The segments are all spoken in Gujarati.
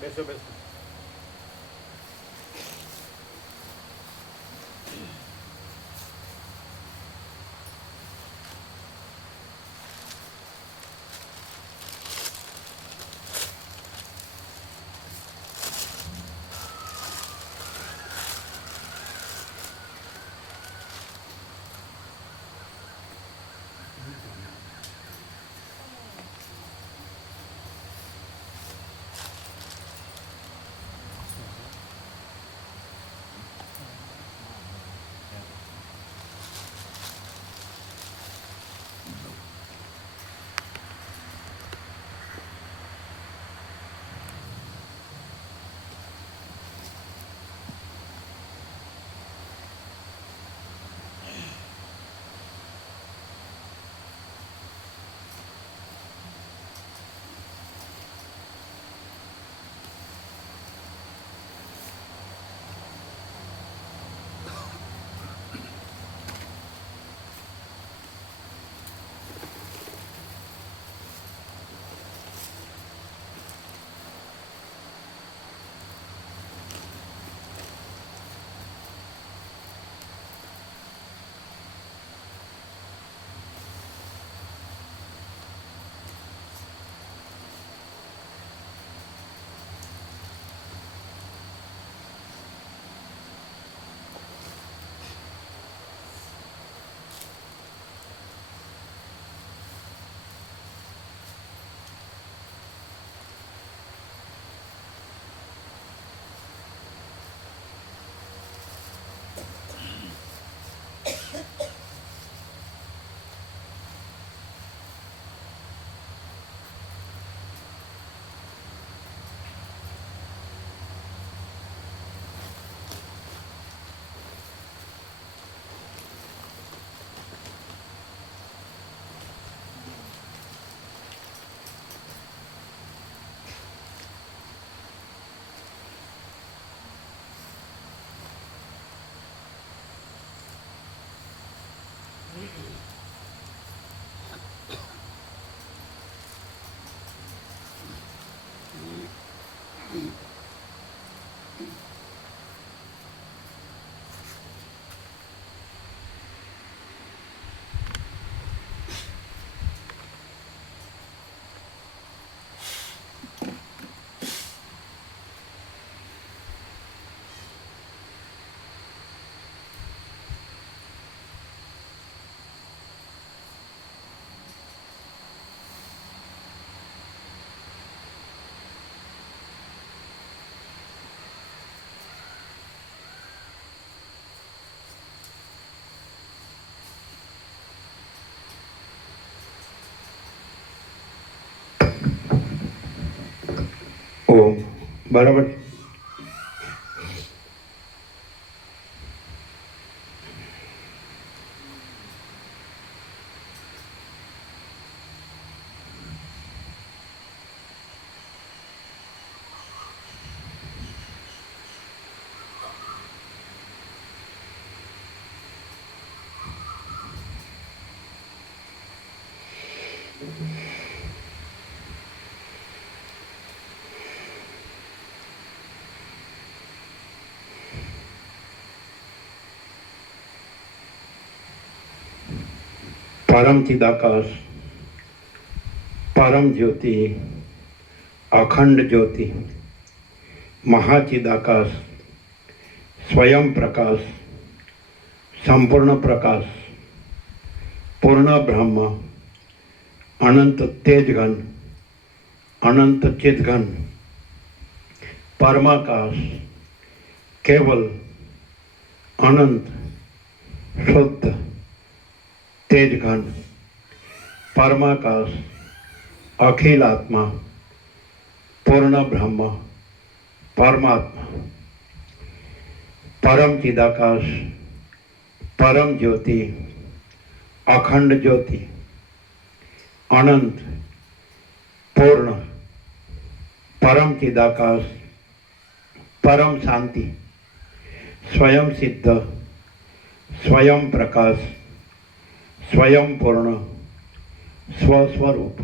બેસો બેસો. ઓમ બરાબર. परम चिदाकाश, परम ज्योति, अखंड ज्योति, महाचिदाकाश, स्वयं प्रकाश, संपूर्ण प्रकाश, पूर्ण ब्रह्म, अनंत तेजघन, अनंत चिदघन, परमाकाश, केवल अनंत शुद्ध तेजघन, परमाकाश, अखिल आत्मा, पूर्ण ब्रह्म, परमात्मा, परम चिदाकाश, परम ज्योति, अखंड ज्योति, अनंत पूर्ण परम चिदाकाश, परम शांति, स्वयं सिद्ध, स्वयं प्रकाश, स्वयं पूर्ण, स्वस्वरूप,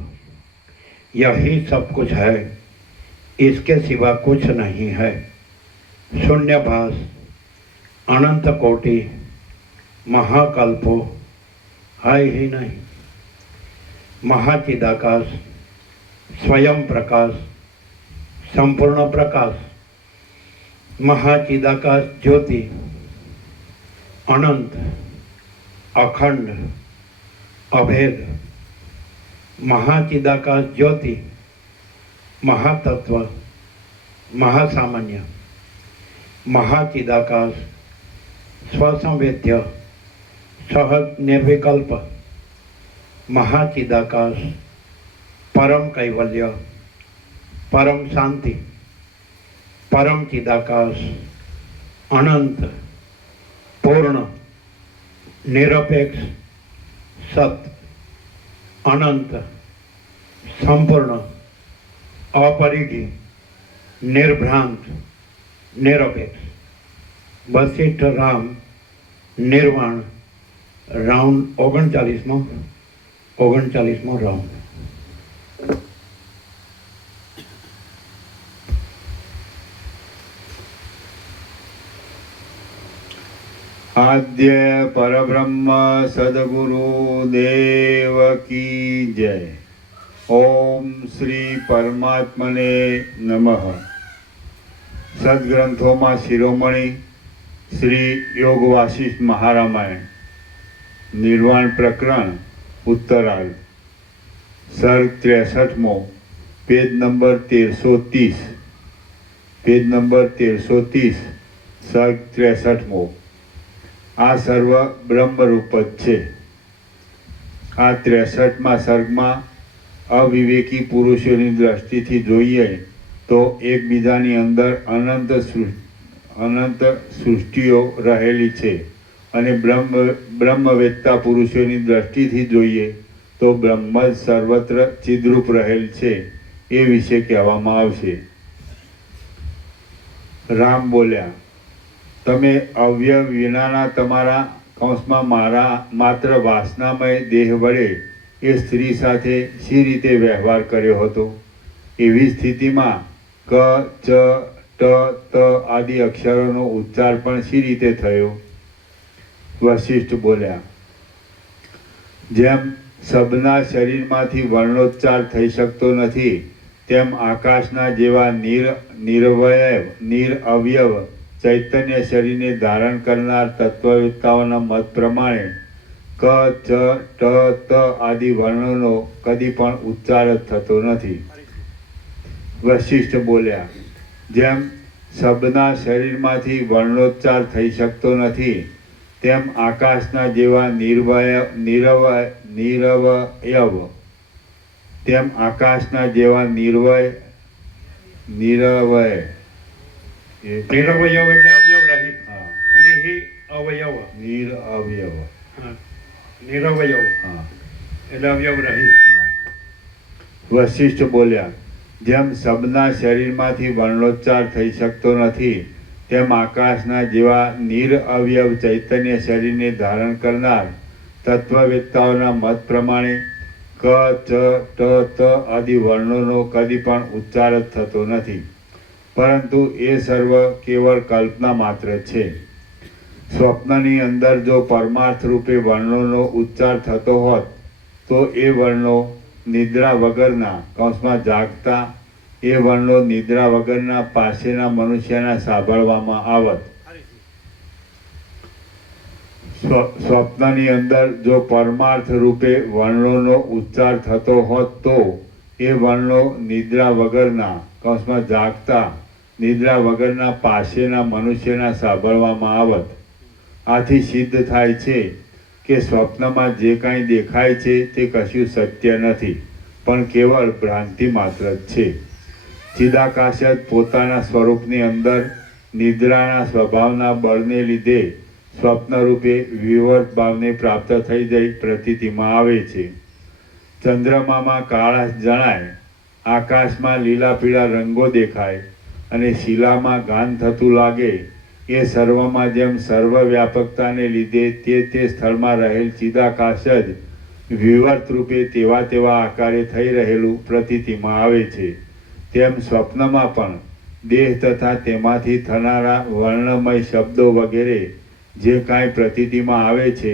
यही सब कुछ है, इसके सिवा कुछ नहीं है। शून्यभास अनंत कोटि महाकल्पो है ही नहीं। महाचिदाकाश स्वयं प्रकाश संपूर्ण प्रकाश महाचिदाकाश ज्योति अनंत अखंड अभेद महाचिदाकाश ज्योति महातत्व महासामान्य महाचिदाकाश स्वसंवेद्य सहज निर्विकल्प महाचिदाकाश परम कैवल्य परम शांति परम चिदाकाश अनंत पूर्ण निरपेक्ष सत्य अनंत संपूर्ण अपरिधि निर्भ्रांत निरपेक्ष वशिष्ठ राम निर्वाण राउंड 39मो राउंड। आद्य परब्रह्म सद्गुरु देव की जय। ओम श्री परमात्मने नमः। सद्ग्रंथों शिरोमणि श्री योग वासिष्ठ महारामायण निर्वाण प्रकरण उत्तरार्ध सर्ग 63मो पेज नंबर 1330 पेज नंबर 1330 सर्ग 63मो। आ सर्व ब्रह्मरूप છે। આ 63મા સર્ગમાં અવિવેકી પુરુષોની દ્રષ્ટિથી જોઈએ તો એકબીજાની અંદર અનંત સૃષ્ટિઓ રહેલી છે અને બ્રહ્મવેત્તા પુરુષોની દ્રષ્ટિથી જોઈએ તો બ્રહ્મ જ સર્વત્ર ચિદ્રૂપ રહેલ છે એ વિશે કહેવામાં આવશે। રામ બોલ્યા, તમે અવ્યય વિનાના તમારા કૌંસમાં મારા માત્ર વાસનામય દેહ વડે એ સ્ત્રી સાથે શી રીતે વ્યવહાર કર્યો હતો? એવી સ્થિતિમાં ક ચ ટ ત આદિ અક્ષરોનો ઉચ્ચાર પણ શી રીતે થયો? વશિષ્ઠ બોલ્યા, જેમ સબના શરીરમાંથી વર્ણોચ્ચાર થઈ શકતો નથી તેમ આકાશના જેવા નિરઅવયવ ચૈતન્ય શરીરને ધારણ કરનાર તત્વવેત્તાઓના મત પ્રમાણે ક ચ ટ ત આદિ વર્ણોનો કદી પણ ઉચ્ચાર જ થતો નથી। વશિષ્ઠ બોલ્યા, જેમ સબના શરીરમાંથી વર્ણોચ્ચાર થઈ શકતો નથી તેમ આકાશના જેવા નિરવયવ તેમ આકાશના જેવા નિરવય નિરવયવ એટલે અવયવ રહિત। હા, નિહિ અવયવ નિરઅવયવ હા, નિરવયવ હા એટલે અવયવ રહિત। હા। વશિષ્ઠ બોલ્યા, જેમ સબના શરીરમાંથી વર્ણોચ્ચાર થઈ શકતો નથી તેમ આકાશના જેવા નિરઅવયવ ચૈતન્ય શરીરને ધારણ કરનાર તત્વવેત્તાઓના મત પ્રમાણે ક ચ ટ ત આદિ વર્ણોનો કદી પણ ઉચ્ચાર જ થતો નથી, પરંતુ એ સર્વ કેવળ કલ્પના માત્ર છે। સ્વપ્નની અંદર જો પરમાર્થ રૂપે વર્ણોનો ઉચ્ચાર થતો હોત તો એ વર્ણો નિદ્રા વગરના કૌંસમાં જાગતા એ વર્ણો નિદ્રા વગરના પાસેના મનુષ્યના સાંભળવામાં આવત। સ્વપ્નની અંદર જો પરમાર્થ રૂપે વર્ણોનો ઉચ્ચાર થતો હોત તો એ વર્ણો નિદ્રા વગરના કૌંસમાં જાગતા નિદ્રા વગરના પાસેના મનુષ્યના સાંભળવામાં આવત। આથી સિદ્ધ થાય છે કે સ્વપ્નમાં જે કાંઈ દેખાય છે તે કશું સત્ય નથી પણ કેવળ ભ્રાંતિ માત્ર જ છે। ચિદાકાશ જ પોતાના સ્વરૂપની અંદર નિદ્રાના સ્વભાવના બળને લીધે સ્વપ્નરૂપે વિવર્ત ભાવને પ્રાપ્ત થઈ જઈ પ્રતીતિમાં આવે છે। ચંદ્રમામાં કાળાશ જણાય, આકાશમાં લીલા પીળા રંગો દેખાય અને શિલામાં ગાન થતું લાગે એ સર્વમાં જેમ સર્વ વ્યાપકતાને લીધે તે સ્થળમાં રહેલ ચિદાકાશ જ વિવર્ત રૂપે તેવા આકારે થઈ રહેલું પ્રતીતિમાં આવે છે। તેમ સ્વપ્નમાં પણ દેહ તથા તેમાંથી થનારા વર્ણમય શબ્દો વગેરે જે કાંઈ પ્રતીતિમાં આવે છે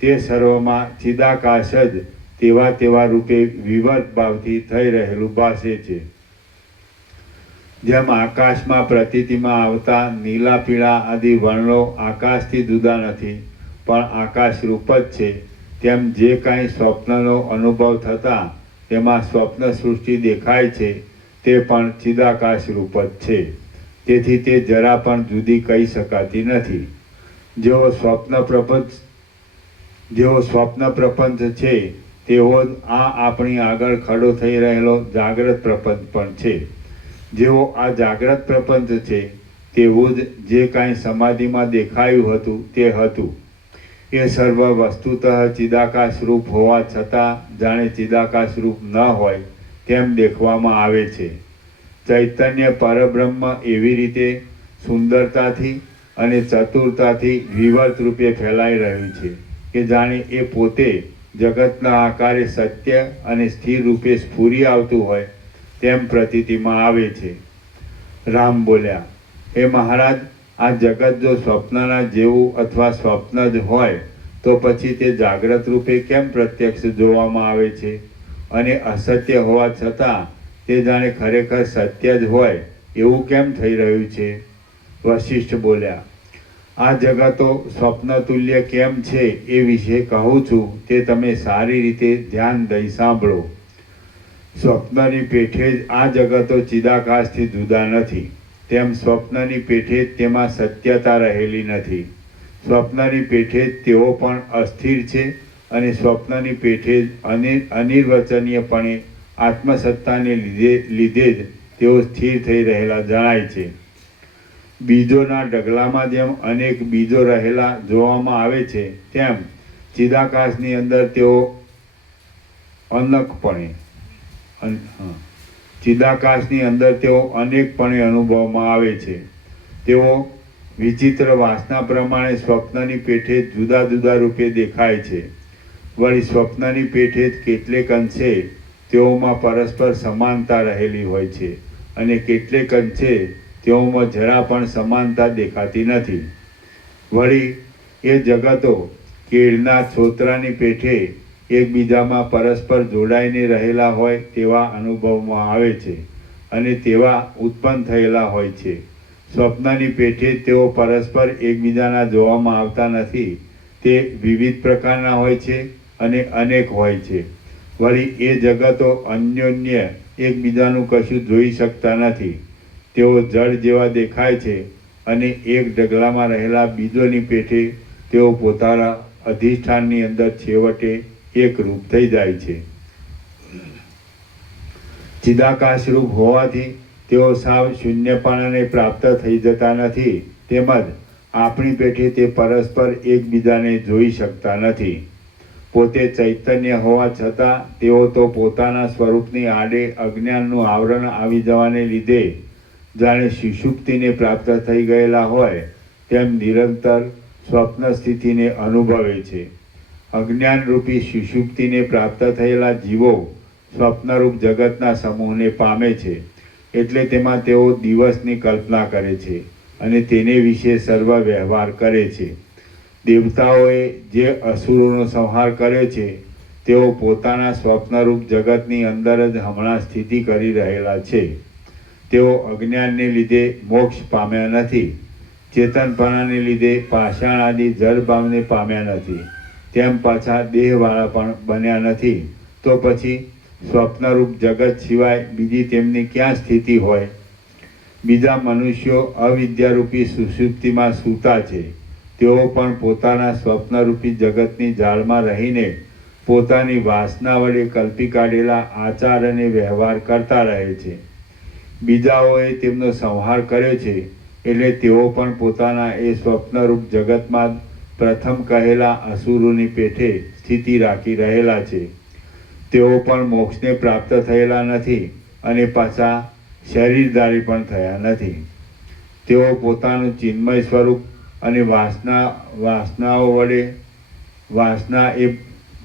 તે સર્વમાં ચિદાકાશ જ તેવા રૂપે વિવર્ત ભાવથી થઈ રહેલું ભાસે છે. જેમ આકાશમાં પ્રતીતિમાં આવતા નીલા પીળા આદિ વર્ણો આકાશથી જુદા નથી પણ આકાશ રૂપ જ છે, તેમ જે કાંઈ સ્વપ્નનો અનુભવ થતાં તેમાં સ્વપ્ન સૃષ્ટિ દેખાય છે તે પણ ચિદાકાશ રૂપ જ છે. તેથી તે જરા પણ જુદી કહી શકાતી નથી. જેવો સ્વપ્ન પ્રપંચ છે તેવો જ આ આપણી આગળ ખડો થઈ રહેલો જાગ્રત પ્રપંચ પણ છે. જેવો આ જાગ્રત પ્રપંચ છે તેવું જ જે કાંઈ સમાધિમાં દેખાયું હતું તે હતું. એ સર્વ વસ્તુતઃ ચિદાકાશ રૂપ હોવા છતાં જાણે ચિદાકાશ રૂપ ન હોય તેમ દેખવામાં આવે છે. ચૈતન્ય પરબ્રહ્મ એવી રીતે સુંદરતાથી અને ચતુરતાથી વિવર્ત રૂપે ફેલાઈ રહ્યું છે કે જાણે એ પોતે જગતના આકારે સત્ય અને સ્થિર રૂપે સ્ફુરી આવતું હોય તેમ પ્રતીતિમાં આવે છે. રામ બોલ્યા, હે મહારાજ, આ જગત જો સ્વપ્નના જેવું અથવા સ્વપ્ન જ હોય તો પછી તે જાગ્રત રૂપે કેમ પ્રત્યક્ષ જોવામાં આવે છે અને અસત્ય હોવા છતાં તે જાણે ખરેખર સત્ય જ હોય એવું કેમ થઈ રહ્યું છે? વશિષ્ઠ બોલ્યા, આ જગતો સ્વપ્ન તુલ્ય કેમ છે એ વિશે કહું છું તે તમે સારી રીતે ધ્યાન દઈ સાંભળો. સ્વપ્નની પેઠે જ આ જગતો ચિદાકાશથી જુદા નથી, તેમ સ્વપ્નની પેઠે જ તેમાં સત્યતા રહેલી નથી. સ્વપ્નની પેઠે જ તેઓ પણ અસ્થિર છે અને સ્વપ્નની પેઠે જ અનિર્વચનીયપણે આત્મસત્તાને લીધે જ તેઓ સ્થિર થઈ રહેલા જણાય છે. બીજોના ડગલામાં જેમ અનેક બીજો રહેલા જોવામાં આવે છે તેમ ચિદાકાશની અંદર તેઓ અનેકપણે અનુભવવામાં આવે છે. તેઓ વિચિત્ર વાસના પ્રમાણે સ્વપ્નની પેઠે જુદા જુદા રૂપે દેખાય છે. વળી સ્વપ્નની પેઠે જ કેટલેક અંશે તેઓમાં પરસ્પર સમાનતા રહેલી હોય છે અને કેટલેક અંશે તેઓમાં જરા પણ સમાનતા દેખાતી નથી. વળી એ જગતો કેળના છોતરાની પેઠે એકબીજામાં પરસ્પર જોડાઈને રહેલા હોય તેવા અનુભવમાં આવે છે અને તેવા ઉત્પન્ન થયેલા હોય છે. સ્વપ્નની પેઠે તેઓ પરસ્પર એકબીજાના જોવામાં આવતા નથી, તે વિવિધ પ્રકારના હોય છે અને અનેક હોય છે. વળી એ જગતો અન્યોન્ય એકબીજાનું કશું જોઈ શકતા નથી. તેઓ જળ જેવા દેખાય છે અને એક ઢગલામાં રહેલા બીજોની પેઠે તેઓ પોતાના અધિષ્ઠાનની અંદર છેવટે એકરૂપ થઈ જાય છે. ચિદાકાશ રૂપ હોવાથી તેઓ સાવ શૂન્યપણાને પ્રાપ્ત થઈ જતા નથી, તેમજ આપણી પેઠે તે પરસ્પર એકબીજાને જોઈ શકતા નથી. પોતે ચૈતન્ય હોવા છતાં તેઓ તો પોતાના સ્વરૂપની આડે અજ્ઞાનનું આવરણ આવી જવાને લીધે જાણે સુષુપ્તિને પ્રાપ્ત થઈ ગયેલા હોય તેમ નિરંતર સ્વપ્ન સ્થિતિને અનુભવે છે. અજ્ઞાનરૂપી સુષુપ્તિને પ્રાપ્ત થયેલા જીવો સ્વપ્નરૂપ જગતના સમૂહને પામે છે, એટલે તેમાં તેઓ દિવસની કલ્પના કરે છે અને તેને વિશે સર્વ વ્યવહાર કરે છે. દેવતાઓએ જે અસુરોનો સંહાર કર્યો છે તેઓ પોતાના સ્વપ્નરૂપ જગતની અંદર જ હમણાં સ્થિતિ કરી રહેલા છે. તેઓ અજ્ઞાનને લીધે મોક્ષ પામ્યા નથી, ચેતનપણાને લીધે પાષાણ આદિ જળભાવને પામ્યા નથી, તેમ પાછા દેહવાળા પણ બન્યા નથી. તો પછી સ્વપ્નરૂપ જગત સિવાય બીજી તેમની ક્યાં સ્થિતિ હોય? બીજા મનુષ્યો અવિદ્યારૂપી સુષુપ્તિમાં સૂતા છે. તેઓ પણ પોતાના સ્વપ્નરૂપી જગતની જાળમાં રહીને પોતાની વાસના વડે કલ્પી કાઢેલા આચાર અને વ્યવહાર કરતા રહે છે. બીજાઓએ તેમનો સંહાર કર્યો છે એટલે તેઓ પણ પોતાના એ સ્વપ્નરૂપ જગતમાં પ્રથમ કહેલા અસુરોની પેઠે સ્થિતિ રાખી રહેલા છે. તેઓ પણ મોક્ષને પ્રાપ્ત થયેલા નથી અને પાછા શરીરધારી પણ થયા નથી. તેઓ પોતાનું ચિન્મય સ્વરૂપ અને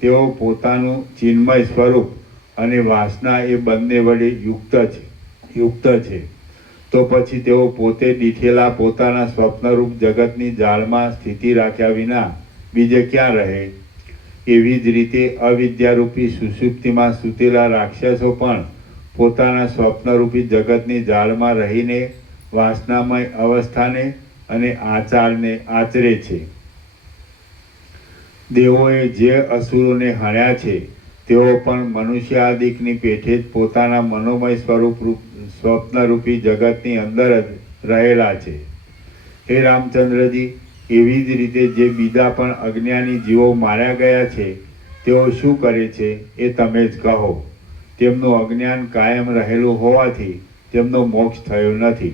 તેઓ પોતાનું ચિન્મય સ્વરૂપ અને વાસના એ બંને વડે યુક્ત છે. યુક્ત છે, તો પછી તેઓ પોતે દીઠેલા પોતાના સ્વપ્નરૂપ જગતની જાળમાં સ્થિતિ રાખ્યા વિના બીજે ક્યાં રહે? એવી જ રીતે અવિદ્યારૂપી સુષુપ્તિમાં સૂતેલા રાક્ષસો પણ પોતાના સ્વપ્નરૂપી જગતની જાળમાં રહીને વાસનામય અવસ્થાને અને આચારને આચરે છે. દેવોએ જે અસુરોને હણ્યા છે તેઓ પણ મનુષ્ય આદિકની પેઠે જ પોતાના મનોમય સ્વપ્નરૂપી જગતની અંદર જ રહેલા છે. હે રામચંદ્રજી, એવી જ રીતે જે બીજા પણ અજ્ઞાની જીવો માર્યા ગયા છે તેઓ શું કરે છે એ તમે જ કહો. તેમનું અજ્ઞાન કાયમ રહેલું હોવાથી તેમનો મોક્ષ થયો નથી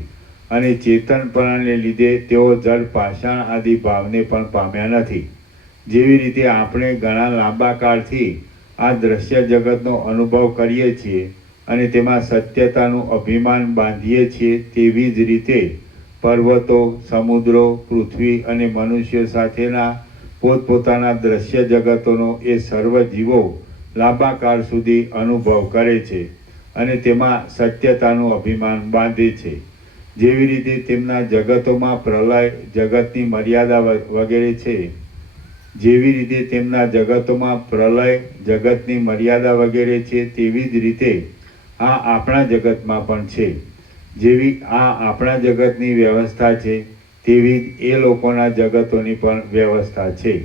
અને ચેતનપણાને લીધે તેઓ જળ પાષાણ આદિ ભાવને પણ પામ્યા નથી. જેવી રીતે આપણે ઘણા લાંબા કાળથી આ દ્રશ્ય જગતનો અનુભવ કરીએ છીએ અને તેમાં સત્યતાનું અભિમાન બાંધીએ છીએ, તેવી જ રીતે પર્વતો, સમુદ્રો, પૃથ્વી અને મનુષ્યો સાથેના પોતપોતાના દ્રશ્ય જગતોનો એ સર્વ જીવો લાંબા કાળ સુધી અનુભવ કરે છે અને તેમાં સત્યતાનું અભિમાન બાંધે છે. જેવી રીતે તેમના જગતોમાં પ્રલય, જગતની મર્યાદા વગેરે છે, જેવી રીતે તેમના જગતોમાં પ્રલય, જગતની મર્યાદા વગેરે છે, તેવી જ રીતે આ આપણા જગતમાં પણ છે. જેવી આ આપણા જગતની વ્યવસ્થા છે તેવી જ એ લોકોના જગતોની પણ વ્યવસ્થા છે.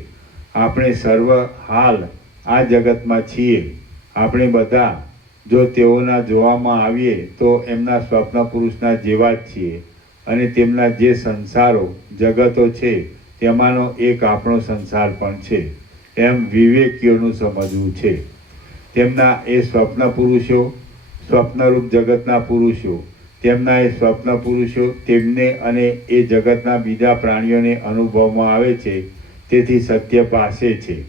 આપણે સર્વ હાલ આ જગતમાં છીએ. આપણે બધા જો તેઓના જોવામાં આવીએ તો એમના સ્વપ્ન પુરુષના જેવા જ છીએ અને તેમના જે સંસારો, જગતો છે તેમાંનો એક આપણો સંસાર પણ છે એમ વિવેકીઓનું સમજવું છે. તેમના એ સ્વપ્ન પુરુષો, સ્વપ્નરૂપ જગતના પુરુષો, તેમના એ સ્વપ્ન પુરુષો તેમને અને એ જગતના બીજા પ્રાણીઓને અનુભવમાં આવે છે, તેથી સત્ય પાસે છે.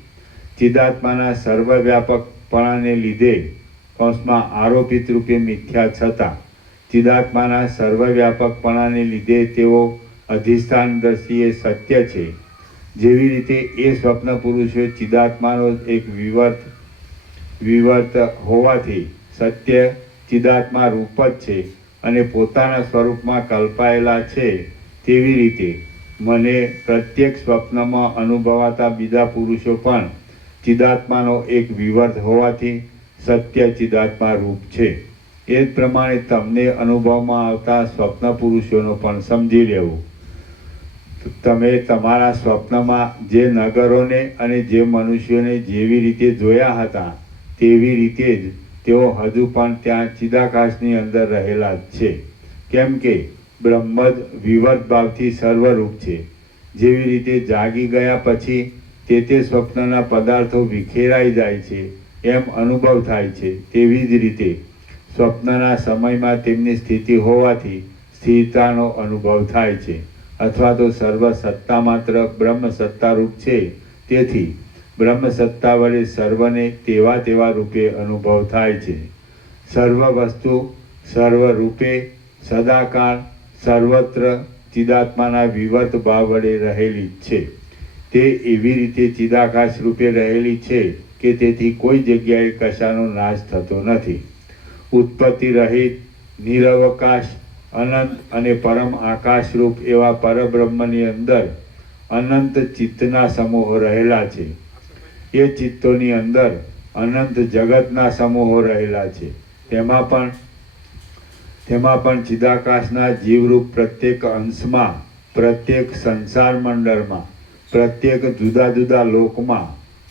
ચિદાત્માના સર્વવ્યાપકપણાને લીધે કૌંસમાં આરોપિત રૂપે મિથ્યા છતાં ચિદાત્માના સર્વવ્યાપકપણાને લીધે તેઓ અધિષ્ઠાન દ્રષ્ટિએ સત્ય છે. જેવી રીતે એ સ્વપ્ન પુરુષો ચિદાત્માનો એક વિવર્ત હોવાથી સત્ય ચિદાત્મા રૂપ જ છે અને પોતાના સ્વરૂપમાં કલ્પાયેલા છે, તેવી રીતે મને પ્રત્યેક સ્વપ્નમાં અનુભવાતા બીજા પુરુષો પણ ચિદાત્માનો એક વિવર્ત હોવાથી સત્ય ચિદાત્મા રૂપ છે. એ જ પ્રમાણે તમને અનુભવમાં આવતા સ્વપ્ન પુરુષોનો પણ સમજી લેવું. તમે તમારા સ્વપ્નમાં જે નગરોને અને જે મનુષ્યોને જેવી રીતે જોયા હતા તેવી રીતે જ તેઓ હજુ પણ ત્યાં ચિદાકાશની અંદર રહેલા જ છે. કેમ કે બ્રહ્મ જ વિવર્ત ભાવથી સર્વરૂપ છે. જેવી રીતે જાગી ગયા પછી તે સ્વપ્નના પદાર્થો વિખેરાઈ જાય છે એમ અનુભવ થાય છે, તેવી જ રીતે સ્વપ્નના સમયમાં તેમની સ્થિતિ હોવાથી સ્થિરતાનો અનુભવ થાય છે અથવા તો સર્વ સત્તા માત્ર બ્રહ્મ સત્તારૂપ છે, તેથી બ્રહ્મ સત્તા વડે સર્વને તેવા રૂપે અનુભવ થાય છે. સર્વ વસ્તુ સર્વ રૂપે સદાકાળ સર્વત્ર ચિદાત્માના વિવર્ત ભાવ વડે રહેલી છે. તે એવી રીતે ચિદાકાશ રૂપે રહેલી છે કે તેથી કોઈ જગ્યાએ કશાનો નાશ થતો નથી. ઉત્પત્તિ રહિત, નિરવકાશ, અનંત અને પરમ આકાશરૂપ એવા પરબ્રહ્મની અંદર અનંત ચિત્તના સમૂહો રહેલા છે. એ ચિત્તોની અંદર અનંત જગતના સમૂહો રહેલા છે. તેમાં પણ ચિદાકાશના જીવરૂપ પ્રત્યેક અંશમાં, પ્રત્યેક સંસાર મંડળમાં, પ્રત્યેક જુદા જુદા લોકમાં,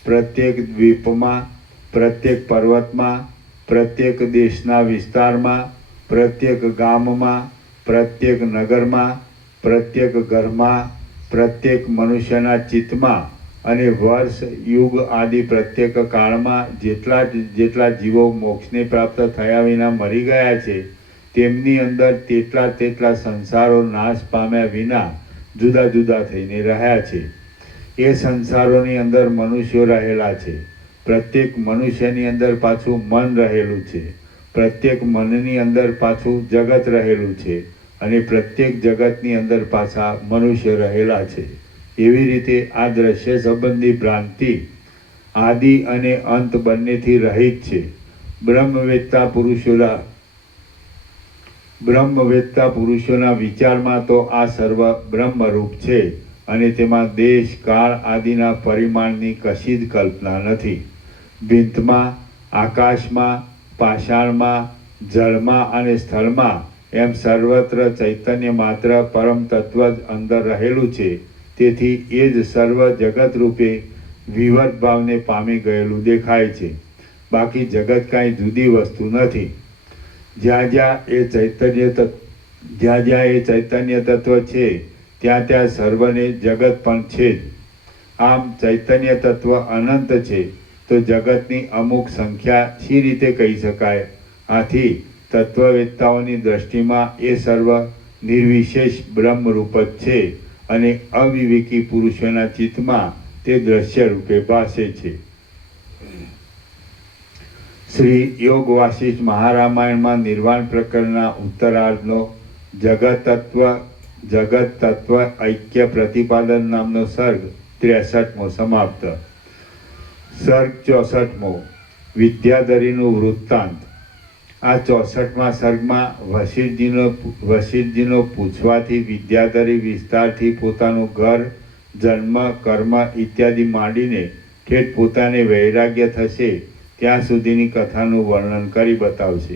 પ્રત્યેક દ્વીપમાં, પ્રત્યેક પર્વતમાં, પ્રત્યેક દેશના વિસ્તારમાં, પ્રત્યેક ગામમાં, પ્રત્યેક નગરમાં, પ્રત્યેક ઘરમાં, પ્રત્યેક મનુષ્યના ચિત્તમાં અને વર્ષ, યુગ આદિ પ્રત્યેક કાળમાં જેટલા જીવો મોક્ષને પ્રાપ્ત થયા વિના મરી ગયા છે તેમની અંદર તેટલા સંસારો નાશ પામ્યા વિના જુદા જુદા થઈને રહ્યા છે. એ સંસારોની અંદર મનુષ્યો રહેલા છે. પ્રત્યેક મનુષ્યની અંદર પાછું મન રહેલું છે. પ્રત્યેક મનની અંદર પાછું જગત રહેલું છે અને પ્રત્યેક જગતની અંદર પાછા મનુષ્ય રહેલા છે. એવી રીતે આ દ્રશ્ય સંબંધી ભ્રાંતિ આદિ અને અંત બંનેથી રહિત છે. બ્રહ્મવેત્તા પુરુષોના બ્રહ્મવેત્તા પુરુષોના વિચારમાં તો આ સર્વ બ્રહ્મરૂપ છે અને તેમાં દેશ કાળ આદિના પરિમાણની કશી જ કલ્પના નથી. ભીંતમાં, આકાશમાં, પાષાણમાં, જળમાં અને સ્થળમાં એમ સર્વત્ર ચૈતન્ય માત્ર પરમ તત્વ જ અંદર રહેલું છે. તેથી એ જ સર્વ જગત રૂપે વિવર્ત ભાવને પામી ગયેલું દેખાય છે. બાકી જગત કાંઈ જુદી વસ્તુ નથી. જ્યાં જ્યાં એ ચૈતન્ય તત્વ છે ત્યાં ત્યાં સર્વને જગત પણ છે જ. આમ ચૈતન્ય તત્વ અનંત છે તો જગતની અમુક સંખ્યા શી રીતે કહી શકાય? આથી તત્વવેત્તાઓની દ્રષ્ટિમાં એ સર્વ નિર્વિશેષ બ્રહ્મરૂપ જ છે અને અવિવેકી પુરુષોના ચિત્તમાં તે દ્રશ્ય રૂપે ભાસે છે. શ્રી યોગ વાસિષ્ઠ મહારામાયણમાં નિર્વાણ પ્રકરણના ઉત્તરાર્ધનો જગત તત્વ ઐક્ય પ્રતિપાદન નામનો સર્ગ 63મો સમાપ્ત. સર્ગ 64મો વિદ્યાધરીનું વૃત્તાંત. આ 64મા સર્ગમાં વશિષ્ઠજીનો પૂછવાથી વિદ્યાધરી વિસ્તારથી પોતાનું ઘર, જન્મ, કર્મ ઇત્યાદિ માંડીને ઠેઠ પોતાને વૈરાગ્ય થશે ત્યાં સુધીની કથાનું વર્ણન કરી બતાવશે.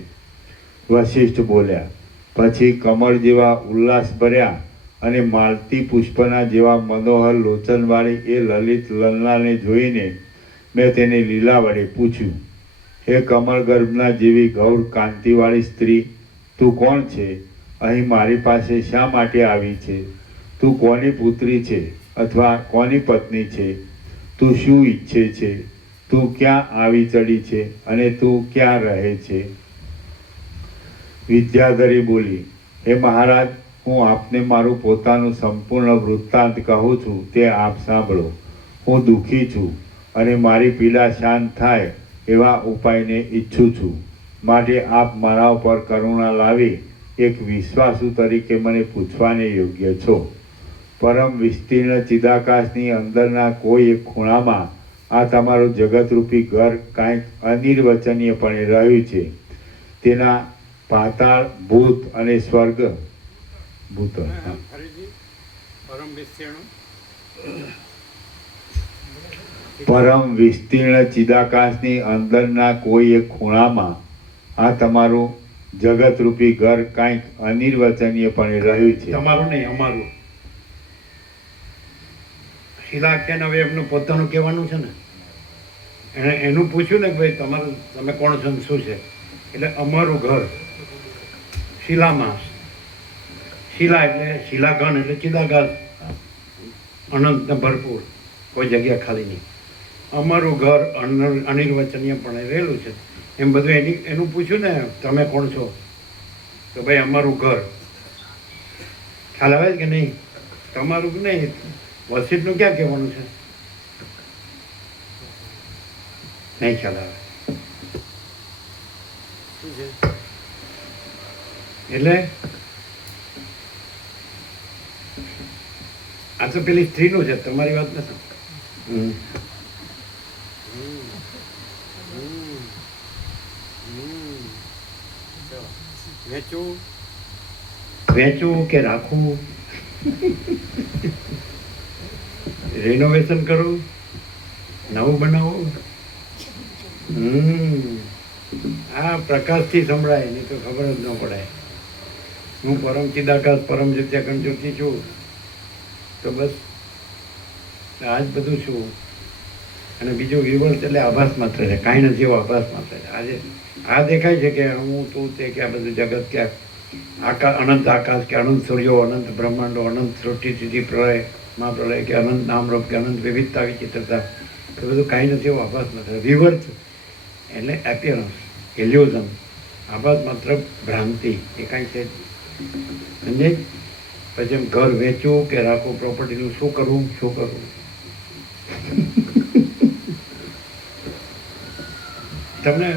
વશિષ્ઠ બોલ્યા, પછી કમળ જેવા ઉલ્લાસ ભર્યા અને માલતી પુષ્પના જેવા મનોહર લોચનવાળી એ લલિત લલનાને જોઈને મેં તેને લીલા વડે પૂછ્યું, હે કમળ ગર્ભના જેવી ગૌર કાંતિવાળી સ્ત્રી, તું કોણ છે? અહીં મારી પાસે શા માટે આવી છે? તું કોની પુત્રી છે અથવા કોની પત્ની છે? તું શું ઈચ્છે છે? તું ક્યાં આવી ચડી છે અને તું ક્યાં રહે છે? વિદ્યાધરી બોલી, હે મહારાજ, હું આપને મારું પોતાનું સંપૂર્ણ વૃત્તાંત કહું છું, તે આપ સાંભળો. હું દુઃખી છું અને મારી પીડા શાંત થાય એવા ઉપાયને ઈચ્છું છું. માટે આપ મારા ઉપર કરુણા લાવી એક વિશ્વાસુ તરીકે મને પૂછવાને યોગ્ય છો. પરમ વિસ્તીર્ણ ચિદાકાશની અંદરના કોઈ એક ખૂણામાં આ તમારું જગતરૂપી ઘર કાંઈક અનિર્વચનીયપણે રહ્યું છે. તેના પાતાળ, ભૂત અને સ્વર્ગ પરમ વિસ્તીર્ણ ચિદાકાશની અંદરના કોઈ એક ખૂણામાં આ તમારું જગતરૂપી ઘર કાંઈક અનિર્વચનીયપણે રહ્યું છે. તમારું નહીં, અમારું. શિલાખ્યાન હવે એમનું પોતાનું કહેવાનું છે ને. એણે એનું પૂછ્યું ને કે ભાઈ તમારું, તમે કોણ છો ને શું છે? એટલે અમારું ઘર શિલામાં. શિલા એટલે શિલાઘન એટલે ચિદાકાશ, અનંત ભરપૂર, કોઈ જગ્યા ખાલી નહીં. અમારું ઘર અનિર્વચનીયપણે રહેલું છે એમ બધું એનું પૂછ્યું ને, તમે કોણ છો? તો ભાઈ અમારું ઘર. ખ્યાલ આવે છે કે નહીં? તમારું નહીં, વસિષ્ઠનું ક્યાં કહેવાનું છે? નહીં ખ્યાલ આવે. એટલે આ તો પેલી સ્ત્રીનું છે, તમારી વાત નથી. વેચવું કે રાખવું, રિનોવેશન કરવું, નવું બનાવવું. આ પ્રકાશથી સંભળાય, નહીં તો ખબર જ ન પડે. હું પરમ ચિદાકાશ પરમ જત્યા કંજોતી છું, તો બસ આ જ બધું છું. અને બીજું વિવર્ત એટલે આભાસ માત્ર છે, કાંઈ નથી એવો આભાસ માત્ર છે. આજે આ દેખાય છે કે હું, તું, તે, કે આ બધું જગત, કે અનંત આકાશ, કે અનંત સૂર્યો, અનંત બ્રહ્માંડો, અનંત સૃષ્ટિ સ્થિતિ પ્રલય, મહાપ્રલય, કે અનંત નામરૂપ, કે અનંત વિવિધતા વિચિત્રતા, એ બધું કાંઈ નથી એવો આભાસ માત્ર. વિવર્ત એટલે એપિયરન્સ, ઇલ્યુઝન, આભાસ માત્ર ભ્રાંતિ, એ કાંઈ છે. સમજે? પછી એમ ઘર વેચવું કે રાખવું, પ્રોપર્ટીનું શું કરવું, શું કરવું? તમને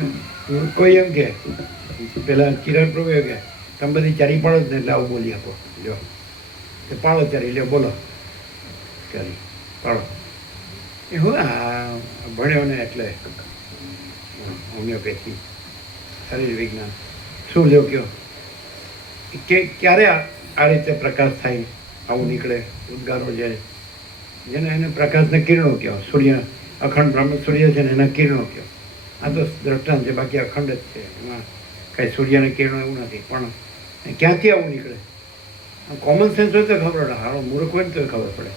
કોઈ એમ કે પેલા ચિરાગ પ્રભુ કે તમે બધી ચારી પાડો જ ને એટલે આવું બોલી આપો. જો એ પાડો ચારી, લે બોલો ચારી પાડો. એ હું આ ભણ્યો ને એટલે હોમિયોપેથી, શરીર વિજ્ઞાન. શું લ્યો કયો? કે ક્યારે આ રીતે પ્રકાશ થાય, આવું નીકળે ઉદ્ગારો જાય, જેને એને પ્રકાશને કિરણો કહો. સૂર્ય અખંડ બ્રહ્મ સૂર્ય છે ને એના કિરણો કહો. આ તો દ્રષ્ટાંત છે, બાકી અખંડ જ છે, એમાં કાંઈ સૂર્યને કિરણો એવું નથી. પણ ક્યાંથી આવું નીકળે? કોમન સેન્સ હોય તો ખબર પડે, હારો મૂર્ખ હોય ને તો ખબર પડે.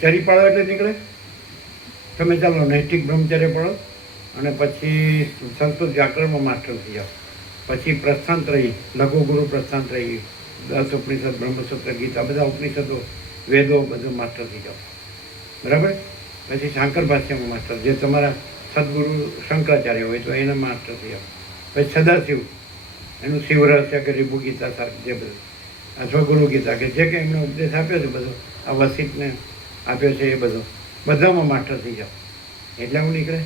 ચરી પાડો એટલે નીકળે. તમે ચાલો નૈતિક બ્રહ્મચર્ય પડો અને પછી સંસ્કૃત વ્યાકરણમાં માસ્ટર થઈ જાઓ, પછી પ્રસ્થાંતરયી, લઘુ ગુરુ પ્રસ્થાંતરયી, 10 ઉપનિષદ, બ્રહ્મસૂત્ર, ગીતા, બધા ઉપનિષદો, વેદો બધું માસ્ટર થઈ જાઓ, બરાબર. પછી શાંકર ભાષ્યમાં માસ્ટર, જે તમારા સદગુરુ શંકરાચાર્ય હોય તો એના માસ્ટર થઈ જાઓ. પછી સદાશિવ, એનું શિવ રહસ્ય કે રીભુ ગીતા સારું જે બધું, અથવા ગુરુ ગીતા કે જે કંઈ એમનો ઉપદેશ આપ્યો છે બધો, આ વસિતને આપ્યો છે એ બધો, બધામાં માસ્ટર થઈ જાઓ. એટલે આવું નીકળે.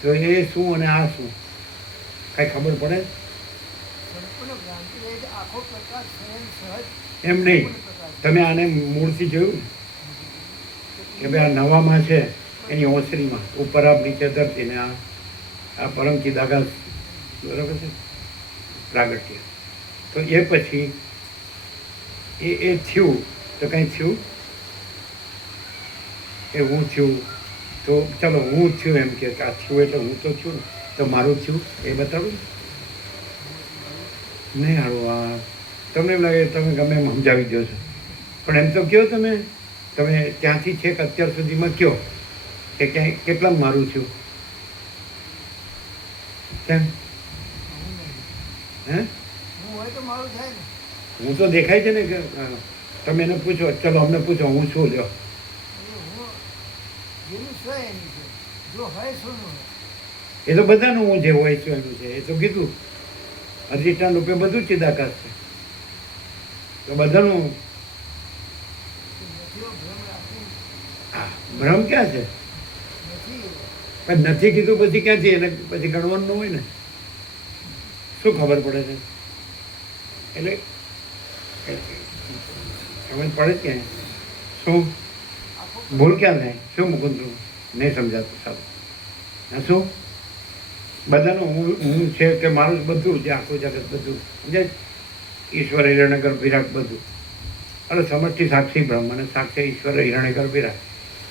તો એ શું અને આ શું કાંઈ ખબર પડે? એમ નહીં. તમે આને મૂળથી જોયું કે ભાઈ આ નવામાં છે એની ઓસરીમાં ઉપર આપ નીચે ધરતી ને આ પરમ ચિદાકાશ, બરાબર છે, પ્રાગટ્ય. તો એ પછી એ થયું તો કંઈ થયું, એ હું થયું તો ચાલો હું થયું એમ કે આ થયું એટલે હું તો છું ને, તો મારું થયું એ બતાવું નહીં. હારું, આ તમને એમ લાગે તમે ગમે એમ સમજાવી દો છો, પણ એમ તો કહો તમે ત્યાંથી છેક અત્યાર સુધીમાં કહો કે ક્યાંય કેટલા મારું થયું? કેમ? હે, હું તો દેખાય છે ને કે તમે એને પૂછો, ચલો અમને પૂછો હું શું લ્યો? એ તો બધાનું હું જે હોય છું એનું છે, એ તો કીધું અધિષ્ઠાન રૂપે બધું ચિદાકાશ છે, તો બધાનું. હા, ભ્રમ ક્યાં છે? પણ નથી કીધું પછી ક્યાંથી એને પછી ગણવાનું હોય ને, શું ખબર પડે છે? એટલે સમજ પડે જ ક્યાંય શું ભૂલ ક્યાં થાય? શું મુકુંદરું નહીં સમજાતું? સારું, હા શું બધાનું હું છે કે મારું બધું જે આખું જગત બધું જે ઈશ્વર હિરણ્યગર વિરાટ બધું, અરે સમષ્ટિ સાક્ષી બ્રહ્મ અને સાક્ષી ઈશ્વર હિરણ્યગર વિરાટ,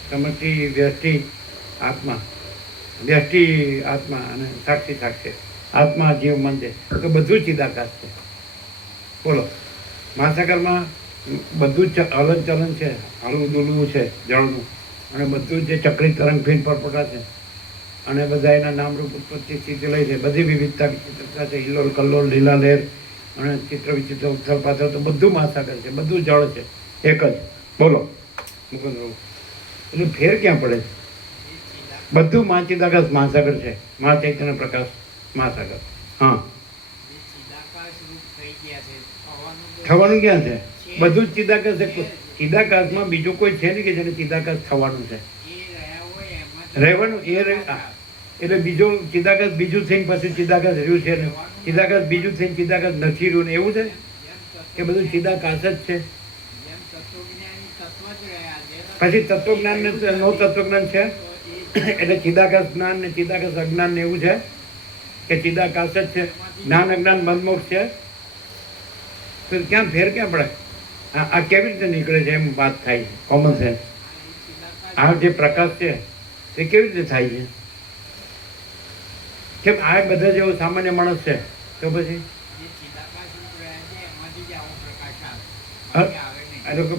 સમષ્ટિ વ્યષ્ટિ આત્મા, વ્યષ્ટિ આત્મા અને સાક્ષી સાક્ષી આત્મા જીવ મન છે, તો બધું ચિદાકાશ છે. બોલો, મહાસાગરમાં બધું જ હલન ચલન છે, હળવું દુલવું છે જળનું, અને બધું જે ચક્રી તરંગ ફીન પરપોટા છે, અને બધા એના નામરૂપ ઉત્પત્તિ સ્થિતિ લઈ છે, બધી વિવિધતા વિચિત્રતા છે, હિલોલ કલ્લોલ લીલા લહેર અને ચિત્ર વિચિત્ર ઉત્સવ પાછળ તો બધું મહાસાગર છે, બધું જળ છે એક જ. બોલો મુકુંદ, એટલે ફેર ક્યાં પડે? બધું મહાચિદાકાશ મહાસાગર છે, મહાચૈતન્ય પ્રકાશ મહાસાગર. હા, થવાનું ક્યાં છે? બધું જ ચિદાકાશ છે. ચિદાકાશમાં બીજું કોઈ છે નહીં કે જેને ચિદાકાશ થવાનું છે, રહેવાનું. એટલે બીજો ચિદાકાશ બીજું થઈને પછી ચિદાકાશ રહ્યું છે ને, ચિદાકાશ બીજું થઈને ચિદાકાશ નથી રહ્યું ને, એવું છે કે બધું ચિદાકાશ જ છે. પછી તત્વજ્ઞાન ને નો તત્વજ્ઞાન છે, એટલે ચિદાકાશ જ્ઞાન ને ચિદાકાશ અજ્ઞાન ને એવું છે કે ચિદાકાશ જ છે, જ્ઞાન અજ્ઞાન બંધમોક્ષ છે. તો ક્યાં ફેર ક્યાં પડે? આ કેવી રીતે નીકળે છે એમ વાત થાય છે, કોમન સેન્સ. આ જે પ્રકાશ છે તે કેવી રીતે થાય છે? કેમ આ બધા જેવો સામાન્ય માણસ છે તો પછી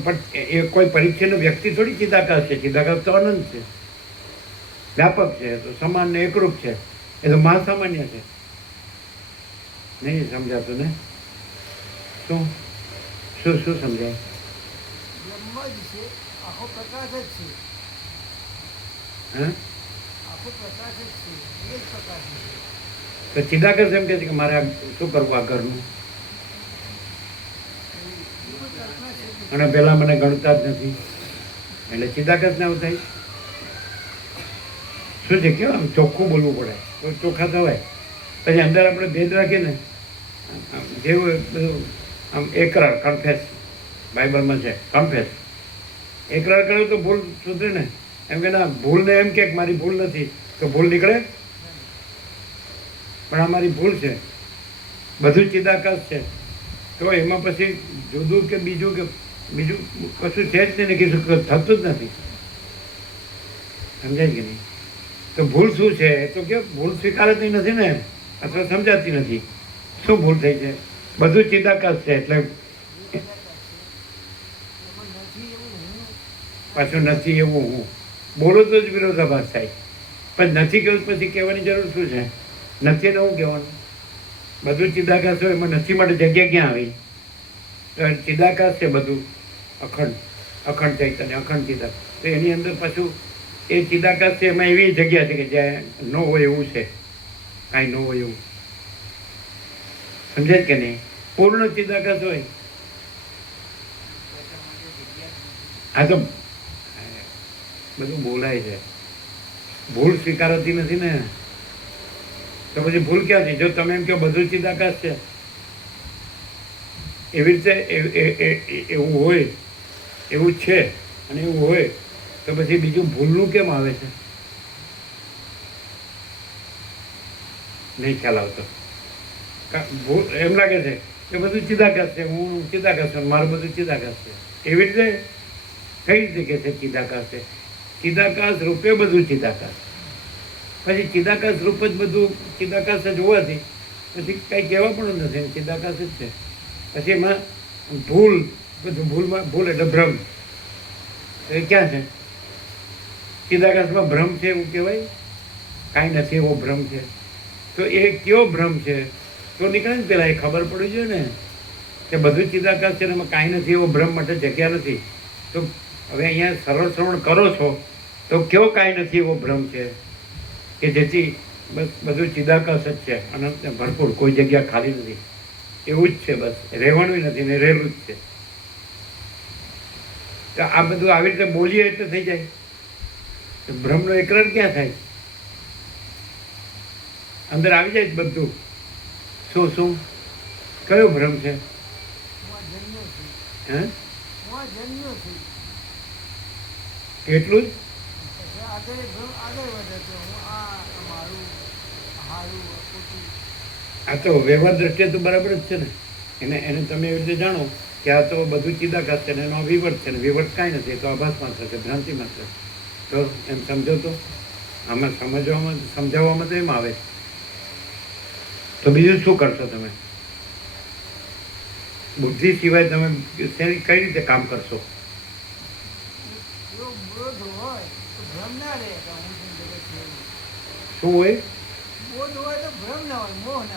પણ એ કોઈ પરીક્ષાનો વ્યક્તિ થોડી ચિદાકાશ છે. ચિદાકાશ તો અનંત છે, વ્યાપક છે, તો સમાન ને એકરૂપ છે, એ તો મહાસામાન્ય છે. નહીં સમજાતું ને? શું શું શું સમજાય? તો ચિદાકાશ એમ કે છે કે મારે આ શું કરવું આ ઘરનું, અને પેલા મને ગણતા જ નથી, એટલે ચિદાકાશ ને આવું થાય. શું છે કેવું આમ ચોખ્ખું બોલવું પડે તો ચોખ્ખા થવાય. પછી અંદર આપણે ભેદ રાખીએ ને, જેવું બધું આમ એકરાર, કન્ફેસ બાઇબલમાં છે, કન્ફેસ એકરાર કરે તો ભૂલ સુધરે ને. એમ કે ના, ભૂલને એમ કે મારી ભૂલ નથી તો ભૂલ નીકળે, પણ આ મારી ભૂલ છે. બધું ચિદાકાશ છે, તો એમાં પછી જુદું કે બીજું કશું છે જ નહીં ને કશું થતું જ નથી. સમજાય કે નહીં? તો ભૂલ શું છે? તો કે ભૂલ સ્વીકારતી નથી ને, અથવા સમજાતી નથી. શું ભૂલ થઈ છે? બધું ચિદાકાશ છે એટલે પાછું નથી એવું હું બોલો તો જ વિરોધાભાસ થાય. પણ નથી કહ્યું પછી કહેવાની જરૂર શું છે? નથી ને હું કહેવાનું? બધું ચિદાકાશ હોય એમાં નથી માટે જગ્યા ક્યાં આવી? તો ચિદાકાશ છે બધું, અખંડ ચૈતન્ય, અખંડ ચિદાકાશ. તો એની અંદર પાછું એ ચિદાકાશ છે એમાં એવી જગ્યા છે કે જ્યાં ન હોય એવું છે, કાંઈ ન હોય એવું. સમજે કે નહીં? પૂર્ણ ચિદાકાશ હોય. આ તો બધું બોલાય છે, ભૂલ સ્વીકારતી નથી ને, તો પછી ભૂલ ક્યાંથી? જો તમે એમ કહો બધું ચિદાકાશ છે, એવી રીતે એવું હોય, એવું છે અને એવું હોય, તો પછી બીજું ભૂલનું કેમ આવે છે? નહીં ખ્યાલ આવતો. ભૂલ એમ લાગે છે કે બધું ચિદાકાશ છે, હું ચિદાકાશ છું, મારું બધું ચિદાકાશ છે. એવી રીતે કઈ રીતે કે છે ચિદાકાશ છે? ચિદાકાશ રૂપે બધું ચિદાકાશ. પછી ચિદાકાશ રૂપ જ બધું ચિદાકાશ જ હોવાથી પછી કંઈ કહેવા પણ નથી, ચિદાકાશ જ છે. પછી એમાં ભૂલ એટલે ભ્રમ. એ ક્યાં છે? ચિદાકાશમાં ભ્રમ છે એવું કહેવાય? કાંઈ નથી એવો ભ્રમ છે. તો એ કયો ભ્રમ છે? તો નીકળે ને પેલા એ ખબર પડી જોઈએ ને કે બધું ચિદાકાશ છે ને એમાં કાંઈ નથી એવો ભ્રમ માટે જગ્યા નથી. તો હવે અહીંયા સરળ શ્રવણ કરો છો તો કયો કાંઈ નથી એવો ભ્રમ છે કે જેથી બસ બધું ચિદાકાશ જ છે, અનંત ને ભરપૂર, કોઈ જગ્યા ખાલી નથી, એવું જ છે. બસ રહેવાનું નથી ને રહેલું જ છે. તો આ બધું આવી રીતે બોલીએ એટલે થઈ જાય. ભ્રમનો એકરણ ક્યાં થાય? અંદર આવી જાય બધું. શું કયો ભ્રમ છે? હે? એટલું જ? આ તો વ્યવહાર દ્રષ્ટિએ તો બરાબર જ છે ને. એને તમે એવી રીતે જાણો કે આ તો બધું ચિદાકાશ છે ને એનો વિવર્ત છે ને વિવર્ત કાંઈ નથી, તો આભાસ માત્ર છે, ભ્રાંતિ માત્ર. તો એમ સમજો તો આમાં સમજાવવામાં તો એમ આવે. તો બીજું શું કરશો તમે? બુદ્ધિ સિવાય તમે કઈ રીતે કામ કરશો? શું હોય?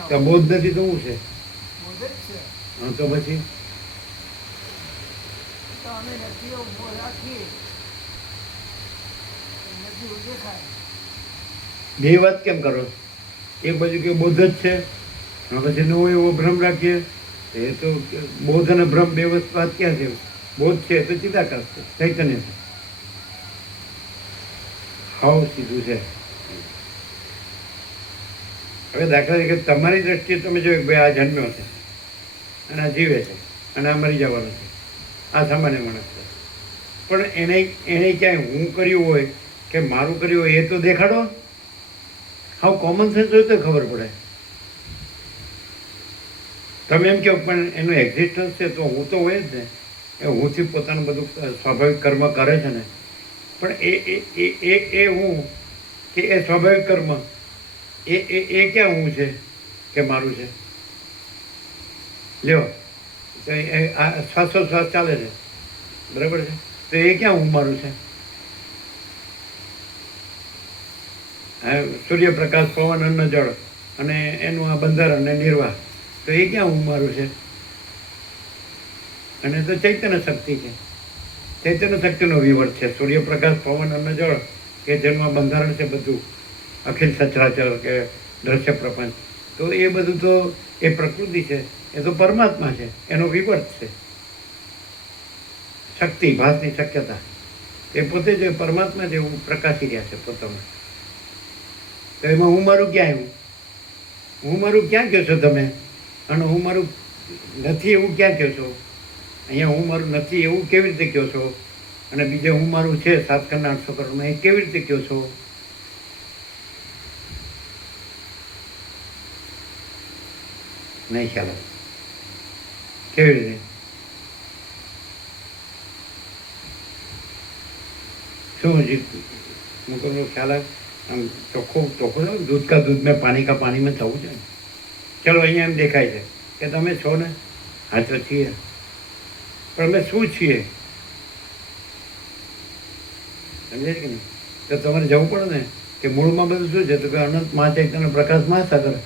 તો બોધ નથી તો શું છે? હા, તો પછી બે વાત કેમ કરો? એક બાજુ કે બોધ જ છે, પછી નવો એવો ભ્રમ રાખીએ. એ તો બોધ અને ભ્રમ બે વાત ક્યાં છે? બોધ છે તો ચિદાકાશ છે, ચૈતન્ય છે. હાવ સીધું છે. હવે દાખલા તરીકે તમારી દ્રષ્ટિએ તમે જો ભાઈ આ જન્મ્યો છે અને આ જીવે છે અને આ મરી જવાનો છે, આ સામાન્ય માણસ છે, પણ એને ક્યાંય હું કર્યું હોય કે મારું કર્યું હોય એ તો દેખાડો. હાવ કોમન સેન્સ હોય તો ખબર પડે. તમે એમ કહો પણ એનું એક્ઝિસ્ટન્સ છે તો હું તો હોય જ ને, એ હુંથી પોતાનું બધું સ્વાભાવિક કર્મ કરે છે ને, પણ એ હું કે એ સ્વાભાવિક કર્મ એ ક્યાં હું છે કે મારું છે? લ્યો, આ શ્વાસોશ્વાસ ચાલે છે, બરાબર છે, તો એ ક્યાં હું મારું છે? સૂર્યપ્રકાશ, પવન, અન્ન, જળ અને એનું આ બંધારણ ને નિર્વાહ, તો એ ક્યાં હું મારું છે? અને તો ચૈતન્ય શક્તિ છે, ચૈતન્ય શક્તિનો વિવર્ત છે. સૂર્યપ્રકાશ, પવન, અન્ન, જળ કે જેનું બંધારણ છે બધું, અખિલ સચરાચર કે દ્રશ્ય પ્રપંચ, તો એ બધું તો એ પ્રકૃતિ છે, એ તો પરમાત્મા છે, એનો વિવર્ત છે. શક્તિ, ભાસની શક્યતા, એ પોતે જ પરમાત્મા જેવું પ્રકાશી રહ્યા છે પોતામાં. તો એમાં હું મારું ક્યાં આવ્યું? હું મારું ક્યાં કહો છો તમે? અને હું મારું નથી એવું ક્યાં કહો છો? અહીંયા હું મારું નથી એવું કેવી રીતે કહો છો? અને બીજે હું મારું છે 7 કરોડ 800 કરોડમાં, એ કેવી રીતે કહો છો? નહીં ખ્યાલ આવે. કેવી રીતે? શું હજી મુકુલનો ખ્યાલ આવે? આમ ચોખ્ખું ચોખ્ખું છે, દૂધ કા દૂધ મેં પાણી કા પાણીમાં થવું છે ને. ચલો અહીંયા એમ દેખાય છે કે તમે છો ને, હા તો છીએ, પણ અમે શું છીએ સમજે છે કે નહીં? તો તમારે જવું પડે ને કે મૂળમાં બધું શું છે, તો કે અનંત મા ચૈતન્ય પ્રકાશ મહાસાગર.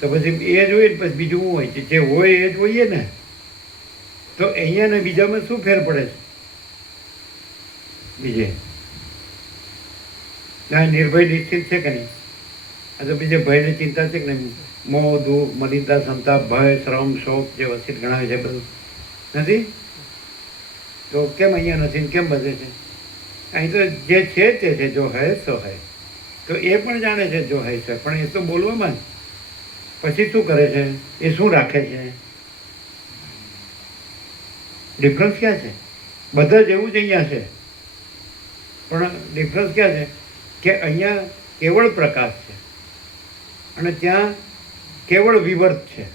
તો પછી એ જોઈએ ને પછી બીજું શું હોય છે? જે હોય એ જ હોઈએ ને. તો અહીંયા ને બીજામાં શું ફેર પડે છે? બીજે ના નિર્ભય નિશ્ચિત છે કે નહીં? આ તો બીજે ભયની ચિંતા છે કે નહીં? મોહ, દુઃખ, મલિનતા, સંતાપ, ભય, શ્રમ, શોક જે વસિત ગણાવે છે બધું નથી. તો કેમ અહીંયા નથી ને કેમ બધે છે? અહીં તો જે છે તે છે, જો હૈ સો હૈ. તો એ પણ જાણે છે જો હૈ છે, પણ એ તો બોલવામાં જ. પછી શું કરે છે? એ શું રાખે છે? ડિફરન્સ ક્યાં છે? બધા જ એવું જ અહીંયા છે, પણ ડિફરન્સ ક્યાં છે કે અહીંયા કેવળ પ્રકાશ છે અને ત્યાં કેવળ વિવર્ત છે.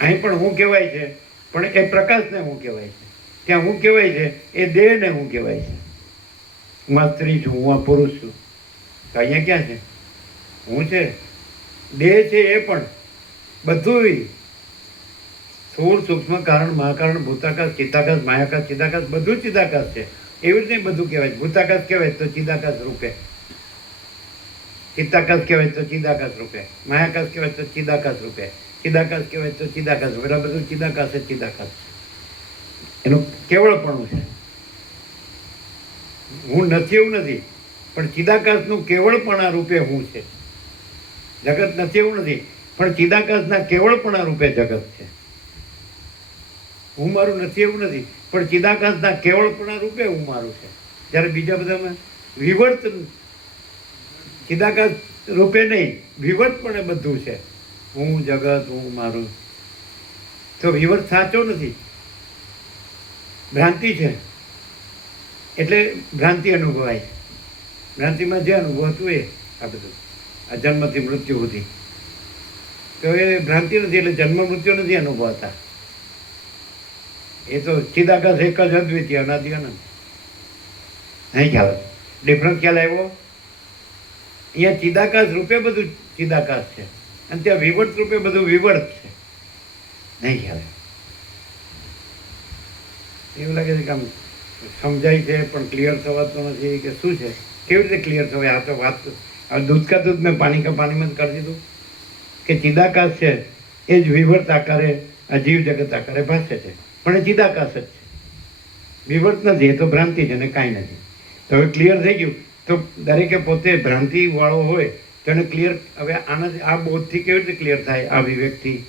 અહીં પણ હું કહેવાય છે, પણ એ પ્રકાશને હું કહેવાય છે. ત્યાં હું કહેવાય છે એ દેહને હું કહેવાય છે. હું આ સ્ત્રી છું, હું આ પુરુષ છું. તો અહીંયા ક્યાં છે? હું છે, દેહ છે, એ પણ બધું સ્થૂળ સૂક્ષ્મ કારણ મહાકારણ ભૂતાકાશ ચિત્તાકાશ માયાકાશ ચિદાકાશ બધું ચિદાકાશ છે. એવી રીતે બધું કહેવાય. ભૂતાકાશ કહેવાય તો ચિદાકાશ રૂપે, ચિત્તાકાશ કહેવાય તો ચિદાકાશ રૂપે, માયાકાશ કહેવાય તો ચિદાકાશ રૂપે, ચિદાકાશ કહેવાય તો ચિદાકાશ રૂપે. આ બધું ચિદાકાશ જ ચિદાકાશ એનું કેવળપણું છે. હું નથી એવું નથી, પણ ચિદાકાશનું કેવળપણા રૂપે હું છે. જગત નથી એવું નથી, પણ ચિદાકાશના કેવળપણા રૂપે જગત છે. હું મારું નથી એવું નથી, પણ ચિદાકાશના કેવળપણા રૂપે હું મારું છે. જ્યારે બીજા બધામાં વિવર્ત, ચિદાકાશ રૂપે નહીં, વિવર્તપણે બધું છે. હું જગત, હું મારું. તો વિવર્ત સાચો નથી, ભ્રાંતિ છે. એટલે ભ્રાંતિ અનુભવાય. ભ્રાંતિમાં જે અનુભવતું એ આ બધું આ જન્મથી મૃત્યુ સુધી, તો એ ભ્રાંતિ નથી. એટલે જન્મ મૃત્યુ નથી અનુભવાતા. એ તો ચિદાકાશ એક જ અદ્વિતીય અનાદિ અનંત. નહીં ખ્યાલ? ડિફરન્સ ખ્યાલ આવ્યો? અહીંયા ચિદાકાશ રૂપે બધું ચિદાકાશ છે અને ત્યાં વિવર્ત રૂપે બધું વિવર્ત છે. નહીં ખ્યાલ? એવું લાગે છે કે આમ સમજાય છે પણ ક્લિયર થવાતું નથી કે શું છે? કેવી રીતે ક્લિયર થવાય? આ તો વાત હવે દૂધ કા દૂધ મેં પાણી કા પાણીમાં જ કરી દીધું કે ચિદાકાશ છે એ જ વિવર્ત આકારે આ જીવ જગત આકારે ભાષે છે, પણ એ ચિદાકાશ જ છે, વિવર્ત નથી. એ તો ભ્રાંતિ છે ને કાંઈ નથી. તો હવે ક્લિયર થઈ ગયું. તો દરેકે પોતે ભ્રાંતિ વાળો હોય તો એને ક્લિયર. હવે આનાથી આ બોધથી કેવી રીતે ક્લિયર થાય? આ વિવેકથી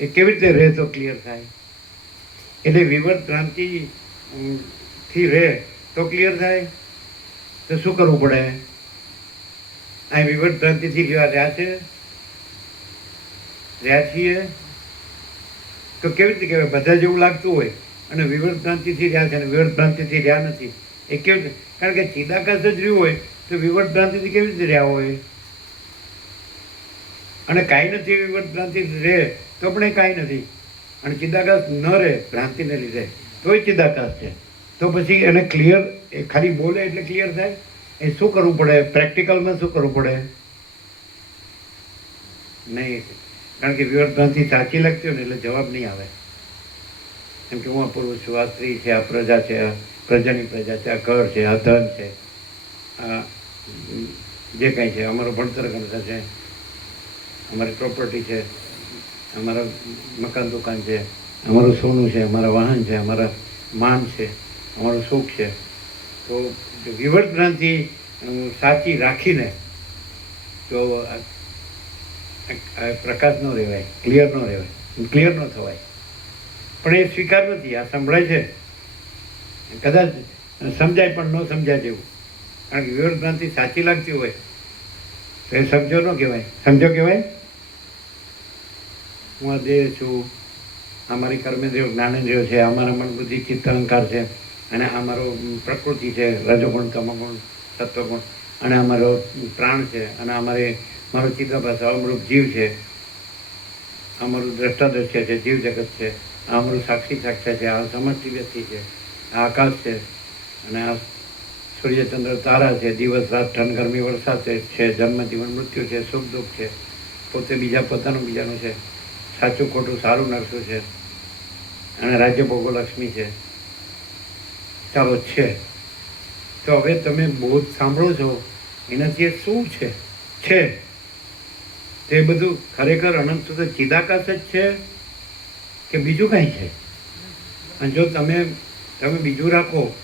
એ કેવી રીતે રહે તો ક્લિયર થાય? એટલે વિવર્ત ભ્રાંતિ થી રહે તો ક્લિયર થાય. તો શું કરવું પડે? આ વિવર્ત ભ્રાંતિથી રહ્યા છે, રહ્યા છીએ તો કેવી રીતે કહેવાય? બધા જેવું લાગતું હોય અને વિવર્ત ભ્રાંતિથી રહ્યા છે અને વિવર્ત ભ્રાંતિથી રહ્યા નથી. એ કેવી રીતે? કારણ કે ચિદાકાશ જ રહ્યું હોય તો વિવર્ત ભ્રાંતિથી કેવી રીતે રહ્યા હોય? અને કાંઈ નથી વિવર્ત ભ્રાંતિ રહે તો પણ એ કાંઈ નથી. અને ચિદાકાશ ન રહે ભ્રાંતિને લીધે તોય ચિદાકાશ છે. તો પછી એને ક્લિયર, એ ખાલી બોલે એટલે ક્લિયર થાય? એ શું કરવું પડે? પ્રેક્ટિકલમાં શું કરવું પડે? નહીં, કારણ કે વિવર્ત ભ્રાંતિ સાચી લાગતી હોય ને એટલે જવાબ નહીં આવે. એમ કે હું આ પુરુષ છું, આ સ્ત્રી છે, આ પ્રજા છે, આ પ્રજાની પ્રજા છે, આ ઘર છે, આ ધન છે, આ જે કાંઈ છે, અમારો ભણતર ગણતર છે, અમારી પ્રોપર્ટી છે, અમારા મકાન દુકાન છે, અમારું સોનું છે, અમારા વાહન છે, અમારા માન છે, અમારું સુખ છે. તો વિવર્ત ભ્રાંતિ સાચી રાખીને તો પ્રકાશ ન રહેવાય, ક્લિયર ન રહેવાય, ક્લિયર ન થવાય. પણ એ સ્વીકાર નથી. આ સંભળાય છે, કદાચ સમજાય પણ ન સમજાય જેવું. કારણ કે વિવર્ત ભ્રાંતિ સાચી લાગતી હોય તો એ સમજો ન કહેવાય. સમજો કહેવાય? હું આ દેહ છું, આ મારી કર્મેન્દ્રિયો જ્ઞાનેન્દ્રિયો છે, આ મારા મન બુદ્ધિ ચિત્ત અહંકાર છે, અને આ મારો પ્રકૃતિ છે, રજોગુણ તમોગુણ સત્વગુણ, અને આ મારો પ્રાણ છે, અને આ મારો ચિદાભાસ અમૃત જીવ છે, આ મારું દ્રષ્ટાદ્રશ્ય છે, જીવ જગત છે, આ અમારું સાક્ષી સાક્ષા છે, આ સમષ્ટિ વ્યક્તિ છે, આ આકાશ છે, અને આ સૂર્યચંદ્ર તારા છે, દિવસ રાત ઠંડ ગરમી વરસાદ છે, જન્મ જીવન મૃત્યુ છે, સુખ દુઃખ છે, પોતે બીજા પોતાનું બીજાનું છે, સાચું ખોટું સારું નરસું છે, અને રાજ્ય ભોગો લક્ષ્મી છે. ચાલો છે. તો હવે તમે બોધ સાંભળો છો, એનાથી એ શું છે? તે બધું ખરેખર અનંત સુધી ચિદાકાશ જ છે કે બીજું કાંઈ છે? અને જો તમે બીજું રાખો,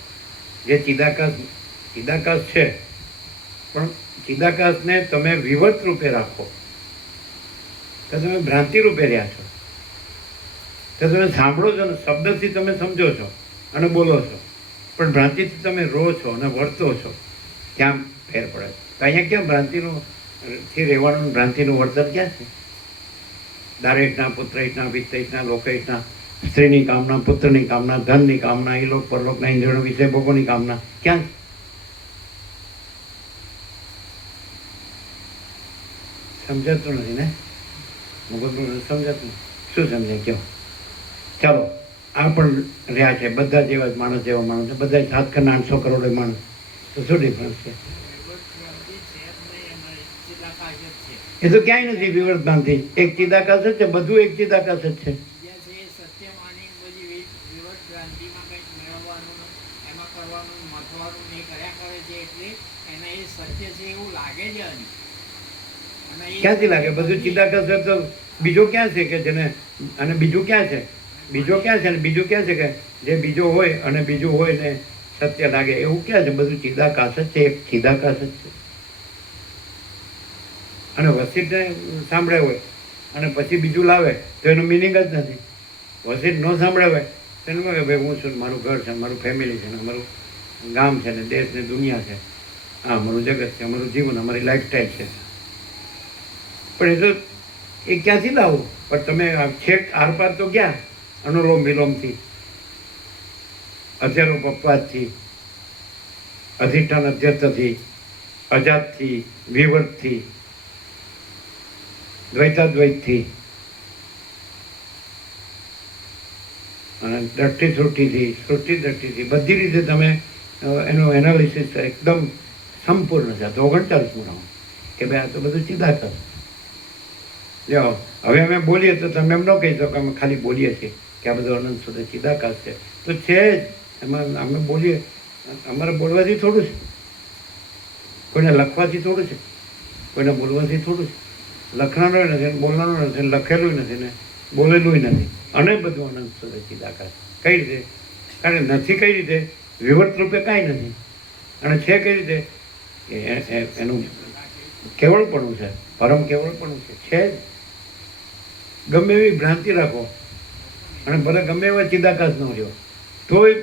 જે ચિદાકાશ છે, પણ ચિદાકાશને તમે વિવર્ત રૂપે રાખો, તો તમે ભ્રાંતિ રૂપે રહ્યા છો. તો તમે સાંભળો છો ને, શબ્દથી તમે સમજો છો અને બોલો છો, પણ ભ્રાંતિથી તમે રહો છો અને વર્તો છો. ક્યાં ફેર પડે? તો અહીંયા ક્યાં ભ્રાંતિનું થી રહેવાનું, ભ્રાંતિનું વર્તન ક્યાં છે? દારેટના, પુત્રહિતના, વિત્તહિતના, લોકહિતના, સ્ત્રીની કામના, પુત્રની કામના, ધનની કામના, એ લોક પરલોકના ઇન્દ્રિયો વિષય ભોગોની કામના ક્યાં છે? સમજાતું નથી ને? મગજનું સમજાતું. શું સમજાય કહો? ચાલો, આ પણ રહ્યા છે બધા જેવા જ માણસ, જેવા માણસ, બધા 7 કરોડ 800 કરોડ માણસ. તો શું ડિફરન્સ છે? એ તો ક્યાંય નથી વિવર્ત ભ્રાંતિ. એક ચિદાકાશ જ છે, બધું એક ચિદાકાશ જ છે. ક્યાંથી લાગે? બધું ચિદાકાશ છે તો બીજો ક્યાં છે કે જેને, અને બીજું ક્યાં છે? બીજો ક્યાં છે? અને બીજું ક્યાં છે કે જે બીજો હોય અને બીજું હોય ને સત્ય લાગે? એવું ક્યાં છે? બધું ચિદાકાશ જ છે, એક ચિદાકાશ જ છે. અને વસીતને સાંભળે હોય અને પછી બીજું લાવે તો એનું મિનિંગ જ નથી. વસીત ન સાંભળે હોય તો એનું કે ભાઈ હું છું, મારું ઘર છે, મારું ફેમિલી છે, ને મારું ગામ છે, ને દેશ ને દુનિયા છે, આ અમારું જગત છે, અમારું જીવન, અમારી લાઈફસ્ટાઈલ છે. પણ એ તો એ ક્યાંથી લાવું? પણ તમે છેક આરપાર તો ગયા, અનુલોમ વિલોમથી, અધ્યારોપવાદથી, અધિષ્ઠાન અધ્યસ્થથી, અજાતથી, વિવર્તથી, દ્વૈતાદ્વૈતથી, અને દ્રષ્ટિ સૃષ્ટિથી, બધી રીતે તમે એનું એનાલિસિસ એકદમ સંપૂર્ણ છે. તો 39મું રાઉન્ડ કે ભાઈ આ તો બધું ચિદાકાશ. જો હવે અમે બોલીએ તો તમે એમ ન કહી શકો અમે ખાલી બોલીએ છીએ કે આ બધું અનંત સુધી ચિદાકાશ છે. તો છે જ. એમાં અમે બોલીએ, અમારે બોલવાથી થોડું છે, કોઈને લખવાથી થોડું છે, કોઈને બોલવાથી થોડું છે. લખનારું નથી, બોલનારું નથી, લખેલું નથી ને બોલેલું નથી, અને બધું અનંત સુધી ચિદાકાશ. કઈ રીતે? કારણ કે નથી કઈ રીતે? વિવર્ત રૂપે કાંઈ નથી, અને છે કઈ રીતે? એનું કેવળપણું છે, પરમ કેવળપણું છે જ. ગમે એવી ભ્રાંતિ રાખો અને ભલે ગમે એવા ચિદાકાશ ન રહ્યો, તોય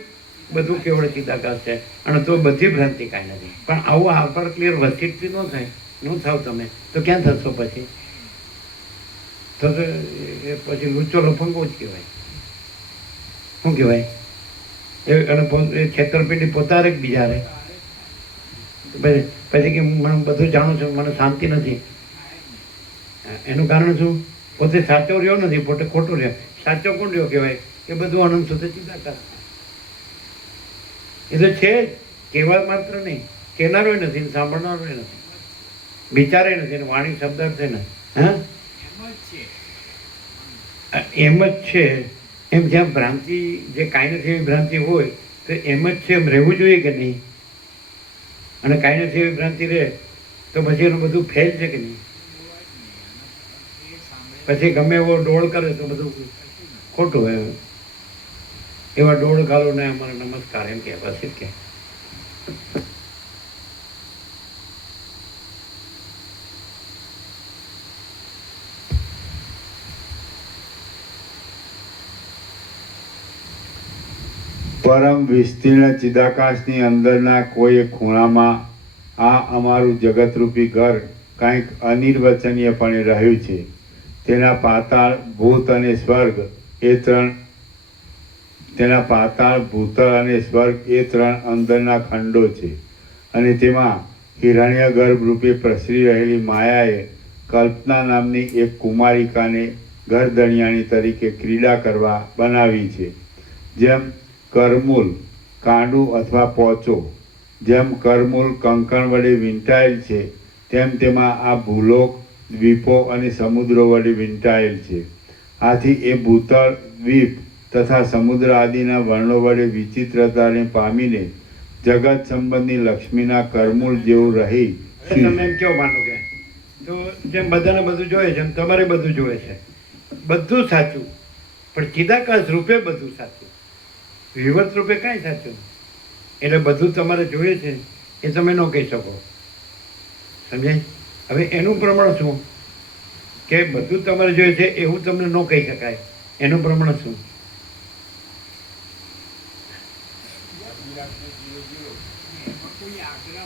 બધું કેવળ ચિદાકાશ છે, અને તો બધી ભ્રાંતિ કાંઈ નથી. પણ આવું આર ક્લિયર વસીતથી ન થાય, ન થાવ તમે તો ક્યાં થશો પછી? તો એ પછી લૂચો લફંગો જ કહેવાય. શું કહેવાય? અને છેતરપિંડી પોતારે જ બીજા રહે. પછી કે હું બધું જાણું છું, મને શાંતિ નથી. એનું કારણ શું? પોતે સાચો રહ્યો નથી, પોતે ખોટું રહ્યો. સાચો કોણ રહ્યો કહેવાય? કે બધું અનંત સુધી ચિદાકાશ. એ તો છે જ, કહેવા માત્ર નહીં, કહેનારો નથી, સાંભળનારો નથી, વિચારે નથી, વાણી શબ્દાર્થ નથી. હા, એમ જ છે. એમ જ્યાં ભ્રાંતિ, જે કાંઈ નથી એવી ભ્રાંતિ હોય તો એમ જ છે, એમ રહેવું જોઈએ કે નહીં? અને કાંઈ નથી એવી ભ્રાંતિ રહે તો પછી એનું બધું ફેલ છે કે નહીં? પછી ગમે એવો ડોળ કરે તો બધું ખોટું હોય. એવા ડોળ ગાલો ને અમારે નમસ્કાર એમ કે પછી કે પરમ વિસ્તીર્ણ ચિદાકાશની અંદરના કોઈ એક ખૂણામાં આ અમારું જગતરૂપી ઘર કાંઈક અનિર્વચનીયપણે રહ્યું છે. તેના પાતાળ, ભૂત અને સ્વર્ગ એ ત્રણ, તેના પાતાળ, ભૂતળ અને સ્વર્ગ એ ત્રણ અંદરના ખંડો છે. અને તેમાં હિરણ્યગર્ભ રૂપે પ્રસરી રહેલી માયાએ કલ્પના નામની એક કુમારિકાને ઘરધણિયાણી તરીકે ક્રીડા કરવા બનાવી છે. જેમ કરમૂલ કાંડું અથવા પોચો, જેમ કરમૂલ કંકણ વડે વીંટાયેલ છે, તેમ તેમાં આ ભૂલોક, દ્વીપો અને સમુદ્રો વડે વીંટાયેલ છે. આથી એ ભૂતળ, દ્વીપ તથા સમુદ્ર આદિના વર્ણો વડે વિચિત્રતાને પામીને જગત સંબંધી લક્ષ્મીના કરમૂળ જેવું રહી. તમે એમ કેવો માનો કે તો જેમ બધાને બધું જોઈએ છે એમ તમારે બધું જોઈએ છે, બધું સાચું, પણ ચિદાકાશ રૂપે બધું સાચું, વિવર્ત રૂપે કાંઈ સાચું નહીં. એટલે બધું તમારે જોઈએ છે એ તમે ન કહી શકો. સમજાય? હવે એનું પ્રમાણ શું કે બધું તમારે જોઈએ છે એવું તમને ન કહી શકાય. એનું પ્રમાણ શું?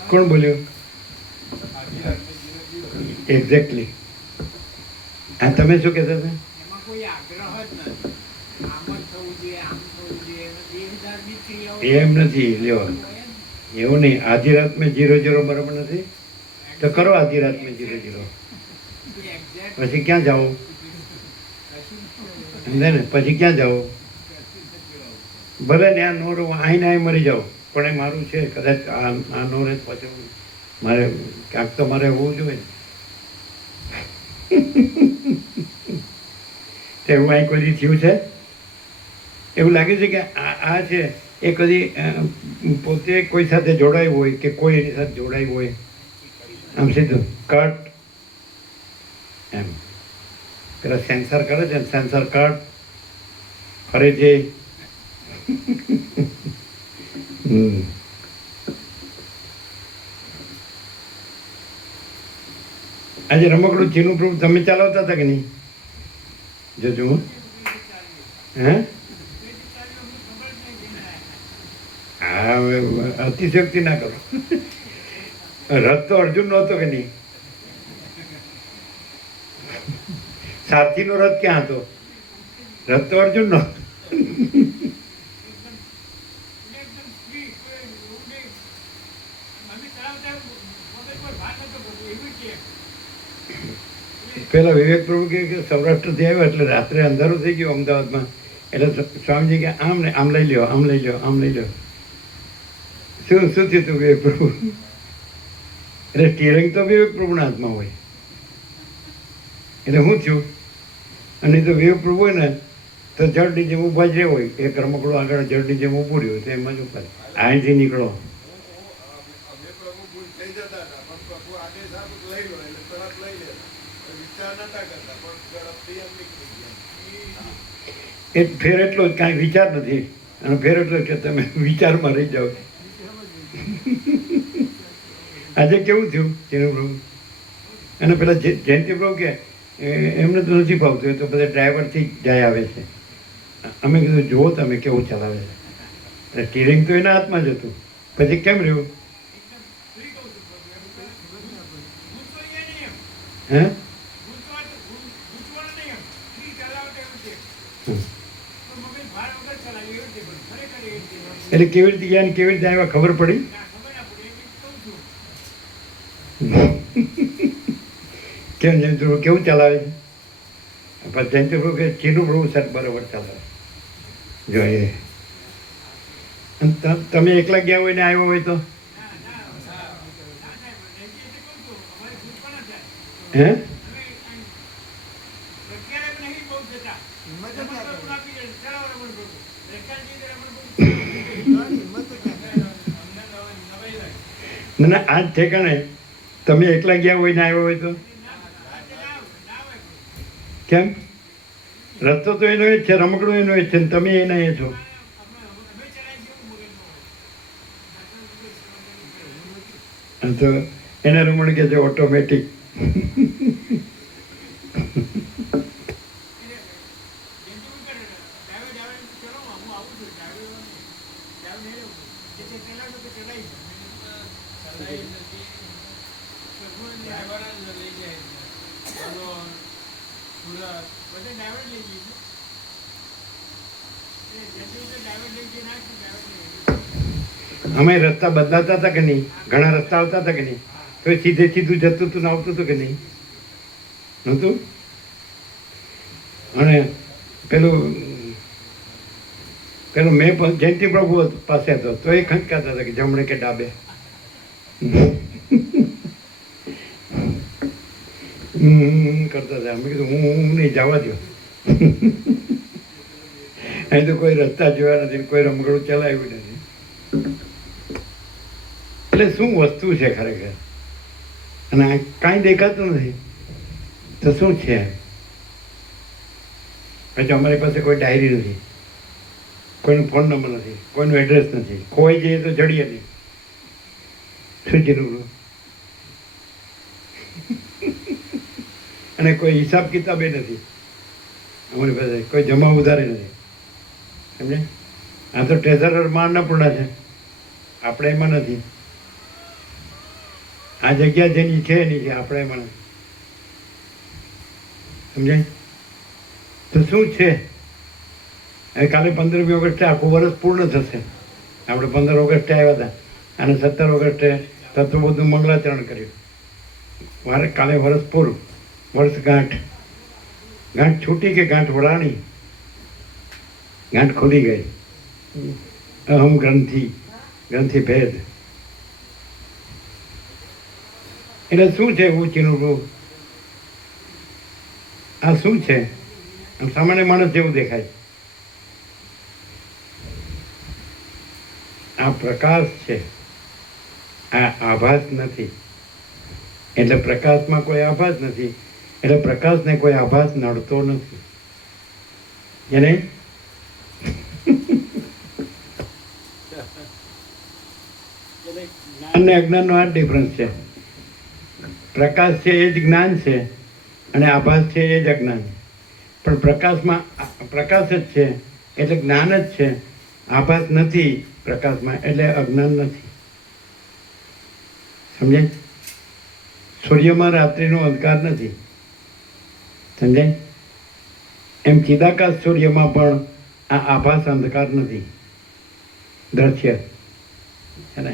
કોણ બોલ્યું? એક્ઝેક્ટલી. હા, તમે શું કહેતા હતા? એમ નથી લ્યો, એવું નહીં. આધી રાત મેં 0-0 બરાબર નથી તો કરો આધી રાત મેં 0-0. પછી ક્યાં જાઓ? સમજે ને? પછી ક્યાં જાઓ? ભલે ને આ નો રહું, આઈને અહીં મરી જાઓ, પણ એ મારું છે. કદાચ આ નો રહે પછી મારે ક્યાંક તો મારે હોવું જોઈએ. એવું અહીં કોઈ થયું છે? એવું લાગે છે કે આ છે એ કદી પોતે કોઈ સાથે જોડાયું હોય કે કોઈ એની સાથે જોડાયું હોય? આમ સીધું કટ એમ પેલા સેન્સર કરે છે, સેન્સર કટ ફરે છે. આજે રમકડું ચીનું પ્રભુ તમે ચલાવતા હતા કે નહીં? જોજો. હે? હા, અતિશયોક્તિ ના કરો. રથ તો અર્જુન નો હતો કે નહીં? સારથીનો રથ ક્યાં હતો? રથ તો અર્જુન નો. પેલા વિવેક પ્રભુ કે સૌરાષ્ટ્રથી આવ્યો એટલે રાત્રે અંધારું થઈ ગયું અમદાવાદમાં. એટલે સ્વામીજી કે આમ ને આમ લઈ લ્યો, આમ લઈ લ્યો, આમ લઈ લ્યો. શું થયું હતું વિવેક પ્રભુ? એટલે સ્ટીયરિંગ તો વિવેક પ્રભુના હાથમાં હોય. એટલે શું થયું? અને તો વિવેક પ્રભુ હોય ને તો જડની જેમ ઊભા જ રહે હોય. એક રમકડું આગળ જડની જેમ ઊભું રહ્યું તો એમ જ ઉપર અહીંથી નીકળો. એ ફેર એટલો જ, કાંઈ વિચાર નથી. અને ફેર એટલો કે તમે વિચારમાં રહી જાઓ. આજે કેવું થયું ચીનુ પ્રભુ? અને પેલા જયંતિ પ્રભુ કે એમને તો નથી ફાવતું, એ તો બધા ડ્રાઈવરથી જાય આવે છે. અમે કીધું જુઓ તમે કેવું ચલાવે છે. સ્ટીરિંગ તો એના હાથમાં જ હતું. પછી કેમ રહ્યું? હે? એટલે કેવી રીતે ગયા ને કેવી રીતે આવ્યા ખબર પડી? કેમ જયંતિ પ્રભુ કેવું ચલાવે છે? પણ જયંતિ પ્રભુ કે ચીનું પ્રભુ સર બરોબર ચલાવે જોઈએ. તમે એકલા ગયા હોય ને આવ્યો હોય તો? હે? ના આ જ ઠેકાણે તમે એકલા ગયા હોય ને આવ્યો હોય તો? કેમ? રસ્તો તો એનો જ છે, રમકડું એનો જ છે, ને તમે એના એ છો. તો એને રમણ કે છે ઓટોમેટિક. અમે રસ્તા બદલાતા હતા કે નહીં? ઘણા રસ્તા આવતા હતા કે નહીં? તો સીધે સીધું જતું હતું ને આવતું હતું કે નહીં? નહોતું? અને પેલું પેલું મેં પણ જયંતિ પ્રભુ પાસે હતો તો એ ખંચકાતા હતા કે જમણે કે ડાબે. કરતા હતા. મેં કીધું હું નહીં, જવા દો. અહીં તો કોઈ રસ્તા જોયા નથી, કોઈ રમકડું ચલાવ્યું નથી. એટલે શું વસ્તુ છે ખરેખર? અને આ કાંઈ દેખાતું નથી તો શું છે? પછી અમારી પાસે કોઈ ડાયરી નથી, કોઈનો ફોન નંબર નથી, કોઈનું એડ્રેસ નથી, ખોવાઈ જઈએ તો જડીએ નહીં. શું જરૂર? અને કોઈ હિસાબ કિતાબે નથી અમારી પાસે, કોઈ જમા ઉધારે નથી. સમજે? આ તો ટ્રેઝરરમાં અન્નપૂર્ણા છે, આપણે એમાં નથી. આ જગ્યા જેની છે એની છે, આપણે એમાં નથી. સમજાય? તો શું છે? હવે કાલે 15મી ઓગસ્ટે આખું વર્ષ પૂર્ણ થશે. આપણે 15 ઓગસ્ટે આવ્યા હતા અને 17 ઓગસ્ટે તત્વબોધનું મંગલાચરણ કર્યું. કાલે વર્ષ પૂરું, વર્ષ ગાંઠ. ગાંઠ છૂટી કે ગાંઠ વળાણી? ગાંઠ ખુલી ગઈ. અહમ ગ્રંથિ, ગ્રંથિ ભેદ. એટલે શું છે ઊંચીનું રૂપ? આ શું છે? આમ સામાન્ય માણસ જેવું દેખાય. આ પ્રકાશ છે, આ આભાસ નથી. એટલે પ્રકાશમાં કોઈ આભાસ નથી, એટલે પ્રકાશને કોઈ આભાસ નડતો નથી. એને જ્ઞાન ને અજ્ઞાનનો આ ડિફરન્સ છે. પ્રકાશ છે એ જ જ્ઞાન છે અને આભાસ છે એ જ અજ્ઞાન. પણ પ્રકાશમાં પ્રકાશ જ છે એટલે જ્ઞાન જ છે, આભાસ નથી પ્રકાશમાં એટલે અજ્ઞાન નથી. સમજાય? સૂર્યમાં રાત્રિનો અંધકાર નથી. સમજાય? એમ ચિદાકાશ સૂર્યમાં પણ આ આભાસ અંધકાર નથી, દ્રશ્ય છે ને.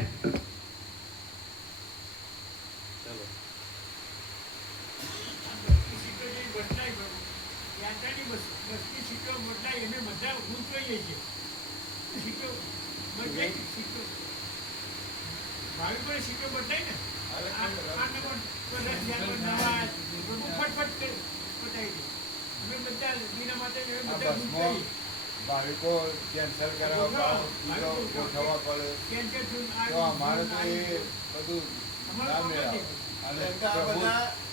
ભાવિકો કેન્સલ કરાવવા ગોઠવવા પડે તો અમારે તો એ બધું ના મેળવે અને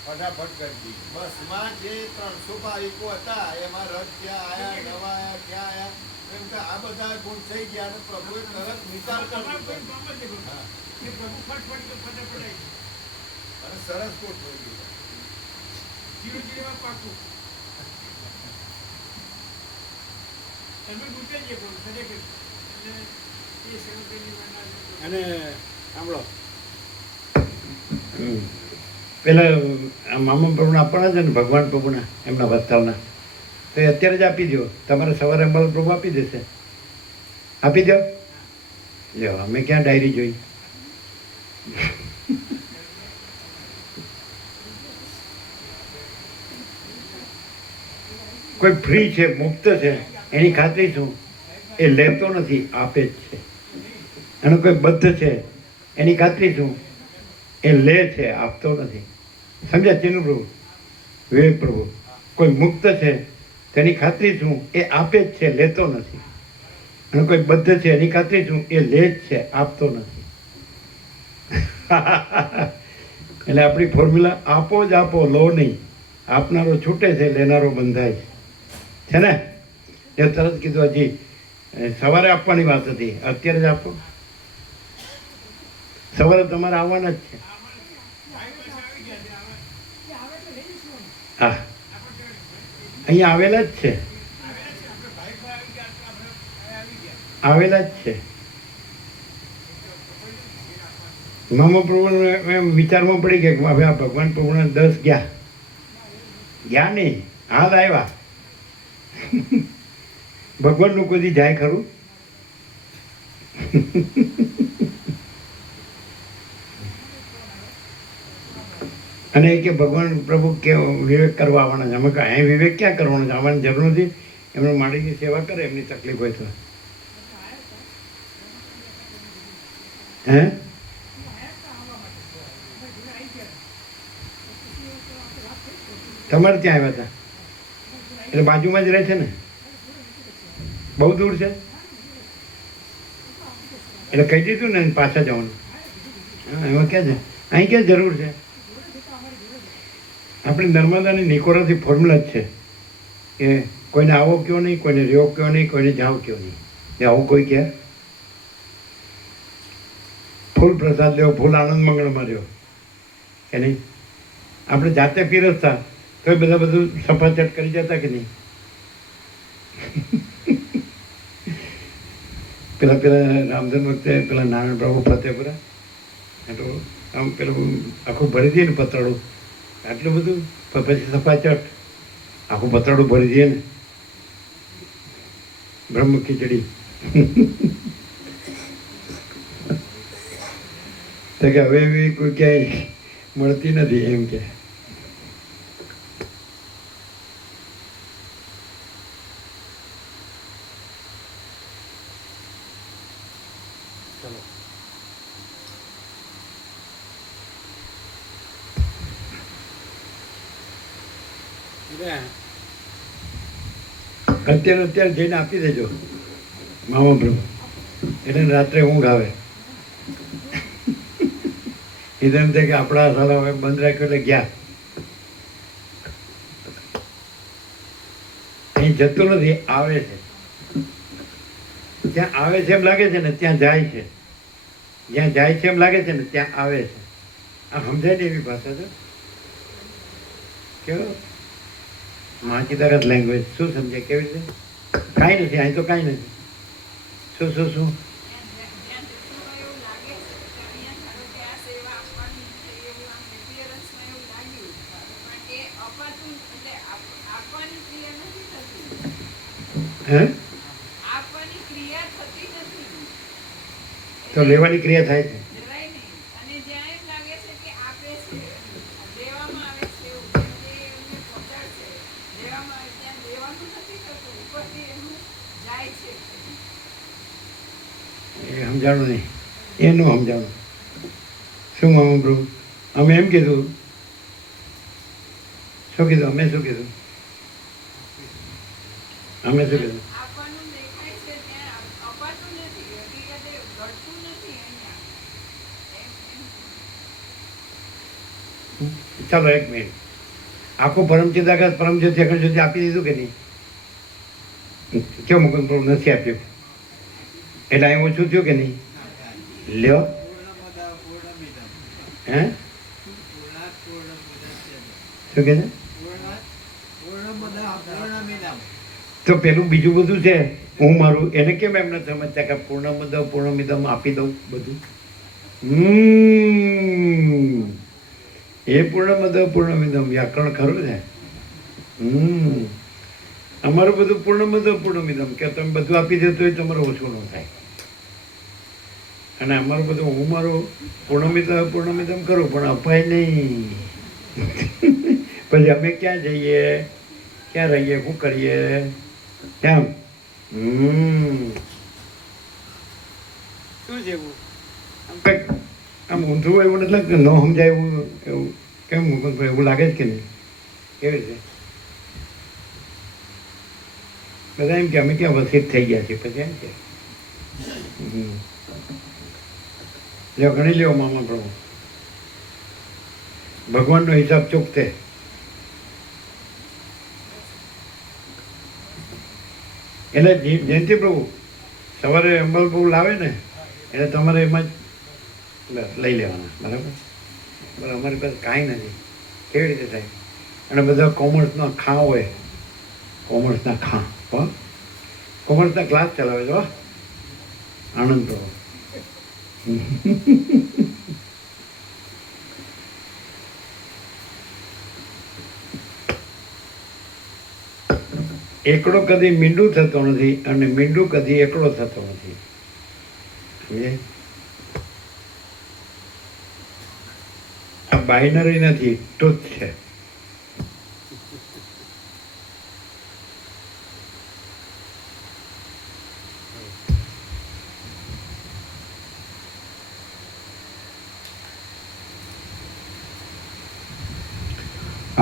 ફટાફટ કરી દી. બસમાં જે 300 ભાવિકો હતા એમાં રથ ક્યાં આયા, નવા આયા, ક્યાં આયા, એમ કે આ બધા ગુણ થઈ ગયા અને પ્રભુએ તરત નિકાલ કર્યો અને સરસ ગોઠવાઈ ગયું. અને સાંભળો, પેલા મામા પ્રભુને આપવાના છે ને, ભગવાન પ્રભુના, એમના વસ્તાવના, તો એ અત્યારે જ આપી દો. તમારે સવારે અંબાલ પ્રભુ આપી દેશે. આપી દો. લ્યો, અમે ક્યાં ડાયરી જોઈ? કોઈ ફ્રી છે, મુક્ત છે, એની ખાતરી શું? એ લેતો નથી, આપે જ છે. અને કોઈ બદ્ધ છે, એની ખાતરી શું? એ લે છે, આપતો નથી. સમજ્યા? ચિનું પ્રભુ, વિવેક પ્રભુ. કોઈ મુક્ત છે તેની ખાતરી શું? એ આપે જ છે, લેતો નથી. અને કોઈ બદ્ધ છે એની ખાતરી શું? એ લે જ છે, આપતો નથી. એટલે આપણી ફોર્મ્યુલા આપો જ આપો, લો નહીં. આપનારો છૂટે છે, લેનારો બંધાય છે ને. એ તરત કીધું, હજી સવારે આપવાની વાત હતી, અત્યારે જ આપો. સવારે તમારે આવવાના જ છે. હા, અહીંયા આવેલા જ છે, આવેલા જ છે. મામા પ્રભુ એમ વિચારમાં પડી ગયા કે હવે આ ભગવાન પ્રભુના 10 ગયા નહીં, હાલ આવ્યા. ભગવાનનું કોઈ દી જાય ખરું? અને એ કે ભગવાન પ્રભુ કે વિવેક કરવા આવવાના છે. અમે કહે અહીં વિવેક ક્યાં કરવાનો છે, આવવાની જરૂર નથી. એમણે માડીની સેવા કરે, એમની તકલીફ હોય તો. હે તમારે ત્યાં આવ્યા હતા એટલે બાજુમાં જ રહે છે ને? બહુ દૂર છે એટલે કહી દીધું ને પાછા જવાનું. હા, એમાં ક્યાં છે? અહીં ક્યાં જરૂર છે? આપણી નર્મદાની નિકોરાથી ફોર્મ્યુલા જ છે કે કોઈને આવો કયો નહીં, કોઈને રહ્યો કયો નહીં, કોઈને જાઓ કયો નહીં. એ આવું કોઈ કહે? ફૂલ પ્રસાદ લેવો, ફૂલ આનંદ મંગળમાં રહ્યો કે નહીં? આપણે જાતે પીરસતા તો બધા બધું સફાચટ કરી જતા કે નહીં? પેલા રામધન વખતે પેલા નારાયણ પ્રભુ ફતેપુરા એટલું આમ પેલું આખું ભરી દઈએ ને પતળું, આટલું બધું પછી સફાચટ આખું પતળું ભરી દઈએ ને બ્રહ્મ ખીચડી. તો કે હવે એવી કોઈ ક્યાંય મળતી નથી એમ કે. અત્યારે જઈને આપી દેજો મામા પ્રભુ, એટલે રાત્રે ઊંઘ આવે. એમ થાય કે આપણા સાલા હવે બંધ રાખ્યો એટલે ગયા. અહીં જતું નથી, આવે છે. ત્યાં આવે છે એમ લાગે છે ને ત્યાં જાય છે, જ્યાં જાય છે એમ લાગે છે ને ત્યાં આવે છે. આ સમજાય ને એવી ભાષા છે. કેવો માચીદારત લેંગ્વેજ. શું સમજાય? કેવી રીતે? કાંઈ નથી, અહીં તો કાંઈ નથી. શું શું શું હે? તો લેવાની ક્રિયા થાય છે. એ સમજાણું નહીં, એનું સમજાણું. શું મામા પ્રભુ? અમે એમ કીધું. શું કીધું? અમે શું કીધું? અમે શું કીધું? ચાલો એક મિનિટ. આખું પરમચિદાકાશ પરમજ્યોતિ અખંડ જ્યોતિ આપી દીધું કે નહીં? કેવું મુકુંદ પ્રભુ નથી આપ્યું એટલે અહીં ઓછું થયું કે નહીં? લ્યો હે શું કે છે? તો પેલું બીજું બધું છે હું મારું, એને કેમ એમ નથી સમજતા કે પૂર્ણમિદમ આપી દઉં બધું? એ પૂર્ણમિદમ વ્યાકરણ ખરું ને. અમારું બધું પૂર્ણમિદમ કે તમે બધું આપી દો તો તમારું ઓછું ન થાય. અને અમારું બધું હું મારું પૂર્ણમિદમ કરું પણ અપાય નહીં. પછી અમે ક્યાં જઈએ, ક્યાં રહીએ, શું કરીએ? એમ શું છે એવું? આમ ઊંધું એવું એટલે ન સમજાય એવું કેમ મુકુંદભાઈ? એવું લાગે છે કે નહીં? કેવી રીતે? બધા એમ કે અમે ક્યાં વસીત થઈ ગયા છીએ. પછી એમ કે લ્યો ગણી લ્યો મામા પ્રભુ, ભગવાનનો હિસાબ ચૂકતે. એટલે જયંતિ પ્રભુ સવારે અંબલ બહુ લાવે ને એટલે તમારે એમાં જ લઈ લેવાના. બરાબર? પણ અમારી પાસે કાંઈ નથી. કેવી રીતે થાય? અને બધા કોમર્સના ખાં હોય, કોમર્સના ખાં કોમર્સના ક્લાસ ચલાવે છે. આનંદ પ્રભુ એકડો કદી મીંડું થતો નથી અને મીંડું કદી એકડો થતો નથી. આ બાઇનરી નથી, ટ્રુથ છે.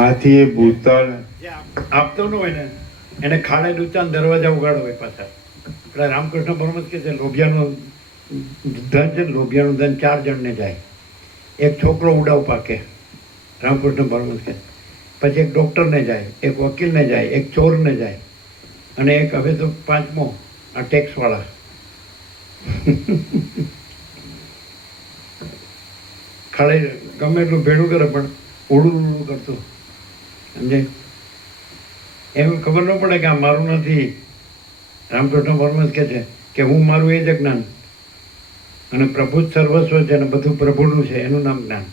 આથી એ ભૂતળ જે આપતો ન હોય ને એને ખાડે ડૂચા દરવાજા ઉગાડો હોય પાછા. એટલે રામકૃષ્ણ પરમહંસ કે છે લોભિયાનું ધન છે ને, લોભિયાનું ધન 4 જણને જાય. એક છોકરો ઉડાવ પાકે, રામકૃષ્ણ પરમહંસ કે. પછી એક ડૉક્ટરને જાય, એક વકીલને જાય, એક ચોરને જાય, અને એક હવે તો 5મો આ ટેક્સવાળા. ખાડે ગમે એટલું ભેડું કરે પણ ઉડું કરતું, સમજે? એમ ખબર ન પડે કે આ મારું નથી. રામકૃષ્ણ પરમહંસ કહે છે કે હું મારું એ જ જ્ઞાન, અને પ્રભુ જ સર્વસ્વ છે, અને બધું પ્રભુનું છે, એનું નામ જ્ઞાન.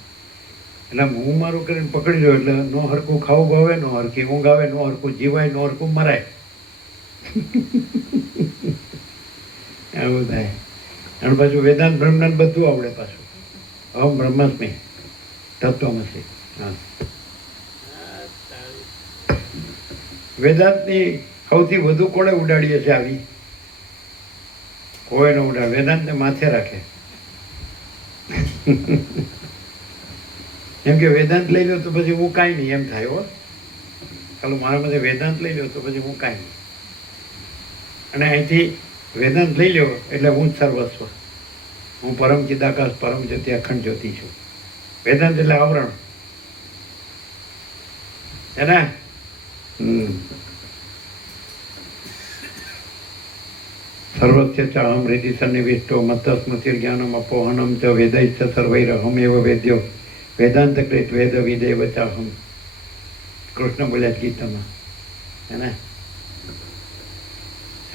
એટલે આમ હું મારું કરીને પકડી લો એટલે નો હરખું ખાવું ભાવે, નો હરખી ઊંઘ આવે, નો હરખું જીવાય, નો હરખું મરાય. આવું થાય. અને પાછું વેદાંત બ્રહ્મજ્ઞાન બધું આવડે પાછું. અહમ બ્રહ્માસ્મિ તત્વમસી. હા, વેદાંતની સૌથી વધુ કોણે ઉડાડીએ છે આવી? કોઈ ન ઉડાડે, વેદાંતને માથે રાખે. એમ કે વેદાંત લઈ લો તો પછી હું કાંઈ નહીં એમ થાય. હો, ચાલો મારા માટે વેદાંત લઈ લો તો પછી હું કાંઈ નહીં. અને અહીંથી વેદાંત લઈ લો એટલે હું જ સર્વસ્વ, હું પરમ ચિદાકાશ પરમ જ્યોતિ અખંડ જ્યોતિ છું. વેદાંત એટલે આવરણ છે ને. સર્વસ્ય ચ અહમ હૃદિ સન્નિવિષ્ટો મત્તસ્મૃતિર જ્ઞાનમ અપોહનમ ચ વેદૈશ્ચ સર્વૈરહમ એવ વેદ્યો વેદાંત કૃત વેદ વિદેવ ચાહમ. કૃષ્ણ બોલ્યા ગીતામાં, હે ને.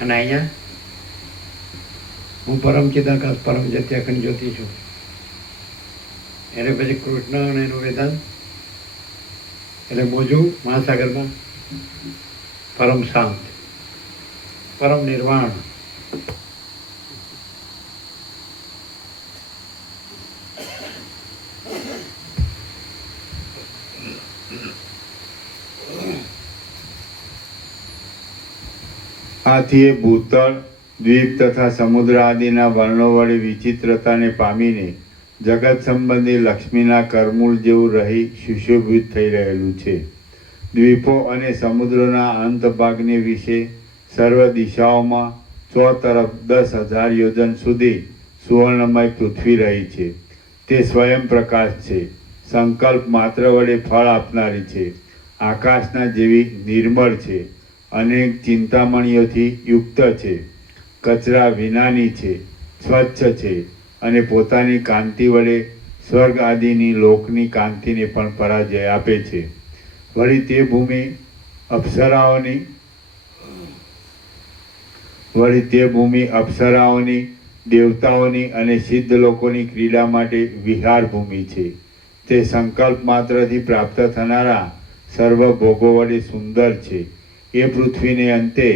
અને અહીંયા હું પરમ ચિદાકાશ પરમ જ્યોતિ અખંડ જ્યોતિ છું. એને પછી કૃષ્ણ અને એનું વેદાંત એટલે મોજું મહાસાગરમાં પરમ શાંત, પરમ નિર્વાણ. આથી એ ભૂતળ, દ્વીપ તથા સમુદ્ર આદિના વર્ણો વડે વિચિત્રતાને પામીને જગત સંબંધી લક્ષ્મીના કરમૂળ જેવું રહી સુશોભિત થઈ રહેલું છે. દ્વીપો અને સમુદ્રના અંત ભાગને વિશે સર્વ દિશાઓમાં ચોતરફ 10,000 યોજન સુધી સુવર્ણમય પૃથ્વી રહી છે. તે સ્વયં પ્રકાશ છે, સંકલ્પ માત્ર વડે ફળ આપનારી છે, આકાશના જેવી નિર્મળ છે, અનેક ચિંતામણીઓથી યુક્ત છે, કચરા વિનાની છે, સ્વચ્છ છે, અને પોતાની કાંતિ વડે સ્વર્ગ આદિની લોકની કાંતિને પણ પરાજય આપે છે. વળી તે ભૂમિ અપ્સરાઓની, દેવતાઓની અને સિદ્ધ લોકોની ક્રીડા માટે વિહાર ભૂમિ છે. તે સંકલ્પ માત્રથી પ્રાપ્ત થનારા સર્વ ભોગો વડે સુંદર છે. એ પૃથ્વીને અંતે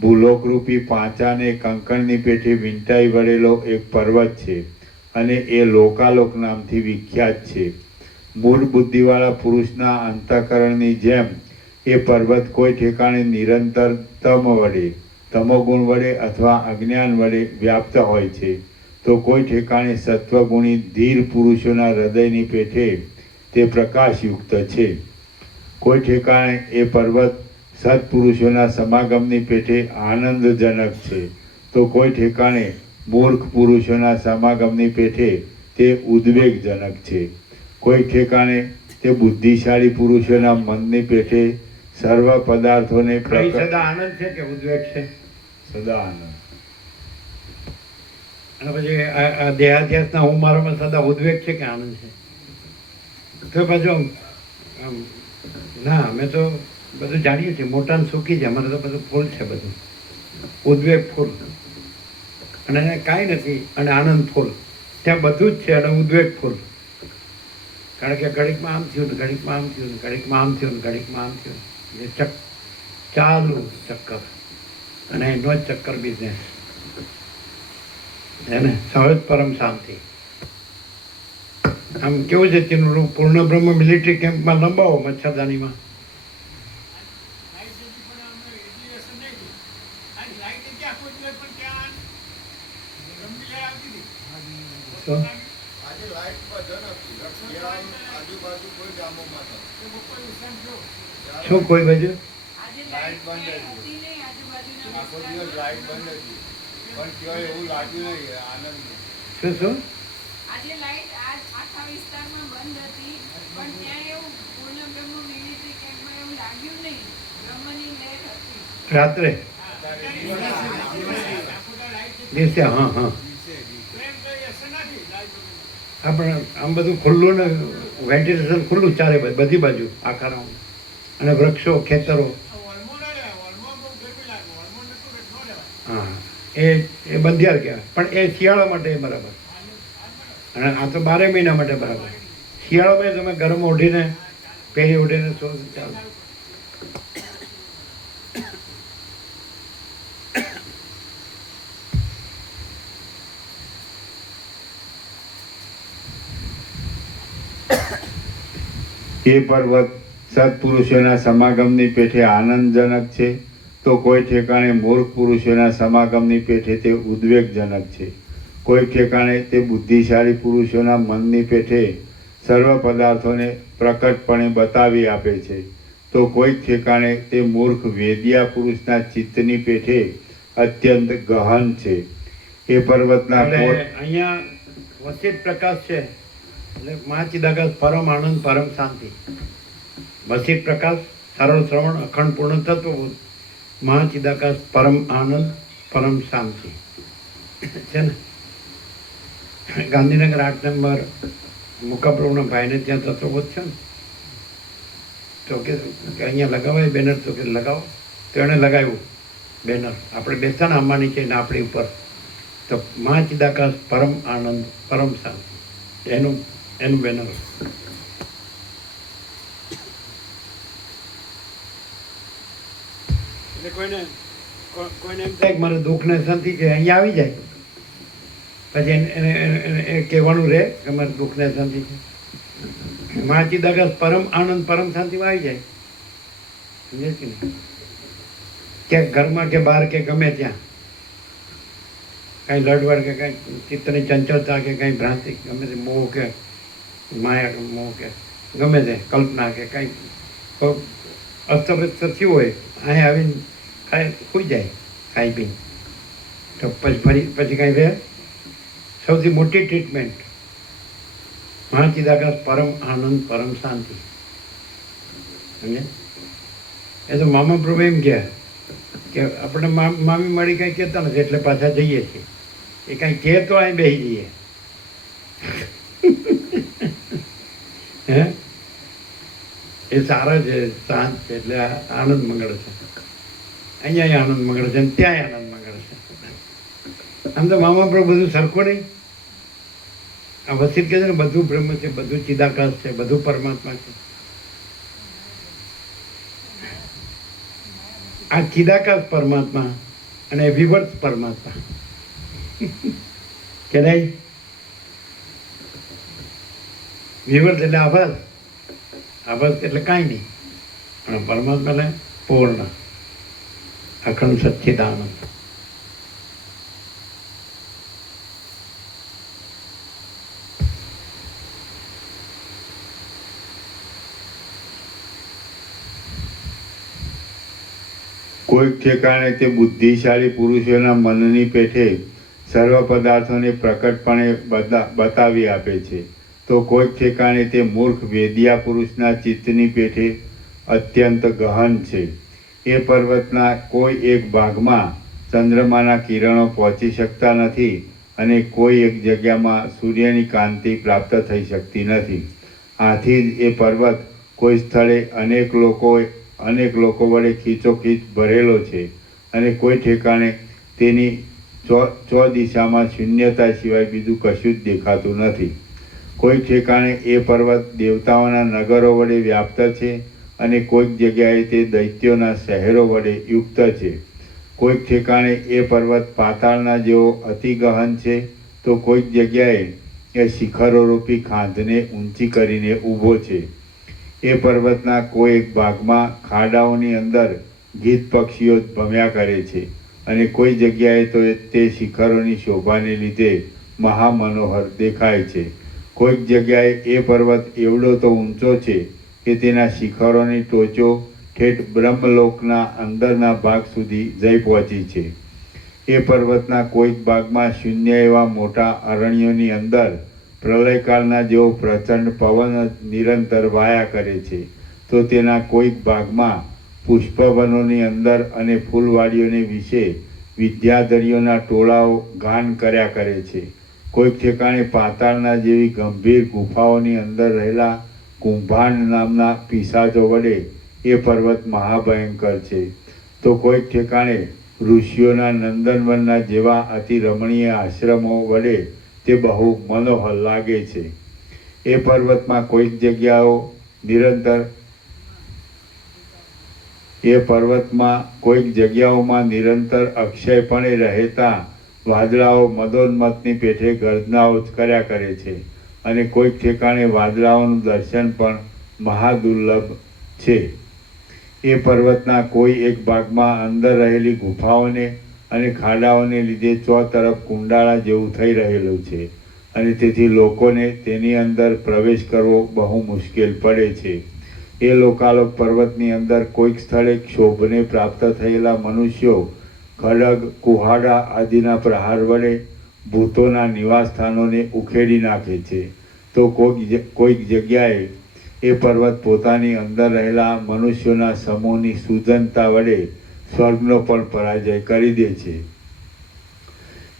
ભૂલોકરૂપી પાંચાને કંકણની પેઠે વીંટાઈ વળેલો એક પર્વત છે, અને એ લોકાલોક નામથી વિખ્યાત છે. મૂળ બુદ્ધિવાળા પુરુષના અંતઃકરણની જેમ એ પર્વત કોઈ ઠેકાણે નિરંતર તમોગુણ વડે અથવા અજ્ઞાન વડે વ્યાપ્ત હોય છે, તો કોઈ ઠેકાણે સત્વગુણી ધીર પુરુષોના હૃદયની પેઠે તે પ્રકાશયુક્ત છે. કોઈ ઠેકાણે એ પર્વત સત્પુરુષોના સમાગમની પેઠે આનંદજનક છે, તો કોઈ ઠેકાણે મૂર્ખ પુરુષોના સમાગમની પેઠે તે ઉદ્વેગજનક છે. કોઈ ઠેકાણે તે બુદ્ધિશાળી પુરુષોના મનની પેઠે સર્વ પદાર્થોને સદા આનંદ છે કે ઉદ્વેગ છે? સદા આનંદ. અને પછી આ દેહાધ્યાસના હું મારામાં સદા ઉદ્વેગ છે કે આનંદ છે? તો પાછું ના, અમે તો બધું જાણીએ છીએ, મોટા સુખી છે, અમારે તો બધું ફૂલ છે, બધું ઉદ્વેગ ફૂલ, અને એને કાંઈ નથી, અને આનંદ ફૂલ. ત્યાં બધું જ છે અને ઉદ્વેગ ફૂલ. કારણ કે ઘડીકમાં આમ થયું ને ઘડીકમાં આમ થયું ને ઘડીકમાં આમ થયું ને ઘડીકમાં આમ થયું, એ ચાલુ ચક્કર, અને એનો જ ચક્કર બિઝનેસ એને સહજ પરમ શાંતિ. આમ કેવું છે તેનું રૂપ? પૂર્ણ બ્રહ્મ મિલિટરી કેમ્પમાં લંબાવો મચ્છરદાનીમાં. તો આજે લાઈટ બધે નથી. શિયાળ આજુબાજુ કોઈ ગામોમાં નથી. શું કોઈ બાજુ? લાઈટ બંધ હતી. આખો દિવસ લાઈટ બંધ હતી. પણ ત્યાં એવું લાગ્યું નહીં આનંદ. શું આજે લાઈટ આખા વિસ્તારમાં બંધ હતી પણ ત્યાં એવું પૂર્ણ બ્રહ્મ મિલિટરી કેમ્પમાં એવું લાગ્યું નહીં. બ્રહ્મની લહેર હતી. રાત્રે દિવસે? હા હા. આપણે આમ બધું ખુલ્લું ને વેન્ટિલેશન ખુલ્લું ચારે બાજુ, બધી બાજુ આખા રાઉન્ડ, અને વૃક્ષો, ખેતરો. હા, એ બંધિયાર કહેવાય, પણ એ શિયાળા માટે બરાબર. અને આ તો 12 મહિના માટે બરાબર. શિયાળામાં તમે ગરમ ઓઢીને પહેરી ઓઢીને સો ચાલે. એ પર્વત સત્પુરુષોના સમાગમની પેઠે આનંદજનક છે, તો કોઈ ઠેકાણે મૂર્ખ પુરુષોના સમાગમની પેઠે તે ઉદ્વેગજનક છે. કોઈ ઠેકાણે તે બુદ્ધિશાળી પુરુષોના મનની પેઠે સર્વ પદાર્થોને પ્રકટપણે બતાવી આપે છે, તો કોઈક ઠેકાણે તે મૂર્ખ વેદિયા પુરુષના ચિત્તની પેઠે અત્યંત ગહન છે. એ પર્વતના એટલે અહીંયા વસિત પ્રકાશ છે, એટલે મહાચિદાકાશ પરમ આનંદ પરમ શાંતિ. વસિત પ્રકાશ, સરળ શ્રવણ, અખંડ પૂર્ણ તત્વ, મહાચિદાકાશ પરમ આનંદ પરમ શાંતિ છે ને. ગાંધીનગર 8 નંબર મુકાપ્રભુના ભાઈને ત્યાં તત્વબોધ છે ને, તો કે અહીંયા લગાવાય બેનર, તો કે લગાવો. તો એણે લગાવ્યું બેનર. આપણે બેસતા ને અંબાની છે ને આપણી ઉપર, તો મહાચિદાકાશ પરમ આનંદ પરમ શાંતિ, એનું બેનર. એટલે કોઈને એમ થાય કે મારે દુઃખ ને શાંતિ છે, અહીંયા આવી જાય પછી એને કહેવાનું રહે કે મારે દુઃખ ને શાંતિ છે. મહાચિદાકાશ પરમ આનંદ પરમ શાંતિમાં આવી જાય. સમજે છે ને? ક્યાંક ઘરમાં કે બહાર કે ગમે ત્યાં કાંઈ લડવડ કે કાંઈ ચિત્તની ચંચળતા કે કાંઈ ભ્રાંતિ, ગમે તે મોહ કે માયા કે મોહ કે ગમે તે કલ્પના કે કાંઈ અસ્તવ્યસ્ત થયું હોય, અહીં આવીને કાંઈ ખુઈ જાય ખાઈ પીને, તો પછી કાંઈ રહે. સૌથી મોટી ટ્રીટમેન્ટ મહાચિદાકાશ પરમ આનંદ પરમ શાંતિ. સમજે? એ તો મામા પ્રભુ એમ કહે કે આપણે મામી મળી કાંઈ કહેતા નથી એટલે પાછા જઈએ છીએ. એ કાંઈ કહે તો અહીં બેસી જઈએ. હે, એ સારા છે, શાંત છે, એટલે આનંદ મંગળ છે. અહીંયા આનંદ મંગળ છે, ત્યાં આનંદ મંગળ છે. આમ તો મામા પ્રભુ બધું સરખું નહીં. આ વસિત કહે છે ને, બધું બ્રહ્મ છે, બધું ચિદાકાશ છે, બધું પરમાત્મા છે. આ ચિદાકાશ પરમાત્મા અને વિવર્ત પરમાત્મા કે નહીં? વિવર્ત એટલે આભાસ, આભાસ એટલે કાંઈ નહીં, પણ પરમાત્મા એટલે પૂર્ણ અખંડ સચ્ચિદાનંદ. કોઈક ઠેકાણે તે બુદ્ધિશાળી પુરુષોના મનની પેઠે સર્વ પદાર્થોને પ્રકટપણે બતાવી આપે છે, તો કોઈક ઠેકાણે તે મૂર્ખ વેદિયા પુરુષના ચિત્તની પેઠે અત્યંત ગહન છે. એ પર્વતના કોઈ એક ભાગમાં ચંદ્રમાના કિરણો પહોંચી શકતા નથી, અને કોઈ એક જગ્યામાં સૂર્યની કાંતિ પ્રાપ્ત થઈ શકતી નથી. આથી જ એ પર્વત કોઈ સ્થળે અનેક લોકો વડે ખીચોખીચ ભરેલો છે, અને કોઈ ઠેકાણે તેની ચો દિશામાં શૂન્યતા સિવાય બીજું કશું જ દેખાતું નથી. કોઈ ઠેકાણે એ પર્વત દેવતાઓના નગરો વડે વ્યાપ્ત છે, અને કોઈક જગ્યાએ તે દૈત્યોના શહેરો વડે યુક્ત છે. કોઈક ઠેકાણે એ પર્વત પાતાળના જેવો અતિ ગહન છે, તો કોઈક જગ્યાએ એ શિખરોરૂપી ખાંધને ઊંચી કરીને ઊભો છે. એ પર્વતના કોઈ એક ભાગમાં ખાડાઓની અંદર ગીધ પક્ષીઓ ભમ્યા કરે છે અને કોઈ જગ્યાએ તો તે શિખરોની શોભાને લીધે મહામનોહર દેખાય છે. કોઈક જગ્યાએ એ પર્વત એવડો તો ઊંચો છે કે તેના શિખરોની ટોચો ઠેઠ બ્રહ્મલોકના અંદરના ભાગ સુધી જઈ પહોંચી છે. એ પર્વતના કોઈક ભાગમાં શૂન્ય એવા મોટા અરણ્યોની અંદર પ્રલયકાળના જેવો પ્રચંડ પવન નિરંતર વાયા કરે છે, તો તેના કોઈક ભાગમાં પુષ્પવનોની અંદર અને ફૂલવાડીઓને વિશે વિદ્યાધરીઓના ટોળાઓ ગાન કર્યા કરે છે. કોઈક ઠેકાણે પાતાળના જેવી ગંભીર ગુફાઓની અંદર રહેલા કુંભાંડ નામના પિશાચો વડે એ પર્વત મહાભયંકર છે, તો કોઈક ઠેકાણે ઋષિઓના નંદનવનના જેવા અતિ રમણીય આશ્રમો વડે તે બહુ મનોહર લાગે છે. એ પર્વતમાં કોઈક જગ્યાઓ નિરંતર કોઈક જગ્યાઓમાં નિરંતર અક્ષયપણે રહેતા વાદળાઓ મદોન્મતની પેઠે ગર્જનાઓ જ કર્યા કરે છે અને કોઈક ઠેકાણે વાદળાઓનું દર્શન પણ મહાદુર્લભ છે. એ પર્વતના કોઈ એક ભાગમાં અંદર રહેલી ગુફાઓને અને ખાડાઓને લીધે ચોતરફ કુંડાળા જેવું થઈ રહેલું છે અને તેથી લોકોને તેની અંદર પ્રવેશ કરવો બહુ મુશ્કેલ પડે છે. એ લોકાલોક પર્વતની અંદર કોઈક સ્થળે ક્ષોભને પ્રાપ્ત થયેલા મનુષ્યો ખડગ કુહાડા આદિના પ્રહાર વડે ભૂતોના નિવાસસ્થાનોને ઉખેડી નાખે છે, તો કોઈક જગ્યાએ એ પર્વત પોતાની અંદર રહેલા મનુષ્યોના સમૂહની સુજનતા વડે સ્વર્ગનો પણ પરાજય કરી દે છે.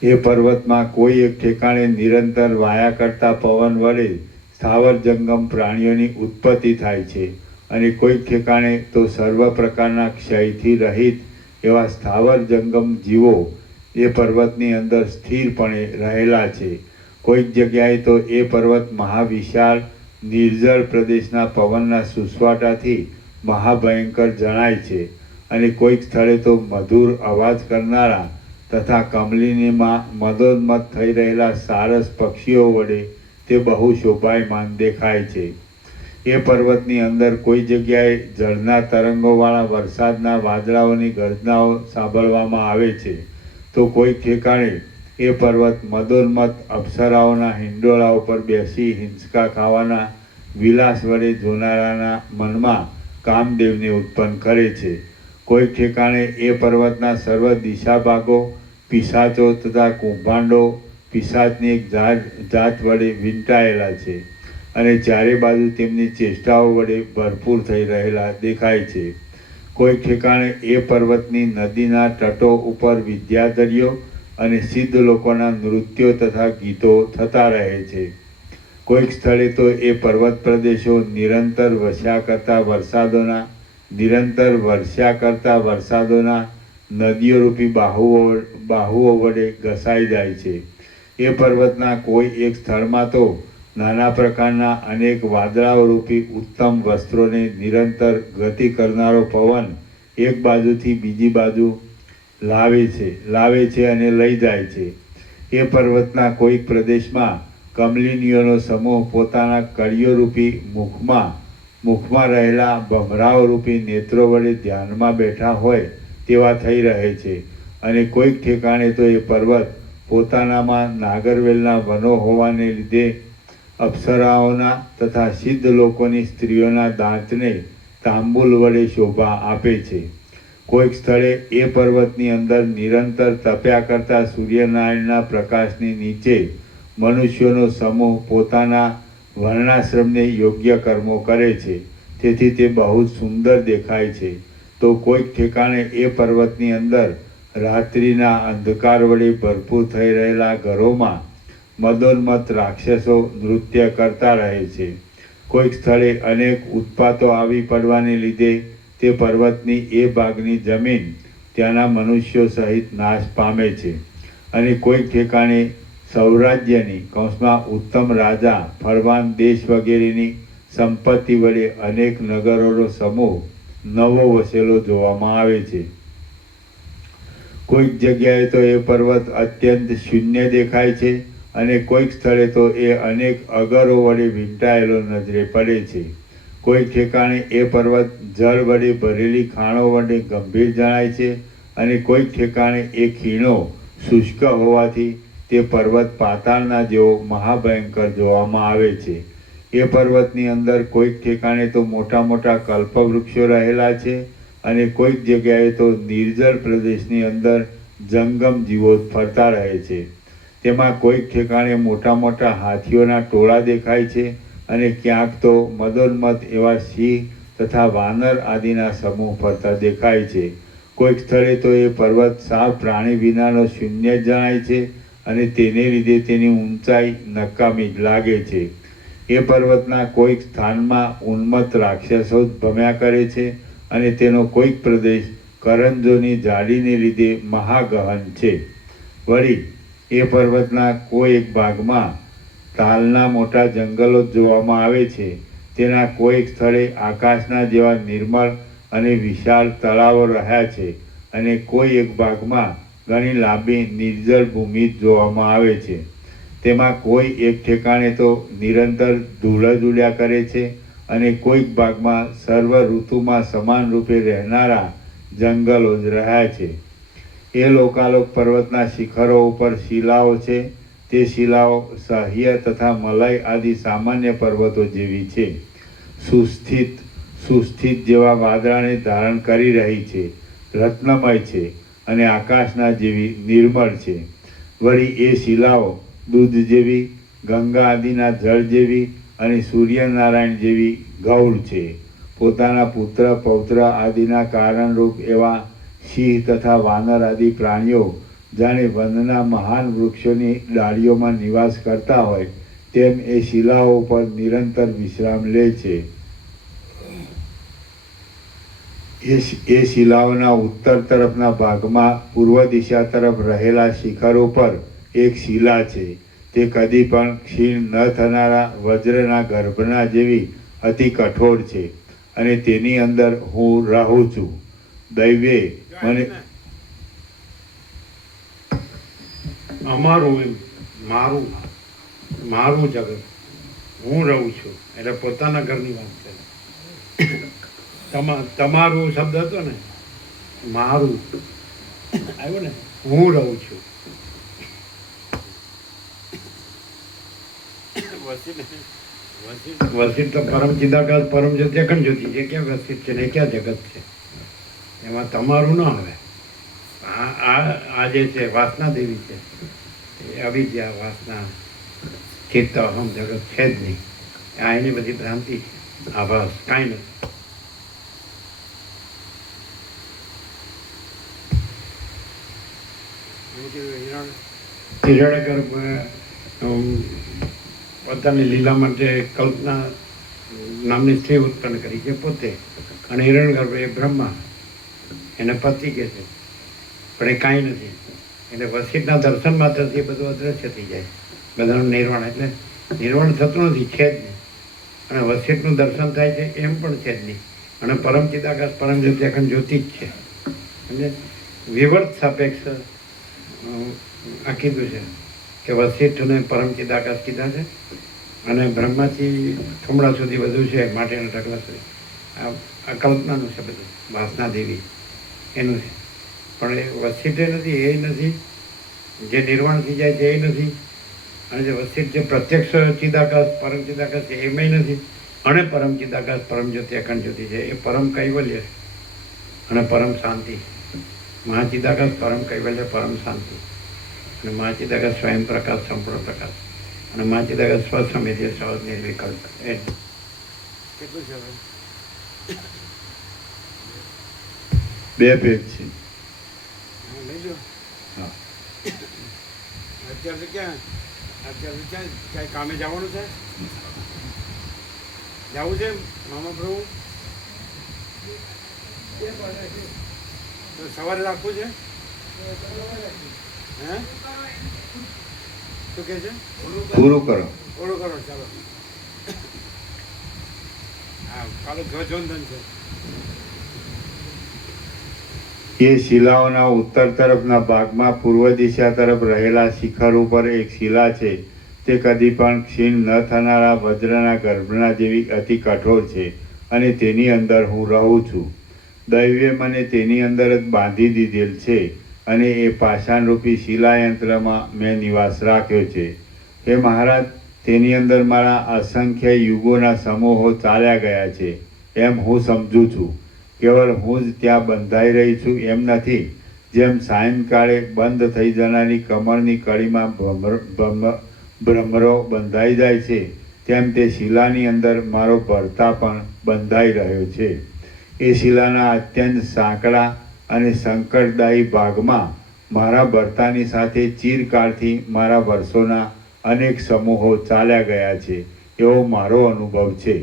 એ પર્વતમાં કોઈ એક ઠેકાણે નિરંતર વાયા કરતા પવન વડે સ્થાવર જંગમ પ્રાણીઓની ઉત્પત્તિ થાય છે અને કોઈક ઠેકાણે તો સર્વ પ્રકારના ક્ષયથી રહિત એવા સ્થાવર જંગમ જીવો એ પર્વતની અંદર સ્થિરપણે રહેલા છે. કોઈક જગ્યાએ તો એ પર્વત મહાવિશાળ નિર્જળ પ્રદેશના પવનના સુસવાટાથી મહાભયંકર જણાય છે અને કોઈક સ્થળે તો મધુર અવાજ કરનારા તથા કમલિનીમાં મદોન્મત થઈ રહેલા સારસ પક્ષીઓ વડે તે બહુ શોભાયમાન દેખાય છે. એ પર્વતની અંદર કોઈ જગ્યાએ જળના તરંગોવાળા વરસાદના વાદળાઓની ગર્જનાઓ સાંભળવામાં આવે છે, તો કોઈક ઠેકાણે એ પર્વત મદોન્મત અપ્સરાઓના હિંડોળા ઉપર બેસી હિંચકા ખાવાના વિલાસ વડે જોનારાના મનમાં કામદેવને ઉત્પન્ન કરે છે. કોઈક ઠેકાણે એ પર્વતના સર્વ દિશા ભાગો પિશાચો તથા કુંભાંડો પિશાચની એક જાત વડે વીંટાયેલા છે અને ચારે બાજુ તેમની ચેષ્ટાઓ વડે ભરપૂર થઈ રહેલા દેખાય છે. કોઈક ઠેકાણે એ પર્વતની નદીના તટો ઉપર વિદ્યાધરીઓ અને સિદ્ધ લોકોના નૃત્યો તથા ગીતો થતા રહે છે. કોઈક સ્થળે તો એ પર્વત પ્રદેશો નિરંતર વર્ષા કરતા વરસાદોના નદીઓરૂપી બાહુઓ વડે ઘસાઈ જાય છે. એ પર્વતના કોઈ એક સ્થળમાં તો નાના પ્રકારના અનેક વાદળાઓરૂપી ઉત્તમ વસ્ત્રોને નિરંતર ગતિ કરનારો પવન એક બાજુથી બીજી બાજુ લાવે છે અને લઈ જાય છે. એ પર્વતના કોઈક પ્રદેશમાં કમલિનીઓનો સમૂહ પોતાના કળીઓરૂપી મુખમાં રહેલા ભમરાઓરૂપી નેત્રો વડે ધ્યાનમાં બેઠા હોય તેવા થઈ રહે છે અને કોઈક ઠેકાણે તો એ પર્વત પોતાનામાં નાગરવેલના વનો હોવાને લીધે અપ્સરાઓના તથા સિદ્ધ લોકોની સ્ત્રીઓના દાંતને તાંબુલ વડે શોભા આપે છે. કોઈક સ્થળે એ પર્વતની અંદર નિરંતર તપ્યા કરતા સૂર્યનારાયણના પ્રકાશની નીચે મનુષ્યોનો સમૂહ પોતાના વર્ણાશ્રમને યોગ્ય કર્મો કરે છે, તેથી તે બહુ જ સુંદર દેખાય છે. તો કોઈક ઠેકાણે એ પર્વતની અંદર રાત્રિના અંધકાર વડે ભરપૂર થઈ રહેલા ઘરોમાં મદોન્મત રાક્ષસો નૃત્ય કરતા રહે છે. કોઈક સ્થળે અનેક ઉત્પાતો આવી પડવાને લીધે તે પર્વતની એ ભાગની જમીન ત્યાંના મનુષ્યો સહિત નાશ પામે છે અને કોઈક ઠેકાણે સૌરાજ્યની ઉત્તમ રાજા ફરવાન દેશ વગેરેની સંપત્તિ વડે અનેક નગરોનો સમૂહ નવો વસેલો જોવામાં આવે છે. કોઈક જગ્યાએ તો એ પર્વત અત્યંત શૂન્ય દેખાય છે અને કોઈક સ્થળે તો એ અનેક અગરો વડે વીંટાયેલો નજરે પડે છે. કોઈક ઠેકાણે એ પર્વત જળ વડે ભરેલી ખાણો વડે ગંભીર જણાય છે, અને કોઈક ઠેકાણે એ ખીણો શુષ્ક હોવાથી તે પર્વત પાતાળના જેવો મહાભયંકર જોવામાં આવે છે. એ પર્વતની અંદર કોઈક ઠેકાણે તો મોટા મોટા કલ્પવૃક્ષો રહેલા છે, અને કોઈક જગ્યાએ તો નિર્જળ પ્રદેશની અંદર જંગમ જીવો ફરતા રહે છે. તેમાં કોઈક ઠેકાણે મોટા મોટા હાથીઓના ટોળા દેખાય છે, અને ક્યાંક તો મદોન્મત એવા સિંહ તથા વાનર આદિના સમૂહ ફરતા દેખાય છે. કોઈક સ્થળે તો એ પર્વત સાવ પ્રાણી વિનાનો શૂન્ય જ જણાય છે, અને તેને લીધે તેની ઊંચાઈ નકામી જ લાગે છે. એ પર્વતના કોઈક સ્થાનમાં ઉન્મત્ત રાક્ષસો જ ભમ્યા કરે છે, અને તેનો કોઈક પ્રદેશ કરંજોની જાળીને લીધે મહાગહન છે. વળી એ પર્વતના કોઈ એક ભાગમાં તાલના મોટા જંગલો જ જોવામાં આવે છે. તેના કોઈક સ્થળે આકાશના જેવા નિર્મળ અને વિશાળ તળાવો રહ્યા છે, અને કોઈ એક ભાગમાં ઘણી લાંબી નિર્જળ ભૂમિ જ જોવામાં આવે છે. તેમાં કોઈ એક ઠેકાણે તો નિરંતર ધૂળ જ ઉડ્યા કરે છે, અને કોઈક ભાગમાં સર્વ ઋતુમાં સમાન રૂપે રહેનારા જંગલો જ રહ્યા છે. એ લોકાલોક પર્વતના શિખરો ઉપર શિલાઓ છે. તે શિલાઓ સહ્ય તથા મલય આદિ સામાન્ય પર્વતો જેવી છે. સુસ્થિત જેવા વાદળાને ધારણ કરી રહી છે, રત્નમય છે, અને આકાશના જેવી નિર્મળ છે. વળી એ શિલાઓ દૂધ જેવી, ગંગા આદિના જળ જેવી, અને સૂર્યનારાયણ જેવી ગૌણ છે. પોતાના પુત્ર પૌત્ર આદિના કારણરૂપ એવા સિંહ તથા વાનર આદિ પ્રાણીઓ જાણે વનના મહાન વૃક્ષોની ડાળીઓમાં નિવાસ કરતા હોય તેમ એ શિલાઓ પર નિરંતર વિશ્રામ લે છે. એ શિલાઓના ઉત્તર તરફના ભાગમાં પૂર્વ દિશા તરફ રહેલા શિખરો પર એક શિલા છે. તે કદી પણ ક્ષીણ ન થનારા વજ્રના ગર્ભના જેવી અતિ કઠોર છે, અને તેની અંદર હું રહું છું. દૈવે મને અમારું એમ મારું મારું જગત હું રહું છું એટલે પોતાના ઘરની વાત કરે. તમારું શબ્દ હતો ને, મારું આવ્યો ને, હું રહું છું. વસિત તો પરમ ચિદાકાશ પરમ જ્યોતિ અખંડ જ્યોતિ છે. ક્યાં વસિત છે ને ક્યાં જગત છે? એમાં તમારું ન આવે. આ જે છે વાસના દેવી છે, એ અવિદ્યા વાસના ચિત્ત અહમ જગત છે જ નહીં. આ એની બધી ભ્રાંતિ છે, આભાસ કાંઈ નથી. હિરણ્યગર્ભ પોતાની લીલા માટે કલ્પના નામની સ્ત્રી ઉત્પન્ન કરી છે પોતે, અને હિરણ્યગર્ભ એ બ્રહ્મા એને પતિ કહે છે, પણ એ કાંઈ નથી. એટલે વસિતના દર્શન માત્રથી એ બધું અદ્રશ્ય થઈ જાય. બધાનું નિર્વાણ એટલે નિર્વાણ થતું નથી, છે જ નહીં. અને વસિતનું દર્શન થાય છે એમ પણ છે જ નહીં. અને પરમ ચિદાકાશ પરમ જ્યોતિ અખંડ જ્યોતિ જ છે. અને વિવર્ત સાપેક્ષ આ કીધું છે કે વસિષ્ઠને પરમ ચિદાકાશ કીધા છે, અને બ્રહ્માથી થુમડા સુધી બધું છે, માટેના ઢગલા સુધી. આ કલ્પનાનું છે બધું, વાસના દેવી એનું છે. પણ એ વસિષ્ઠ નથી, એ નથી. જે નિર્વાણ થઈ જાય છે એ નથી. અને જે વસિષ્ઠ જે પ્રત્યક્ષ ચિદાકાશ પરમ ચિદાકાશ છે એમાંય નથી. અને પરમ ચિદાકાશ પરમ જ્યોતિ અખંડ જ્યોતિ છે એ પરમ કૈવલ્ય છે અને પરમ શાંતિ. મહાચિદાકાશ પરમ કૈવલ્ય પરમ શાંતિ, અને મહાચિદાકાશ સ્વયં પ્રકાશ સંપૂર્ણ પ્રકાશ, અને મહાચિદાકાશ સ્વસમિતિ સહજ નિર્વિકલ્પ. એ કેટલું છે હવે? 2 પેજ છે. લઈ લો. હા. અત્યારે ક્યાં ક્યાંય કામે જવાનું છે? જવું છે મામા પ્રભુ? તો સવારે રાખવું છે? હે શું કહે છે? પૂરું કરો. ઓળું કરો, ચાલો. હા, કાલે ધ્વજવંદન છે. એ શિલાઓના ઉત્તર તરફના ભાગમાં પૂર્વ દિશા તરફ રહેલા શિખર ઉપર એક શિલા છે. તે કદી પણ ક્ષીણ ન થનારા વજ્રના ગર્ભના જેવી અતિ કઠોર છે અને તેની અંદર હું રહું છું. દૈવે મને તેની અંદર જ બાંધી દીધેલ છે અને એ પાષાણરૂપી શિલાયંત્રમાં મેં નિવાસ રાખ્યો છે. હે મહારાજ, તેની અંદર મારા અસંખ્ય યુગોના સમૂહો ચાલ્યા ગયા છે એમ હું સમજું છું. કેવળ હું જ ત્યાં બંધાઈ રહી છું એમ નથી. જેમ સાયંકાળે બંધ થઈ જનારી કમળની કડીમાં ભ્રમરો બંધાઈ જાય છે, તેમ તે શિલાની અંદર મારો ભરતા પણ બંધાઈ રહ્યો છે. એ શિલાના અત્યંત સાંકડા અને સંકટદાયી ભાગમાં મારા ભરતાની સાથે ચિરકાળથી મારા વર્ષોના અનેક સમૂહો ચાલ્યા ગયા છે એવો મારો અનુભવ છે.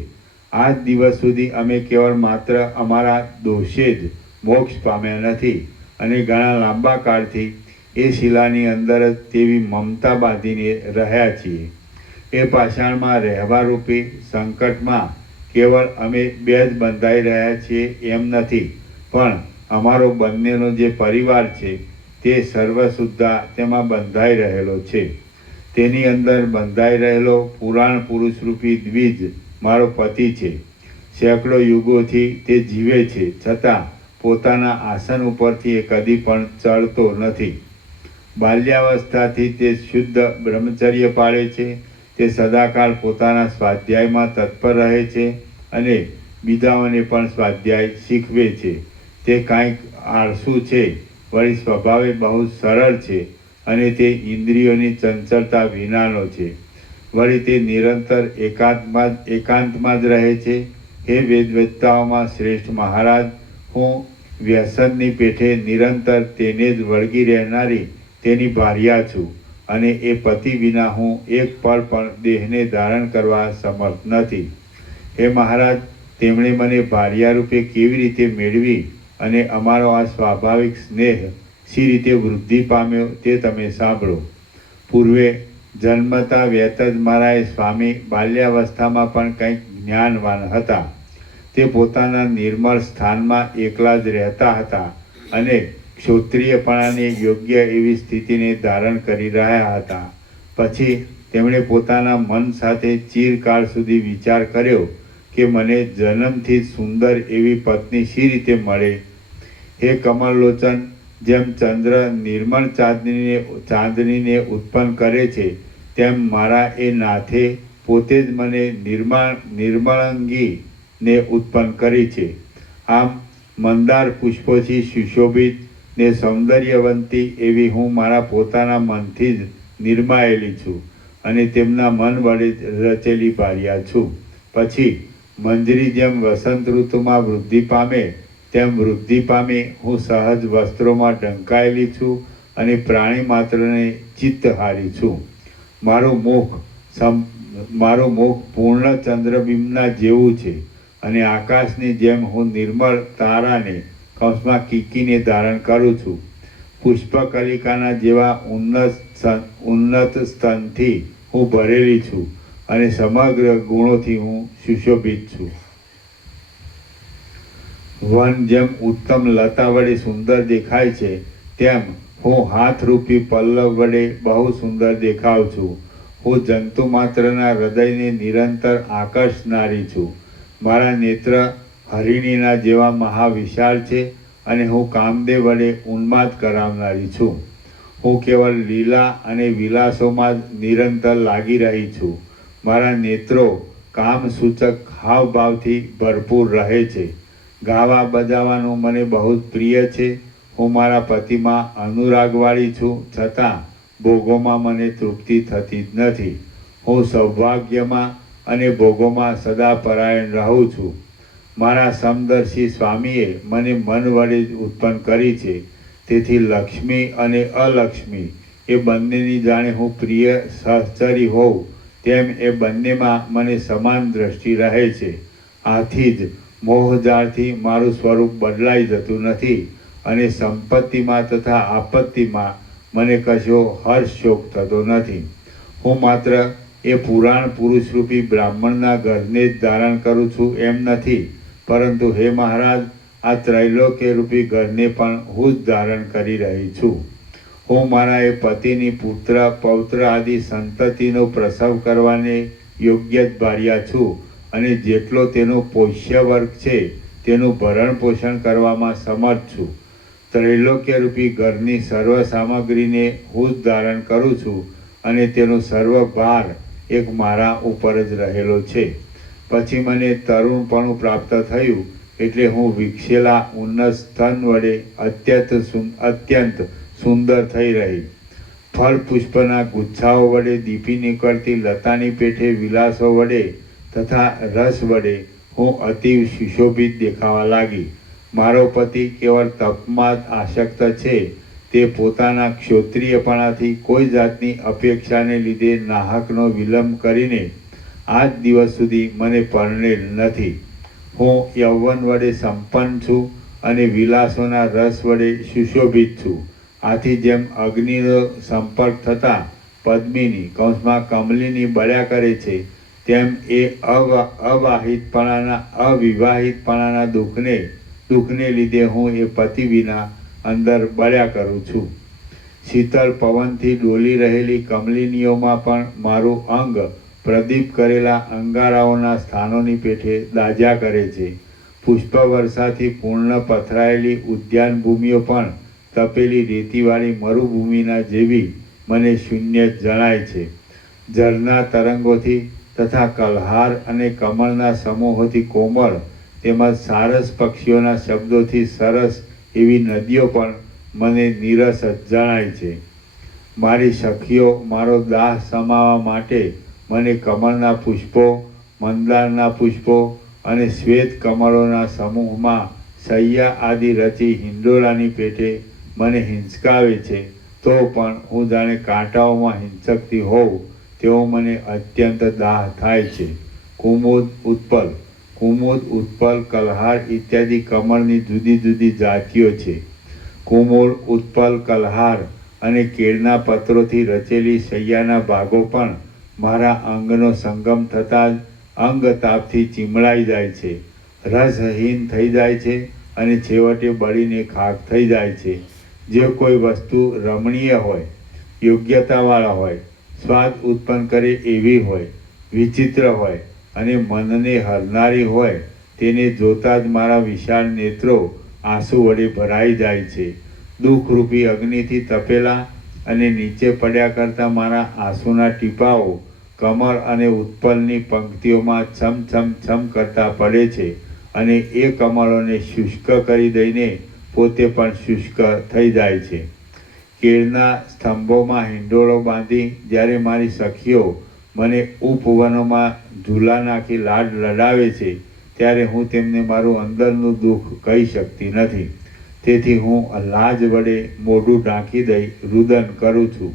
આજ દિવસ સુધી અમે કેવળ માત્ર અમારા દોષે જ મોક્ષ પામ્યા નથી અને ઘણા લાંબા કાળથી એ શિલાની અંદર જ તેવી મમતા બાંધીને રહ્યા છીએ. એ પાષાણમાં રહેવારૂપી સંકટમાં કેવળ અમે બે જ બંધાઈ રહ્યા છીએ એમ નથી, પણ અમારો બંનેનો જે પરિવાર છે તે સર્વસુદ્ધા તેમાં બંધાઈ રહેલો છે. તેની અંદર બંધાઈ રહેલો પુરાણ પુરુષરૂપી દ્વિજ મારો પતિ છે. સેંકડો યુગોથી તે જીવે છે, છતાં પોતાના આસન ઉપરથી એ કદી પણ ચડતો નથી. બાલ્યાવસ્થાથી તે શુદ્ધ બ્રહ્મચર્ય પાળે છે. તે સદાકાળ પોતાના સ્વાધ્યાયમાં તત્પર રહે છે અને બીજાઓને પણ સ્વાધ્યાય શીખવે છે. તે કાંઈક આળસુ છે, વળી સ્વભાવે બહુ સરળ છે અને તે ઇન્દ્રિયોની ચંચળતા વિનાનો છે. વળી તે નિરંતર એકાંતમાં જ રહે છે. હે વેદવેત્તાઓમાં શ્રેષ્ઠ મહારાજ, હું વ્યસનની પેઠે નિરંતર તેને જ વળગી રહેનારી તેની ભાર્યા છું અને એ પતિ વિના હું એક પળ પણ દેહને ધારણ કરવા સમર્થ નથી. હે મહારાજ, તેમણે મને ભાર્યા રૂપે કેવી રીતે મેળવી અને અમારો આ સ્વાભાવિક સ્નેહ શી રીતે વૃદ્ધિ પામ્યો તે તમે સાંભળો. પૂર્વે જન્મતા વ્યત જ મારા એ સ્વામી બાલ્યાવસ્થામાં પણ કંઈક જ્ઞાનવાન હતા. તે પોતાના નિર્મળ સ્થાનમાં એકલા જ રહેતા હતા અને ક્ષોત્રિયપણાની યોગ્ય એવી સ્થિતિને ધારણ કરી રહ્યા હતા. પછી તેમણે પોતાના મન સાથે ચિરકાળ સુધી વિચાર કર્યો કે મને જન્મથી સુંદર એવી પત્ની શી રીતે મળે. હે કમળલોચન, જેમ ચંદ્ર નિર્મળ ચાંદનીને ઉત્પન્ન કરે છે, તેમ મારા એ નાથે પોતે જ મને નિર્મળંગીને ઉત્પન્ન કરી છે. આમ મંદાર પુષ્પોથી સુશોભિત ને સૌંદર્યવંતી એવી હું મારા પોતાના મનથી જ નિર્માયેલી છું અને તેમના મન વડે રચેલી ભાર્યા છું. પછી મંજરી જેમ વસંત ઋતુમાં વૃદ્ધિ પામે તેમ વૃદ્ધિ પામી હું સહજ વસ્ત્રોમાં ઢંકાયેલી છું અને પ્રાણી માત્રને ચિત્તહારી છું. મારું મુખ પૂર્ણ ચંદ્રબિંબના જેવું છે અને આકાશની જેમ હું નિર્મળ તારાને કૌંસમાં કીકીને ધારણ કરું છું. પુષ્પકલિકાના જેવા ઉન્નત સ્તનથી હું ભરેલી છું અને સમગ્ર ગુણોથી હું સુશોભિત છું. વન જેમ ઉત્તમ લતા વડે સુંદર દેખાય છે, તેમ હું હાથરૂપી પલ્લવ વડે બહુ સુંદર દેખાઉં છું. હું જંતુ માત્રના હૃદયને નિરંતર આકર્ષનારી છું. મારા નેત્ર હરિણીના જેવા મહાવિશાળ છે અને હું કામદેવ વડે ઉન્માદ કરાવનારી છું. હું કેવળ લીલા અને વિલાસોમાં જ નિરંતર લાગી રહી છું. મારા નેત્રો કામસૂચક હાવભાવથી ભરપૂર રહે છે. ગાવા બજાવવાનું મને બહુ જ પ્રિય છે. હું મારા પતિમાં અનુરાગવાળી છું, છતાં ભોગોમાં મને તૃપ્તિ થતી જ નથી. હું સૌભાગ્યમાં અને ભોગોમાં સદા પરાયણ રહું છું. મારા સમદર્શી સ્વામીએ મને મન વડે જ ઉત્પન્ન કરી છે. તેથી લક્ષ્મી અને અલક્ષ્મી એ બંનેની જાણે હું પ્રિય સહચરી હોઉં તેમ એ બંનેમાં મને સમાન દ્રષ્ટિ રહે છે. આથી જ મોહજાળથી મારું સ્વરૂપ બદલાઈ જતું નથી અને સંપત્તિમાં તથા આપત્તિમાં મને કશો હર્ષ શોક થતો નથી. હું માત્ર એ પુરાણ પુરુષરૂપી બ્રાહ્મણના ઘરને જ ધારણ કરું છું એમ નથી, પરંતુ હે મહારાજ, આ ત્રૈલોક્ય રૂપી ઘરને પણ હું જ ધારણ કરી રહી છું. હું મારા એ પતિની પુત્ર પૌત્ર આદિ સંતતિનો પ્રસવ કરવાને યોગ્ય જ ભાર્યા છું અને જેટલો તેનો પોષ્ય વર્ગ છે તેનું ભરણ પોષણ કરવામાં સમર્થ છું. ત્રૈલોક્ય રૂપી ઘરની સર્વ સામગ્રીને હું જ ધારણ કરું છું અને તેનો સર્વ ભાર એક મારા ઉપર જ રહેલો છે. પછી મને તરુણપણું પ્રાપ્ત થયું એટલે હું વિકસેલા ઉન્નત સ્તન વડે અત્યંત સુંદર થઈ રહી. ફળ પુષ્પના ગુચ્છાઓ વડે દીપી નીકળતી લતાની પેઠે વિલાસો વડે તથા રસ વડે હું અતિ સુશોભિત દેખાવા લાગી. મારો પતિ કેવળ તપમાં જ આસક્ત છે. તે પોતાના ક્ષોત્રિયપણાથી કોઈ જાતની અપેક્ષાને લીધે નાહકનો વિલંબ કરીને આજ દિવસ સુધી મને પરણેલ નથી. હું યૌવન વડે સંપન્ન છું અને વિલાસોના રસ વડે સુશોભિત છું. આથી જેમ અગ્નિનો સંપર્ક થતાં પદ્મિની કમલિની બળ્યા કરે છે તેમ એ અવિવાહિતપણાના દુઃખને લીધે હું એ પતિ વિના અંદર બળ્યા કરું છું. શીતળ પવનથી ડોલી રહેલી કમલિનીઓમાં પણ મારું અંગ પ્રદીપ કરેલા અંગારાઓના સ્થાનોની પેઠે દાઝ્યા કરે છે. પુષ્પ વર્ષાથી પૂર્ણ પથરાયેલી ઉદ્યાન ભૂમિઓ પણ તપેલી રેતીવાળી મરુભૂમિના જેવી મને શૂન્ય જણાય છે. ઝરના તરંગોથી તથા કલહાર અને કમળના સમૂહોથી કોમળ તેમજ સારસ પક્ષીઓના શબ્દોથી સરસ એવી નદીઓ પણ મને નીરસ જ જણાય છે. મારી સખીઓ મારો દાહ સમાવવા માટે મને કમળના પુષ્પો, મંદારના પુષ્પો અને શ્વેત કમળોના સમૂહમાં સૈયા આદિ રચી હિંડોળાની પેટે મને હિંચકાવે છે. તો પણ હું જાણે કાંટાઓમાં હિંચકતી હોઉં તેવો મને અત્યંત દાહ થાય છે. કુમુદ, ઉત્પલ, કલહાર ઇત્યાદિ કમળની જુદી જુદી જાતિઓ છે. કુમુદ, ઉત્પલ, કલહાર અને કેળના પત્રોથી રચેલી સૈયાના ભાગો પણ મારા અંગનો સંગમ થતાં જ અંગ તાપથી ચીમળાઈ જાય છે, રસહીન થઈ જાય છે અને છેવટે બળીને ખાક થઈ જાય છે. જે કોઈ વસ્તુ રમણીય હોય, યોગ્યતાવાળા હોય, સ્વાદ ઉત્પન્ન કરે એવી હોય, વિચિત્ર હોય અને મનને હરનારી હોય તેને જોતાં જ મારા વિશાળ નેત્રો આંસુ વડે ભરાઈ જાય છે. દુઃખરૂપી અગ્નિથી તપેલા અને નીચે પડ્યા કરતા મારા આંસુના ટીપાઓ કમળ અને ઉત્પલની પંક્તિઓમાં છમ કરતા પડે છે અને એ કમળોને શુષ્ક કરી દઈને પોતે પણ શુષ્ક થઈ જાય છે. કેળના સ્તંભોમાં હિંડોળો બાંધી જ્યારે મારી સખીઓ મને ઉપવનોમાં ઝૂલા નાખી લાડ લડાવે છે ત્યારે હું તેમને મારું અંદરનું દુઃખ કહી શકતી નથી. તેથી હું લાજ વડે મોઢું ઢાંકી દઈ રુદન કરું છું.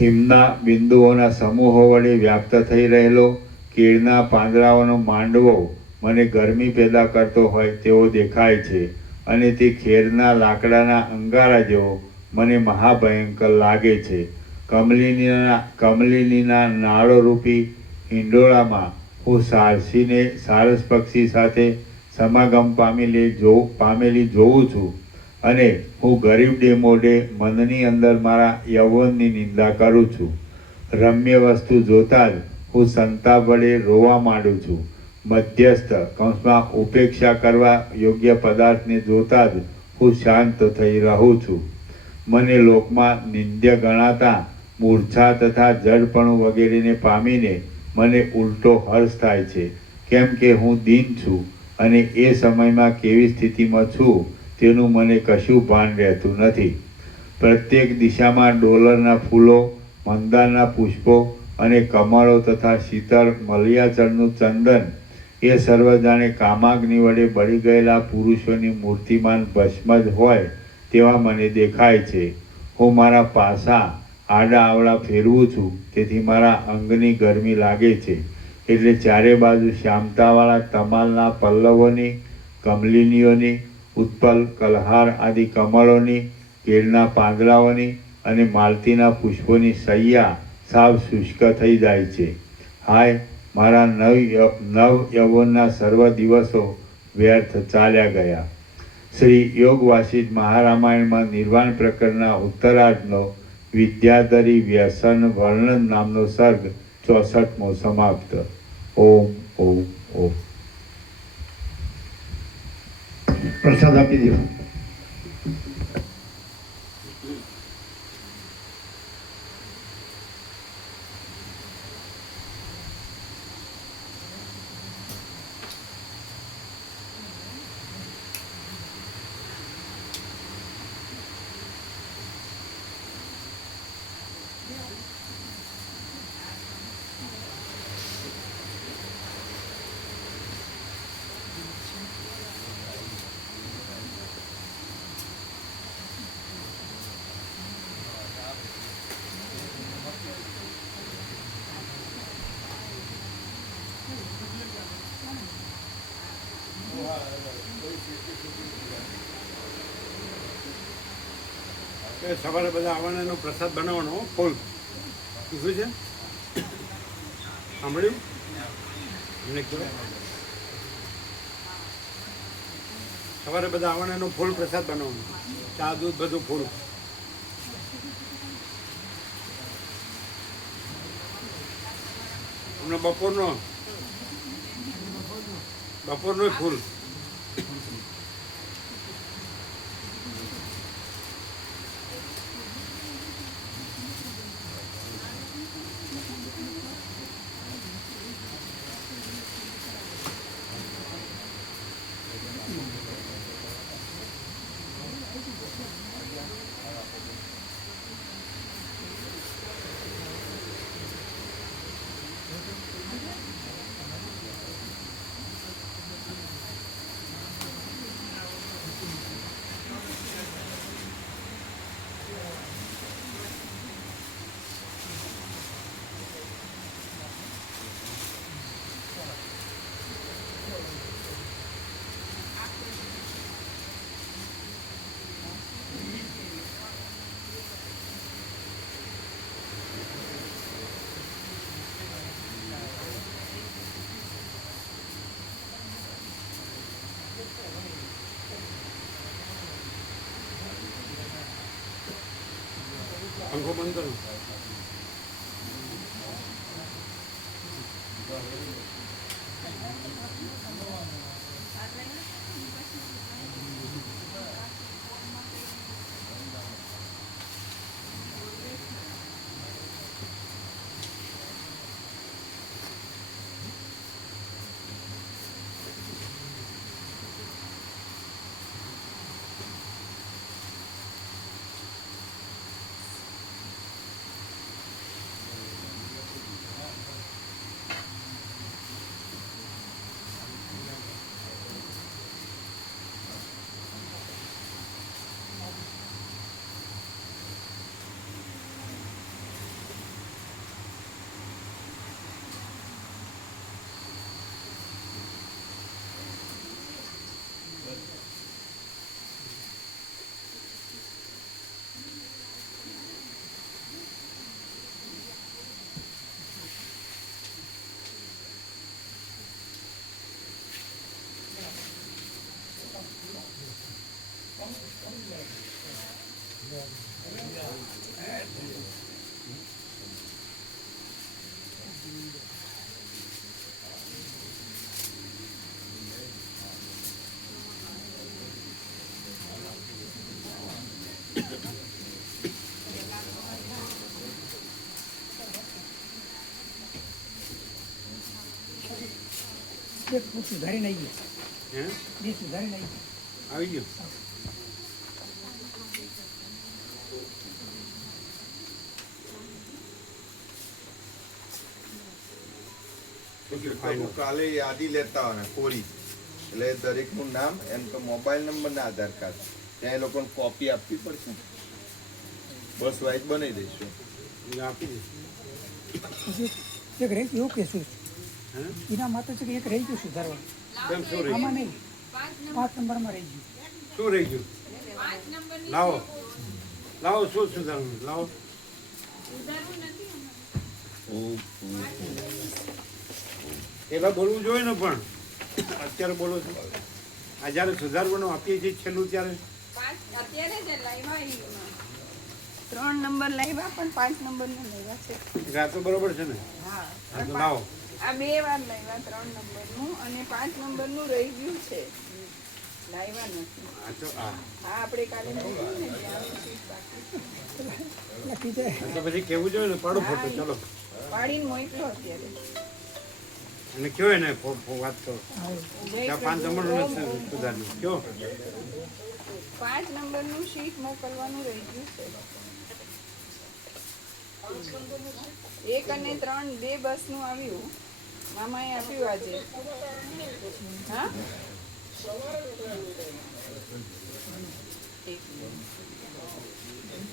હિમના બિંદુઓના સમૂહો વડે વ્યાપ્ત થઈ રહેલો કેળના પાંદડાઓનો માંડવો મને ગરમી પેદા કરતો હોય તેવો દેખાય છે અને તે ખેરના લાકડાના અંગારા જેવો મને મહાભયંકર લાગે છે. કમલિનીના નાળોરૂપી હિંડોળામાં હું સારસ પક્ષી સાથે સમાગમ પામેલી જોઉં છું અને હું ગરીબ મોઢે મનની અંદર મારા યૌવનની નિંદા કરું છું. રમ્ય વસ્તુ જોતાં જ હું સંતાપ વડે રોવા માંડું છું. મધ્યસ્થ ઉપેક્ષા કરવા યોગ્ય પદાર્થને જોતાં જ હું શાંત થઈ રહું છું. મને લોકમાં નિંદ્ય ગણાતા મૂર્છા તથા જડપણું વગેરેને પામીને મને ઉલટો હર્ષ થાય છે, કેમ કે હું દીન છું અને એ સમયમાં કેવી સ્થિતિમાં છું તેનું મને કશું ભાન રહેતું નથી. પ્રત્યેક દિશામાં ડોલરના ફૂલો, મંદારના પુષ્પો અને કમળો તથા શીતળ મલયાચળનું ચંદન એ સર્વ જાણે કામાગ્નિ વડે બળી ગયેલા પુરુષોની મૂર્તિમાન ભસ્મ જ હોય તેવા મને દેખાય છે. હું મારા પાસા આડા આવડા ફેરવું છું તેથી મારા અંગની ગરમી લાગે છે. એટલે ચારે બાજુ શ્યામતાવાળા તમાલના પલ્લવોની, કમલિનીઓની, ઉત્પલ, કલહાર આદિ કમળોની, કેળના પાંદડાઓની અને માલતીના પુષ્પોની સૈયા સાવ શુષ્ક થઈ જાય છે. હાય, મારા નવ યૌવનના સર્વ દિવસો વ્યર્થ ચાલ્યા ગયા. શ્રી યોગ વાસિષ્ઠ મહારામાયણમાં નિર્વાણ પ્રકરણના ઉત્તરાર્ધનો વિદ્યાધરી વ્યસન વર્ણન નામનો સર્ગ 64મો સમાપ્ત. ઓમ ઓમ ઓમ. પ્રસાદ આપી દો. સવારે બધા આવવાના એનો પ્રસાદ બનાવવાનો ફૂલ કીધું છે, સાંભળ્યું? સવારે બધા આવવાના એનો ફૂલ પ્રસાદ બનાવવાનો, ચા દૂધ બધું ફૂલ. અને બપોરનો ફૂલ. પંખો બંધ કરો. સુધારી નહીં ગયું, સુધારી નહીં આવી ગયું. કાલે યાદી લેતા હોય ને કોરી, એટલે દરેકનું નામ એમ તો મોબાઈલ નંબર ને આધાર કાર્ડ ત્યાં એ લોકોને કોપી આપવી પડશે. બસ વાઇઝ બનાવી દઈશું. આપી દઈશું. એક રહી એવું કહેશું એના માટે છે કે એક રહી ગયું સુધારવા. કેમ શું રહી આમાં ગયું? નહીં, 5 નંબરમાં રહી ગયું. શું રહી ગયું? લાવો લાવો, શું સુધારવાનું? લાવો. એવા બોલવું જોઈએ ને, પણ અત્યારે બોલો છો. આ જ્યારે સુધારવાનું આપીએ છીએ છેલ્લું ત્યારે અત્યારે જ લાવ્યા એમાં 3 નંબર લાવ્યા પણ 5 નંબરનો લાવ્યા છે. આ તો બરોબર છે ને? હા હા તો લાવો. આ 2 વાર લાવ્યા 3 નંબરનું અને 5 નંબરનું રહી ગયું છે, લાવ્યા નથી. આ તો આ હા આપણે કાલે મૂક્યું ને ત્યાં સીટ બાકી લખી જાય. તો પછી કેવું જોઈએ ને પાડો ફોટો. ચલો પાડીને મોકલો અત્યારે. અને કયો એને વાત કરો. જય 5 નંબરનું નથી સુધાર્યું કયો? 5 નંબરનું શીટ મોકલવાનું રહી ગયું છે. 1 અને 3 2 બસનું આવ્યું, મામાએ આપ્યું આજે. હા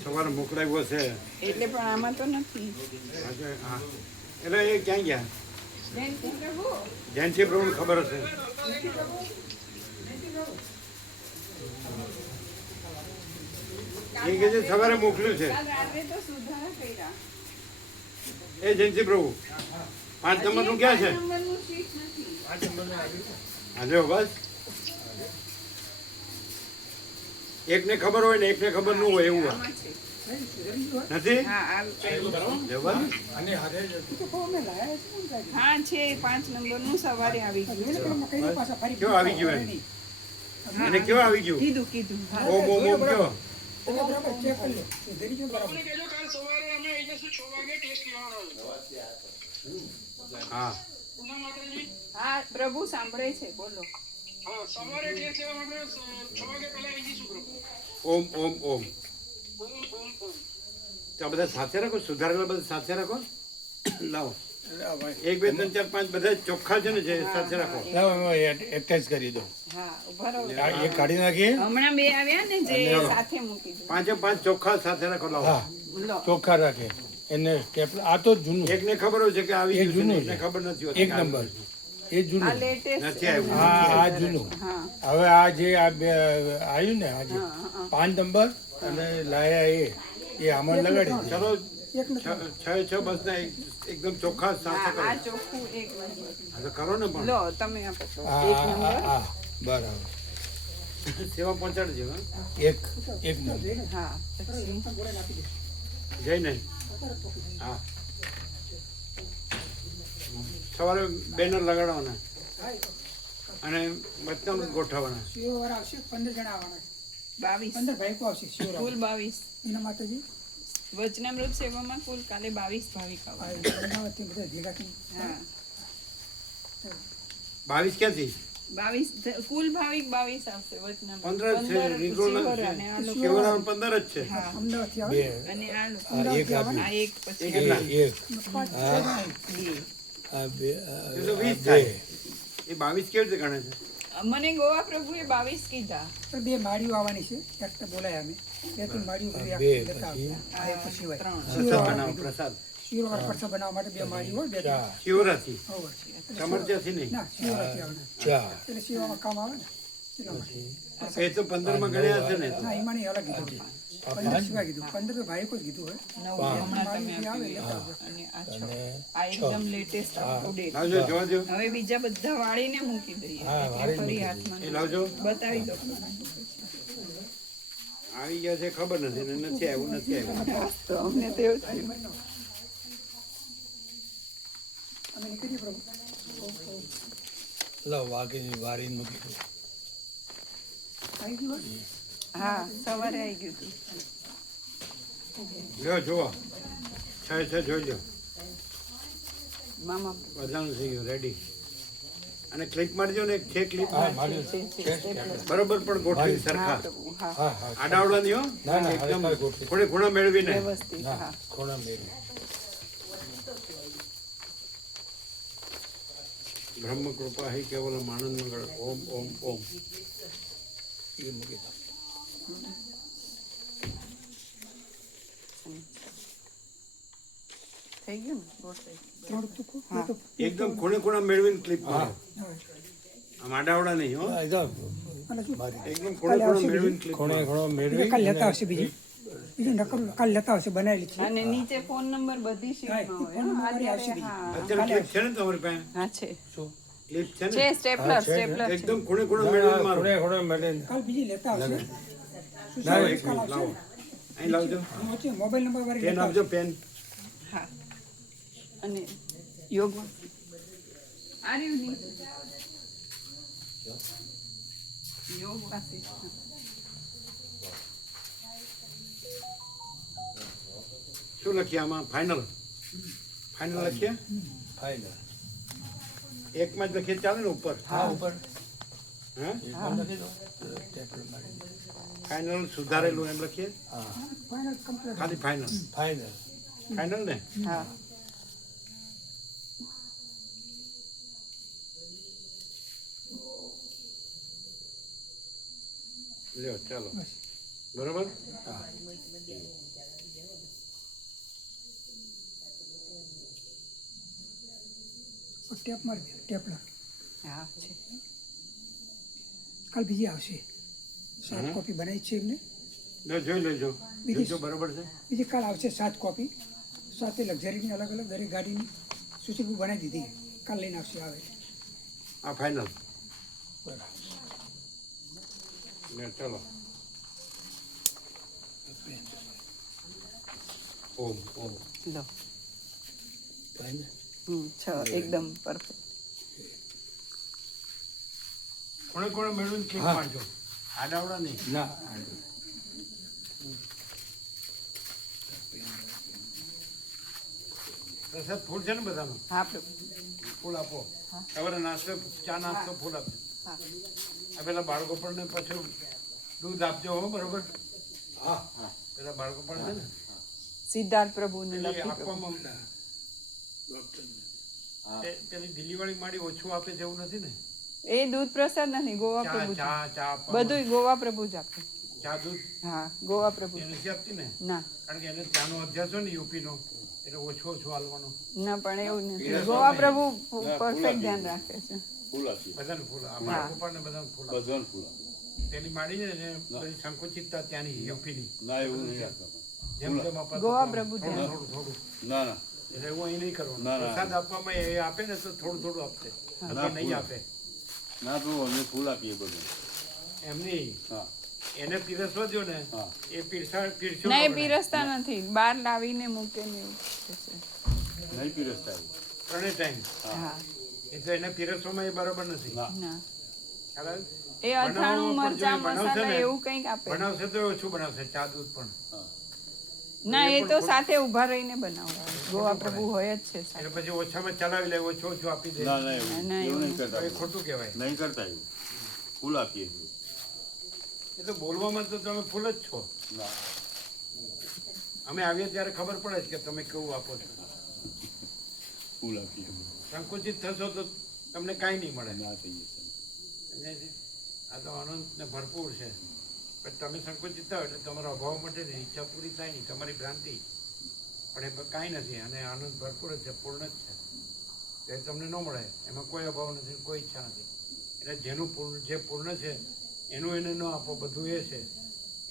સવારે મોકલાવ્યો છે એટલે પણ આમાં તો નથી. આજે હા. એટલે એ ક્યાં ગયા? જયંતિ પ્રભુ જયંતિ પ્રભુને ખબર હશે. એ કે છે સવારે મોકલ્યું છે. કાલ રાત્રે તો સુધારા કર્યા. એ જયંતિ પ્રભુ 5 નંબરનું ક્યાં છે? 5 નંબરનું શીટ નથી. આજે બસ એકને ખબર હોય ને એકને ખબર ન હોય એવું આમાં છે. નથી. હા આ કર્યું. જબર. હા છે 5 નંબરનું સવારે આવી ગયું. કયો આવી ગયું એને? એને કયો આવી ગયું? કીધું ઓમ ઓમ ઓમ કયો? ચેક કરી લો. સુધરી ગયું બરાબર. હા હા પ્રભુ સાંભળે છે, બોલો. ઓમ ઓમ ઓમ. તો આ બધા સાથે રાખો, સુધારેલા બધા સાથે રાખો. લાવો 1 2 3 4 5 બધા ચોખ્ખા છે ને જે સાથે રાખો. એટેચ કરી દો. હા ઉભા રહો. એ કાઢી નાખીએ. હમણાં 2 આવ્યા ને જે સાથે મૂકી દો. 5 ચોખ્ખા સાથે રાખો. લાવો. હા લો ચોખ્ખા રાખે એને સ્ટેપલર. આ તો જૂનું એકને ખબર હોય છે કે આવી એ ગયું છે, જૂનું એકને છે. ખબર નથી હોતી. 1 નંબર એ આ જૂનું. લેટેસ્ટ નથી આવ્યું. આ જૂનું. હા હવે આ જે આ બે આવ્યું ને આજે હા, હા. 5 નંબર અને લાયા એ આમાં લગાડી દે. ચલો એક નથી. 6 બસ ના એકદમ ચોખ્ખા સાથે કરો. આ ચોખ્ખું 1 નંબર. આ તો કરો ને પણ લો તમે આપો તો. આ 1 નંબર. આ બરાબર. સેવા પહોંચાડજો. હા એક નંબર. હા પછી જય નહીં. હા સવારે બેનર લગાડવાના અને બચ્ચાને ગોઠવવાના. શિવવાર આવશે 15 જણા આવવાના. 22 15 ભાઈકો આવશે શિવવાર. કુલ 22. એના માતાજી વચનામૃત સેવામાં કુલ કાલે 22 ભાવિક આ આવવાના. અમદાવાદથી બધા ભેગા થઈને હા 22 ક્યાંથી? 22 કુલ ભાવિક 22 આવશે વચનામૃત. 15 છે. 15 રીંગણોના શિવર અને આ લોકો. શિવરામ 15 જ છે. હા અમદાવાદથી આવે બે અને આ લોકો. આ એક આપ્યું. આ એક પછી એ કેટલા? એક પાંચ હા. બે. આ બે એ તો 20 બે. થાય. એ 22 કેવી રીતે ગણે છે? મને ગોવા પ્રભુએ 22 કીધા. તો 2 માળીઓ આવવાની છે. એક તો બોલાય અમે 2-3 માળીઓ કરી બે લેતા પછી આવતા. આ એક તો સિવાય 3 પ્રસાદ બનાવો પ્રસાદ. શિવવાર પ્રસાદ બનાવવા માટે 2 માળીઓ હોય 2 ચા શિવરાથી હોવે. તમારે ત્યાંથી નહીં. ના શિવરાથી આવે ચા એટલે શિવામાં કામ આવે ને એટલા માટે. એ તો 15 માં ગણ્યા હશે ને. ના એમાં નહીં અલગ કીધું 15 સિવાય કીધું 15 તો ભાઈકો જ કીધું હોય 9 હમણાં તમે માળીઓ જે આવે આપી લેતા આવજો. અને આ 6. અને આ એકદમ લેટેસ્ટ અપડેટ. લાવજો જોવા દો. હવે બીજા બધા વાળીને મૂકી દઈએ. હા, એટલે વાળીને ફરી મૂકી હાથમાં એ લાવજો. બતાવી દો. આવી ગયા છે ખબર નથી ને નથી આવ્યું નથી આવ્યું. તો અમને તો એવું થયું. અમે નીકળીએ પ્રભુ. લો વાઘીની વારી મૂકી દો. આવી ગયું હોય? હા સવારે આવી ગયું હતું. લ્યો જુઓ. 6 જોઈ લો. મામા બધાનું થઈ ગયું રેડી. અને ક્લિક મારજો ને એક છે ક્લિક હા મારી બરોબર પણ ગોઠવી હા સરખા. પ્રભુ હા હા હા આડાવડા નહીં હો. ના ના એકદમ હરખા ગોઠવી. થોડે ખૂણા મેળવીને. વ્યવસ્થિત ના હા. ખોણા મેળવી. બ્રહ્મ કૃપા હૈ કેવલમ આનંદ મંગળ. ઓમ ઓમ ઓમ. એ મૂકી દો. થઈ ગયું ને ગોઠવાઈ ગયું. થોડું ટૂંકું. હા. એ તો એકદમ ખૂણે ખૂણા મેળવીને ક્લિક કરો. હા હવે. આમ આડાવડા નહીં હો. આ જો એટલે શું? મારી એકદમ ખૂણે ખૂણા મેળવીને ક્લિક ખૂણે કરો. ખૂણો બીજું મેળવી કાલ લેતા આવશે બીજી નકર કાલ લેતા આવશે બનાવેલી છે. અને નીચે ફોન નંબર બધી શીટમાં હોય. ફોન નંબર હા, આવશે અત્યારે બીજી. હા અત્યારે ક્લિક છે ને તમારી પાસે? હા છે. શું ક્લિપ છે ને છે સ્ટેપલર હા, છે, સ્ટેપલર છે. એકદમ ખૂણે ખૂણે મેળવીને મારો. ખૂણે ખૂણે મેળવીને. કાલ બીજી લેતા આવશે ના, સુશાંત એક કાલ મિનિટ આવશે લાવો અહીં લાવજો હું વચ્ચે મોબાઈલ નંબર વાળી પેન લેતા આપજો આવશે. પેન. હા અને યોગમાં આર્યુની યોગ પાસે શું લખીએ આમાં? ફાઇનલ લખીએ. ફાઇનલ. એકમાં જ લખીએ ચાલે ને ઉપર? હા, ઉપર. હા એકદમ લખી દો. સ્ટેપલર મારીને. ફાઇનલ સુધારેલું એમ લખીએ. હા, ફાઇનલ કમ્પ્લીટ. ખાલી ફાઇનલ ફાઇનલ. ફાઇનલ ને હા લ્યો ચાલો બરોબર. હા. ટેપ મારી દે ટેપલર. હા છે કાલ બીજી આવશે 7 કોપી બનાવી છે એમને. લો જોઈ લેજો જોજો બરોબર છે. બીજી કાલ આવશે 7 કોપી 7 લક્ઝરીની અલગ અલગ દરેક ગાડીની સૂચિ બનાવી દીધી કાલ લઈને આવશે આવે. આ ફાઇનલ બરાબર. લે ચાલો. ઓમ ઓમ લો ફાઇનલ. 6 એકદમ પરફેક્ટ. કોણે કોણે મેળવીને ક્લિક હા. મારજો. આડાવડા નહીં. ના. પ્રસાદ ફૂલ છે ને બધાનો? હા પ્રભુ ફૂલ આપો. હા. સવારે નાસ્તો ચા નાસ્તો ફૂલ આપજો. હા આ પેલા બાળકો પણ પછી દૂધ આપજો હો બરોબર. હા. હા પેલા બાળકો પણ છે ને સિદ્ધાર્થ પ્રભુને એટલે લખી પ્રભુ. આપવામાં ડૉક્ટરને. પેલી દિલ્હીવાળી માડી ઓછું આપે છે એવું નથી ને? એ દૂધ પ્રસાદ નથી ગોવા ચા પ્રભુ ચા ચા આપવામાં. બધું ગોવા પ્રભુ જ આપે. ચા દૂધ હા ગોવા પ્રભુ એ નથી આપતી ને? ના કારણ કે એને ચાનો અભ્યાસ હોય ને યુપીનો એટલે ઓછો હાલવાનો. ના પણ એવું નથી ગોવા પ્રભુ પરફેક્ટ ધ્યાન રાખે છે. ફૂલ આપીએ બધાને ફૂલ આ હા. બાળકો પણ ને બધાને ફૂલ આપે. બધાને ફૂલ આપીએ. પેલી માડી છે ને બધી સંકુચિતતા ત્યાંની યુપીની ના એવું નહીં આપતા. જેમ તેમ અપાતું ગોવા થોડું પ્રભુ થોડું ધ્યાન. થોડું ના ના એટલે એવું અહીં નહીં કરવાનું. ના, ના. પ્રસાદ આપવામાં એ આપે ને તો થોડું થોડું આપશે અથવા ના, નહીં ફૂલ. આપે ના તો અમે ફૂલ આપીએ બધું. એમ નહીં. હા એને પીરસવા દો ને હા. એ પીરસો ના એ ન ગણાય. પીરસતા નથી બહાર લાવીને મૂકે ને એવું કરે છે. નહીં પીરસતા એવું. ત્રણેય ટાઈમ હા એ તો એને પીરસવામાં એ બરાબર નથી. ના ના ખ્યાલ આવે? એ અથાણું બનાવવામાં પણ જો એ મરચા બનાવશે મસાલા ને, એવું કંઈક આપે. બનાવશે તો ઓછું બનાવશે ચા દૂધ પણ. હા ના એ એ પણ તો ખોટું. સાથે ઊભા રહીને બનાવડાવે ગોવા પ્રભુ હોય જ છે સાથે. એટલે પછી ઓછામાં ચલાવી લે ઓછું ઓછું આપી દે ના ના એવું ના, એવું નહીં તો કરતા. એ ખોટું કહેવાય. નહીં કરતા એવું. ફૂલ આપીએ છીએ. એ તો બોલવામાં તો તમે ફૂલ જ છો. ના અમે આવીએ ત્યારે ખબર પડે છે કે તમે કેવું આપો છો. ફૂલ આપીએ. સંકુચિત થશો તો તમને કાંઈ નહીં મળે. ના થઈએ છીએ. સમજાય છે? આ તો આનંદ ને ભરપૂર છે પણ તમે સંકુચિત થાવ એટલે તમારો અભાવ માટે જ ઈચ્છા પૂરી થાય નહીં તમારી ભ્રાંતિ પણ એ કાંઈ નથી અને આનંદ ભરપૂર જ છે પૂર્ણ જ છે તો એ તમને ન મળે એમાં કોઈ અભાવ નથી કોઈ ઈચ્છા નથી એટલે જેનું પૂર્ણ જે પૂર્ણ છે એનું એને ન આપો બધું એ છે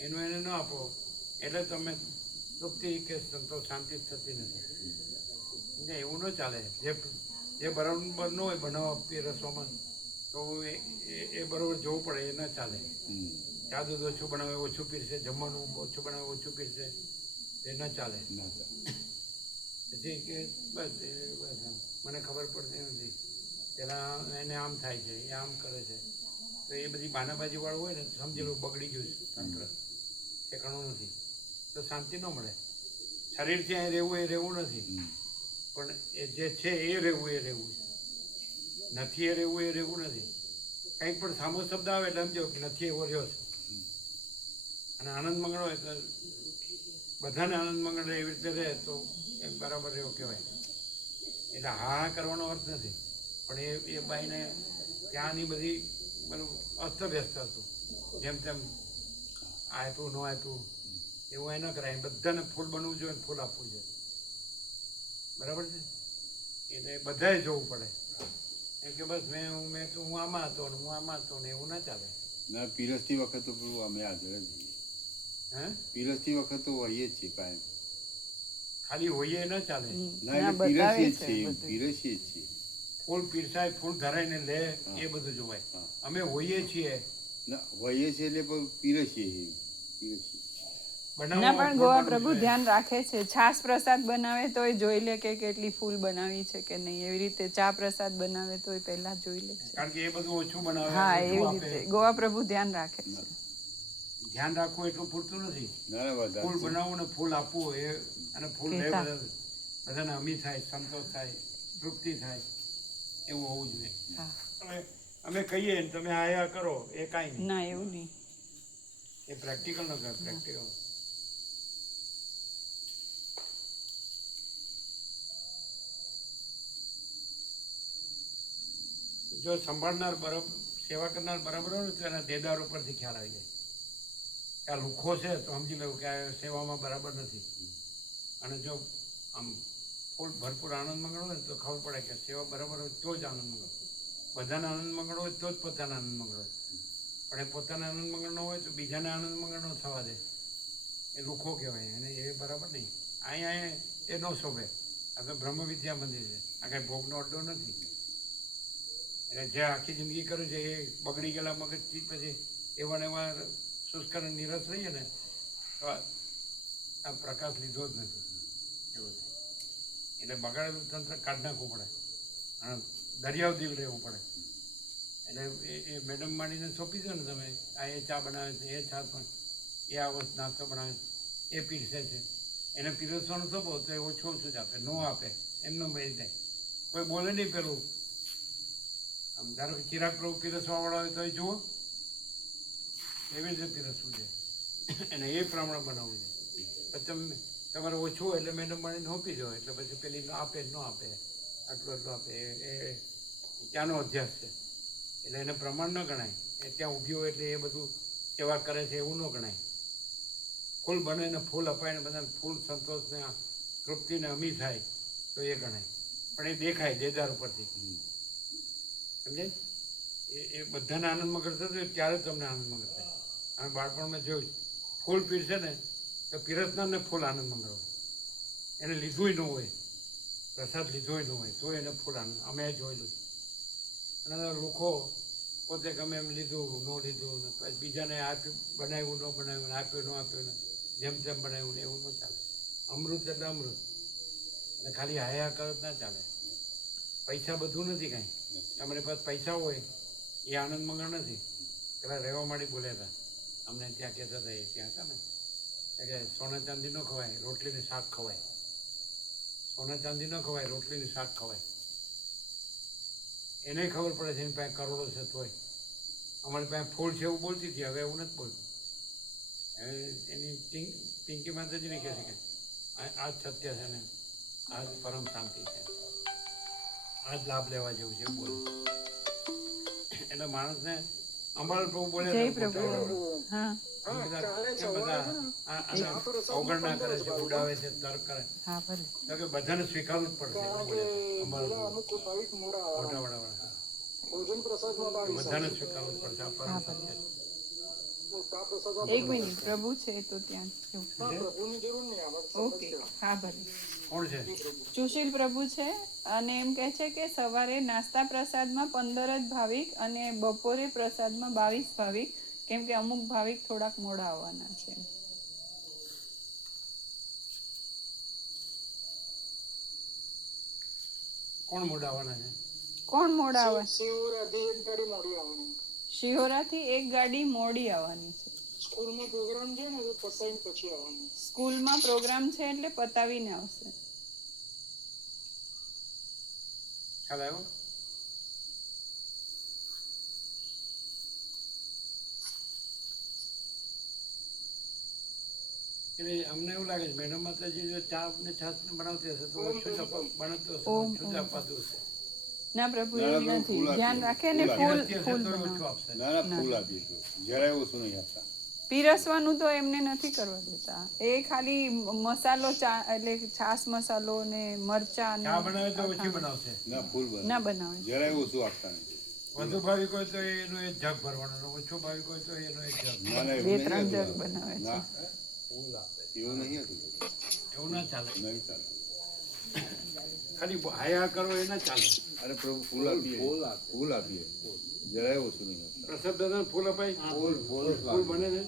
એનું એને ન આપો એટલે તમે તૃપ્તિ કે સંતોષ શાંતિ જ થતી નથી સમજ્યા? એવું ન ચાલે જે બરાબર ન હોય બનાવવા પીરસવામાં તો એ બરાબર જોવું પડે એ ન ચાલે. હમ. ચા દૂધ ઓછું બનાવે ઓછું પીરશે જમવાનું ઓછું બનાવે ઓછું પીરશે એ ન ચાલે. ના ચાલે. પછી કે બસ આમ મને ખબર પડતી નથી પેલા એને આમ થાય છે એ આમ કરે છે તો એ બધી બાનાબાજી વાળું હોય ને તો સમજી લો બગડી ગયું છે તંત્ર ઠેકાણું નથી તો શાંતિ ન મળે. શરીરથી અહીં રહેવું એ રહેવું નથી હમ. પણ એ જે છે એ રહેવું છે નથી એ રહેવું નથી. કંઈક પણ સામો શબ્દ આવે એટલે સમજો કે નથી એવો રહ્યો છે અને આનંદ મંગળ હોય તો બધાને આનંદ મંગળ રહે એવી રીતે રહે તો એ બરાબર રહ્યો કહેવાય. એટલે હા કરવાનો અર્થ નથી પણ એ બાઈને ત્યાંની બધી બધું અસ્તવ્યસ્ત હતું જેમ તેમ આપ્યું ન આપ્યું એવું એ ન કરાય. બધાને ફૂલ બનવું જોઈએ ને ફૂલ આપવું જોઈએ બરાબર છે. એટલે બધાએ જોવું પડે એમ કે બસ હું આમાં હતો ને હું આમાં હતો ને એવું ના ચાલે. ના પીરસતી વખત તો પેલું અમે હાજર જ છીએ. હે પીરસતી વખત તો હોઈએ જ છીએ કાયમ. ખાલી હોઈએ ન ચાલે. ના એટલે બતાવે પીરસીએ જ છે છીએ બધું. પીરસીએ જ છીએ. ફૂલ પીરસાય, ફૂલ ધરાઈને લે, એ બધું જોવાય. હા. અમે હોઈએ છીએ ના હોઈએ છે એટલે પણ પીરસીએ પીરસીએ બનાવવામાં ના પણ ફૂલ ગોવા બનવું પ્રભુ જોઈએ. ધ્યાન રાખે છે. છાસ પ્રસાદ બનાવે તોય જોઈ લે કે કેટલી ફૂલ બનાવી છે કે નહીં. એવી રીતે ચા પ્રસાદ બનાવે તોય પહેલા જોઈ લે છે. કારણ કે એ બધું ઓછું બનાવે, હા, ઓછું એવી આપે. રીતે ગોવા પ્રભુ ધ્યાન રાખે છે. ધ્યાન રાખવું એટલું પૂરતું નથી. ના ના વધારે ફૂલ છે. બનાવવું ને ફૂલ આપવું એ, અને ફૂલ લે કહેતા. બધાને અમી થાય, સંતોષ થાય, તૃપ્તિ થાય, એવું હોવું જોઈએ. હા. અમે કહીએ ને તમે આયા કરો, એ કાંઈ નહીં. ના એવું નહીં. એ પ્રેક્ટિકલ ન કરે, પ્રેક્ટિકલ. જો સંભાળનાર બરાબર, સેવા કરનાર બરાબર હોય ને તો એના દેદાર ઉપરથી ખ્યાલ આવી જાય કે આ લુખ્ખો છે તો સમજી લેવું કે આ સેવામાં બરાબર નથી. અને જો આમ ફૂલ ભરપૂર આનંદ મંગળ હોય ને તો ખબર પડે કે સેવા બરાબર હોય તો જ આનંદ મંગળ. બધાને આનંદ મંગળ હોય તો જ પોતાના આનંદ મંગળ હોય. પણ એ પોતાના આનંદ મંગળ ન હોય તો બીજાને આનંદ મંગળ ન થવા દે, એ લુખ્ખો કહેવાય. અને એ બરાબર નહીં. અહીંયા એ ન શોભે. આ તો બ્રહ્મ વિદ્યા મંદિર છે, આ કાંઈ ભોગનો અડ્ડો નથી. એટલે જે આખી જિંદગી કર્યું છે એ બગડી ગયેલા મગજથી પછી એવા ને એવા શુષ્ક અને નિરસ રહીએ ને તો આ પ્રકાશ લીધો જ નથી એવું છે. એટલે બગાડેલું તંત્ર કાઢી નાખવું પડે અને દરિયાવ દિલ રહેવું પડે. એટલે એ મેડમ માંડીને સોંપી દો ને તમે, આ એ ચા બનાવે છે, એ છાશ પણ, એ આ વસ્તુ નાસ્તો બનાવે છે, એ પીરસે છે, એને પીરસવાનું સોંપો તો એ ઓછું ઓછું જ આપે, ન આપે એમનો મળી જાય. કોઈ બોલે નહીં પેલું. આમ ધારો કે ચિરાગ પ્રભુ પીરસવા વાળા હોય તો એ જુઓ એવી રીતે પીરસવું છે. અને એ પ્રમાણે બનાવવું છે. પછી તમે તમારે ઓછું હોય એટલે મેડમ પાણીને સોંપી દો, એટલે પછી પેલી આપે ન આપે, આટલું આટલું આપે, એ ત્યાંનો અભ્યાસ છે. એટલે એને પ્રમાણ ન ગણાય. એ ત્યાં ઊભી હોય એટલે એ બધું સેવા કરે છે એવું ન ગણાય. ફૂલ બને ને ફૂલ અપાય ને બધાને ફૂલ સંતોષ ને તૃપ્તિ ને અમી થાય તો એ ગણાય. પણ એ દેખાય દેદાર ઉપરથી, સમજાય? એ બધાને આનંદ મગર થતો હોય ત્યારે જ તમને આનંદ મગર થાય. અને બાળપણમાં જોયું ફૂલ પીરસે ને તો પીરસનારને ફૂલ આનંદ મંગળ હોય. એને લીધું ન હોય, પ્રસાદ લીધો ન હોય તો એને ફૂલ આનંદ. અમે જોયેલું છે. અને લોકો પોતે ગમે એમ લીધું ન લીધું ને પછી બીજાને આપ્યું, બનાવ્યું ન બનાવ્યું, આપ્યું ન આપ્યું ને જેમ તેમ બનાવ્યું ને એવું ન ચાલે. અમૃત એટલે અમૃત. એટલે ખાલી હાયા કરો જ ના ચાલે. પૈસા બધું નથી કાંઈ. તમારી પાસે પૈસા હોય એ આનંદ મંગળ નથી. પેલા રહેવા માંડી બોલ્યા હતા અમને ત્યાં કહેતા હતા, એ ત્યાં હતા ને કે સોના ચાંદી ન ખવાય, રોટલીને શાક ખવાય. સોના ચાંદી ન ખવાય, રોટલીને શાક ખવાય. એને ખબર પડે છે એની પાસે કરોડો છે તોય. અમારી પાસે ફૂલ છે એવું બોલતી હતી, હવે એવું નથી બોલતું. હવે એની પિંકી માતાજીને કહે છે કે આ જ સત્ય છે ને આ જ પરમ શાંતિ છે, આ જ લાભ લેવા જેવું છે એવું બોલે. એટલે માણસને અંબાલ પ્રભુ બોલે જય પ્રભુ. હા અવગણના કરે છે, ઉડાવે છે, તર્ક કરે. હા ભલે. તો કે બધાને સ્વીકારવું જ પડશે એવું બોલે અંબાલ પ્રભુ. મોટા વડાવાળા બધાને સ્વીકારવું જ પડશે. આ પરમ હા સત્ય ભલે. છે. એક મિનિટ, પ્રભુ છે તો ત્યાં ઓકે. હા ભલે. કોણ છે? સુશીલ પ્રભુ છે અને એમ કહે છે કે સવારે નાસ્તા પ્રસાદમાં 15 જ ભાવિક અને બપોરે પ્રસાદમાં 22 ભાવિક, કેમ કે અમુક ભાવિક થોડાક મોડા આવવાના છે. કોણ મોડા આવવાના છે? કોણ મોડા આવવાના? શિહોરાથી એક ગાડી મોડી આવવાની છે. સ્કૂલમાં પ્રોગ્રામ છે એટલે પતાવીને આવશે. ખ્યાલ આવ્યો? એટલે અમને એવું લાગે છે મેડમ માતાજી જો ચા ને છાશ ને બનાવતી હશે તો ઓછું જ બનાવતું હશે, ઓમ, ઓછું જ આપવાતું હશે. ના પ્રભુ ના, એવું પ્રભુ, નથી. ફૂલ ધ્યાન આપીએ. રાખે ને ફૂલ ફૂલ પીરસતી હશે ફૂલ તો બનાવે. ઓછું આપશે. ના ના ફૂલ આપીએ તો જરાય ઓછું નહીં આપતા. પીરસવાનું તો એમને નથી કરવા દેતા. એ ખાલી મસાલો ચા એટલે છાસ મસાલો ને મરચા ને ચા બનાવે તો ઓછી બનાવશે. ના ફૂલ ના બનાવે. જરાય ઓછું આપતા નથી. વધુ ભાવિક હોય તો એનો એક જગ ભરવાનો, ઓછો ભાવિક હોય તો એનો એક જગ. ના ના બે એવું ત્રણ નહીં જગ હતું. બનાવે છે. ના એવું નહીં હતું. એવું ના ચાલે. નહીં ચાલે. ખાલી હાયા કરો એ ના ચાલે. અરે પ્રભુ ફૂલ આપીએ ફૂલ આપીએ જરાય ઓછું નહીં આપતા. પ્રસાદ દાદા ફૂલ અપાય. ફૂલ બને છે.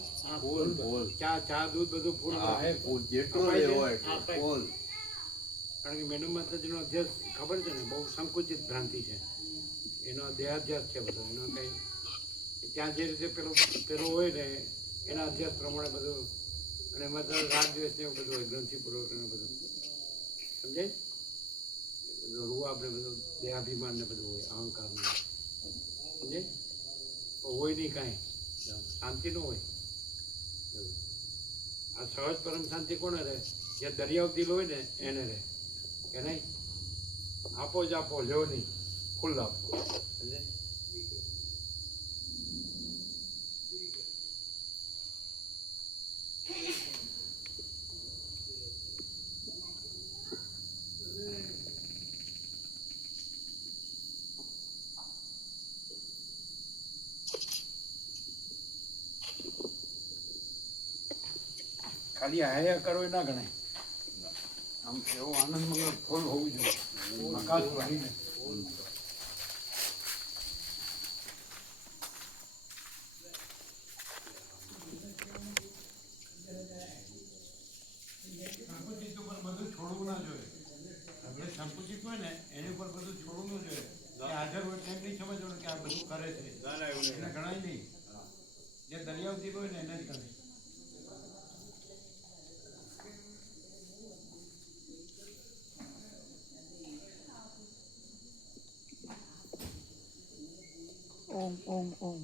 ચા દૂધ બધું ફૂલ અપાય છે. કારણ કે મેડમ માતાજીનો અધ્યાસ ખબર છે ને, બહુ સંકુચિત ભ્રાંતિ છે. એનો દેહાધ્યાસ છે બધો. એનો કંઈ ત્યાં જે રીતે પેલો હોય ને એના અધ્યાસ પ્રમાણે બધું. અને એમાં તો રાગ દ્વેષ ને એવું બધું હોય, ગ્રંથિપૂર્વક ને બધું સમજાય. બધું રૂ આપણે બધું દેહાભિમાન ને બધું હોય, અહંકાર ને સમજાય. હોય નહીં કાંઈ, શાંતિ ન હોય એવું. આ સહજ પરમ શાંતિ કોને રહે? જે દરિયાવ દિલ હોય ને એને રહે. કે નહીં, આપો જ આપો, લ્યો નહીં, ફૂલ આપો. સમજાય. ખાલી હાયા કરો એ ના ગણાય. આમ એવો આનંદ મંગળ ફૂલ હોવું જોઈએ, આકાશ ભરીને. સંકુચિત ઉપર બધું છોડવું ના જોઈએ. આપણે સંકુચિત હોય ને એની ઉપર બધું છોડવું ન જોઈએ. કે હાજર હોય તેમ નહીં સમજવાનું કે આ બધું કરે છે, એને ગણાય નહીં. જે દરિયાવ દિલ હોય ને એને જ ગણાય. ઓમ ઓમ ઓમ.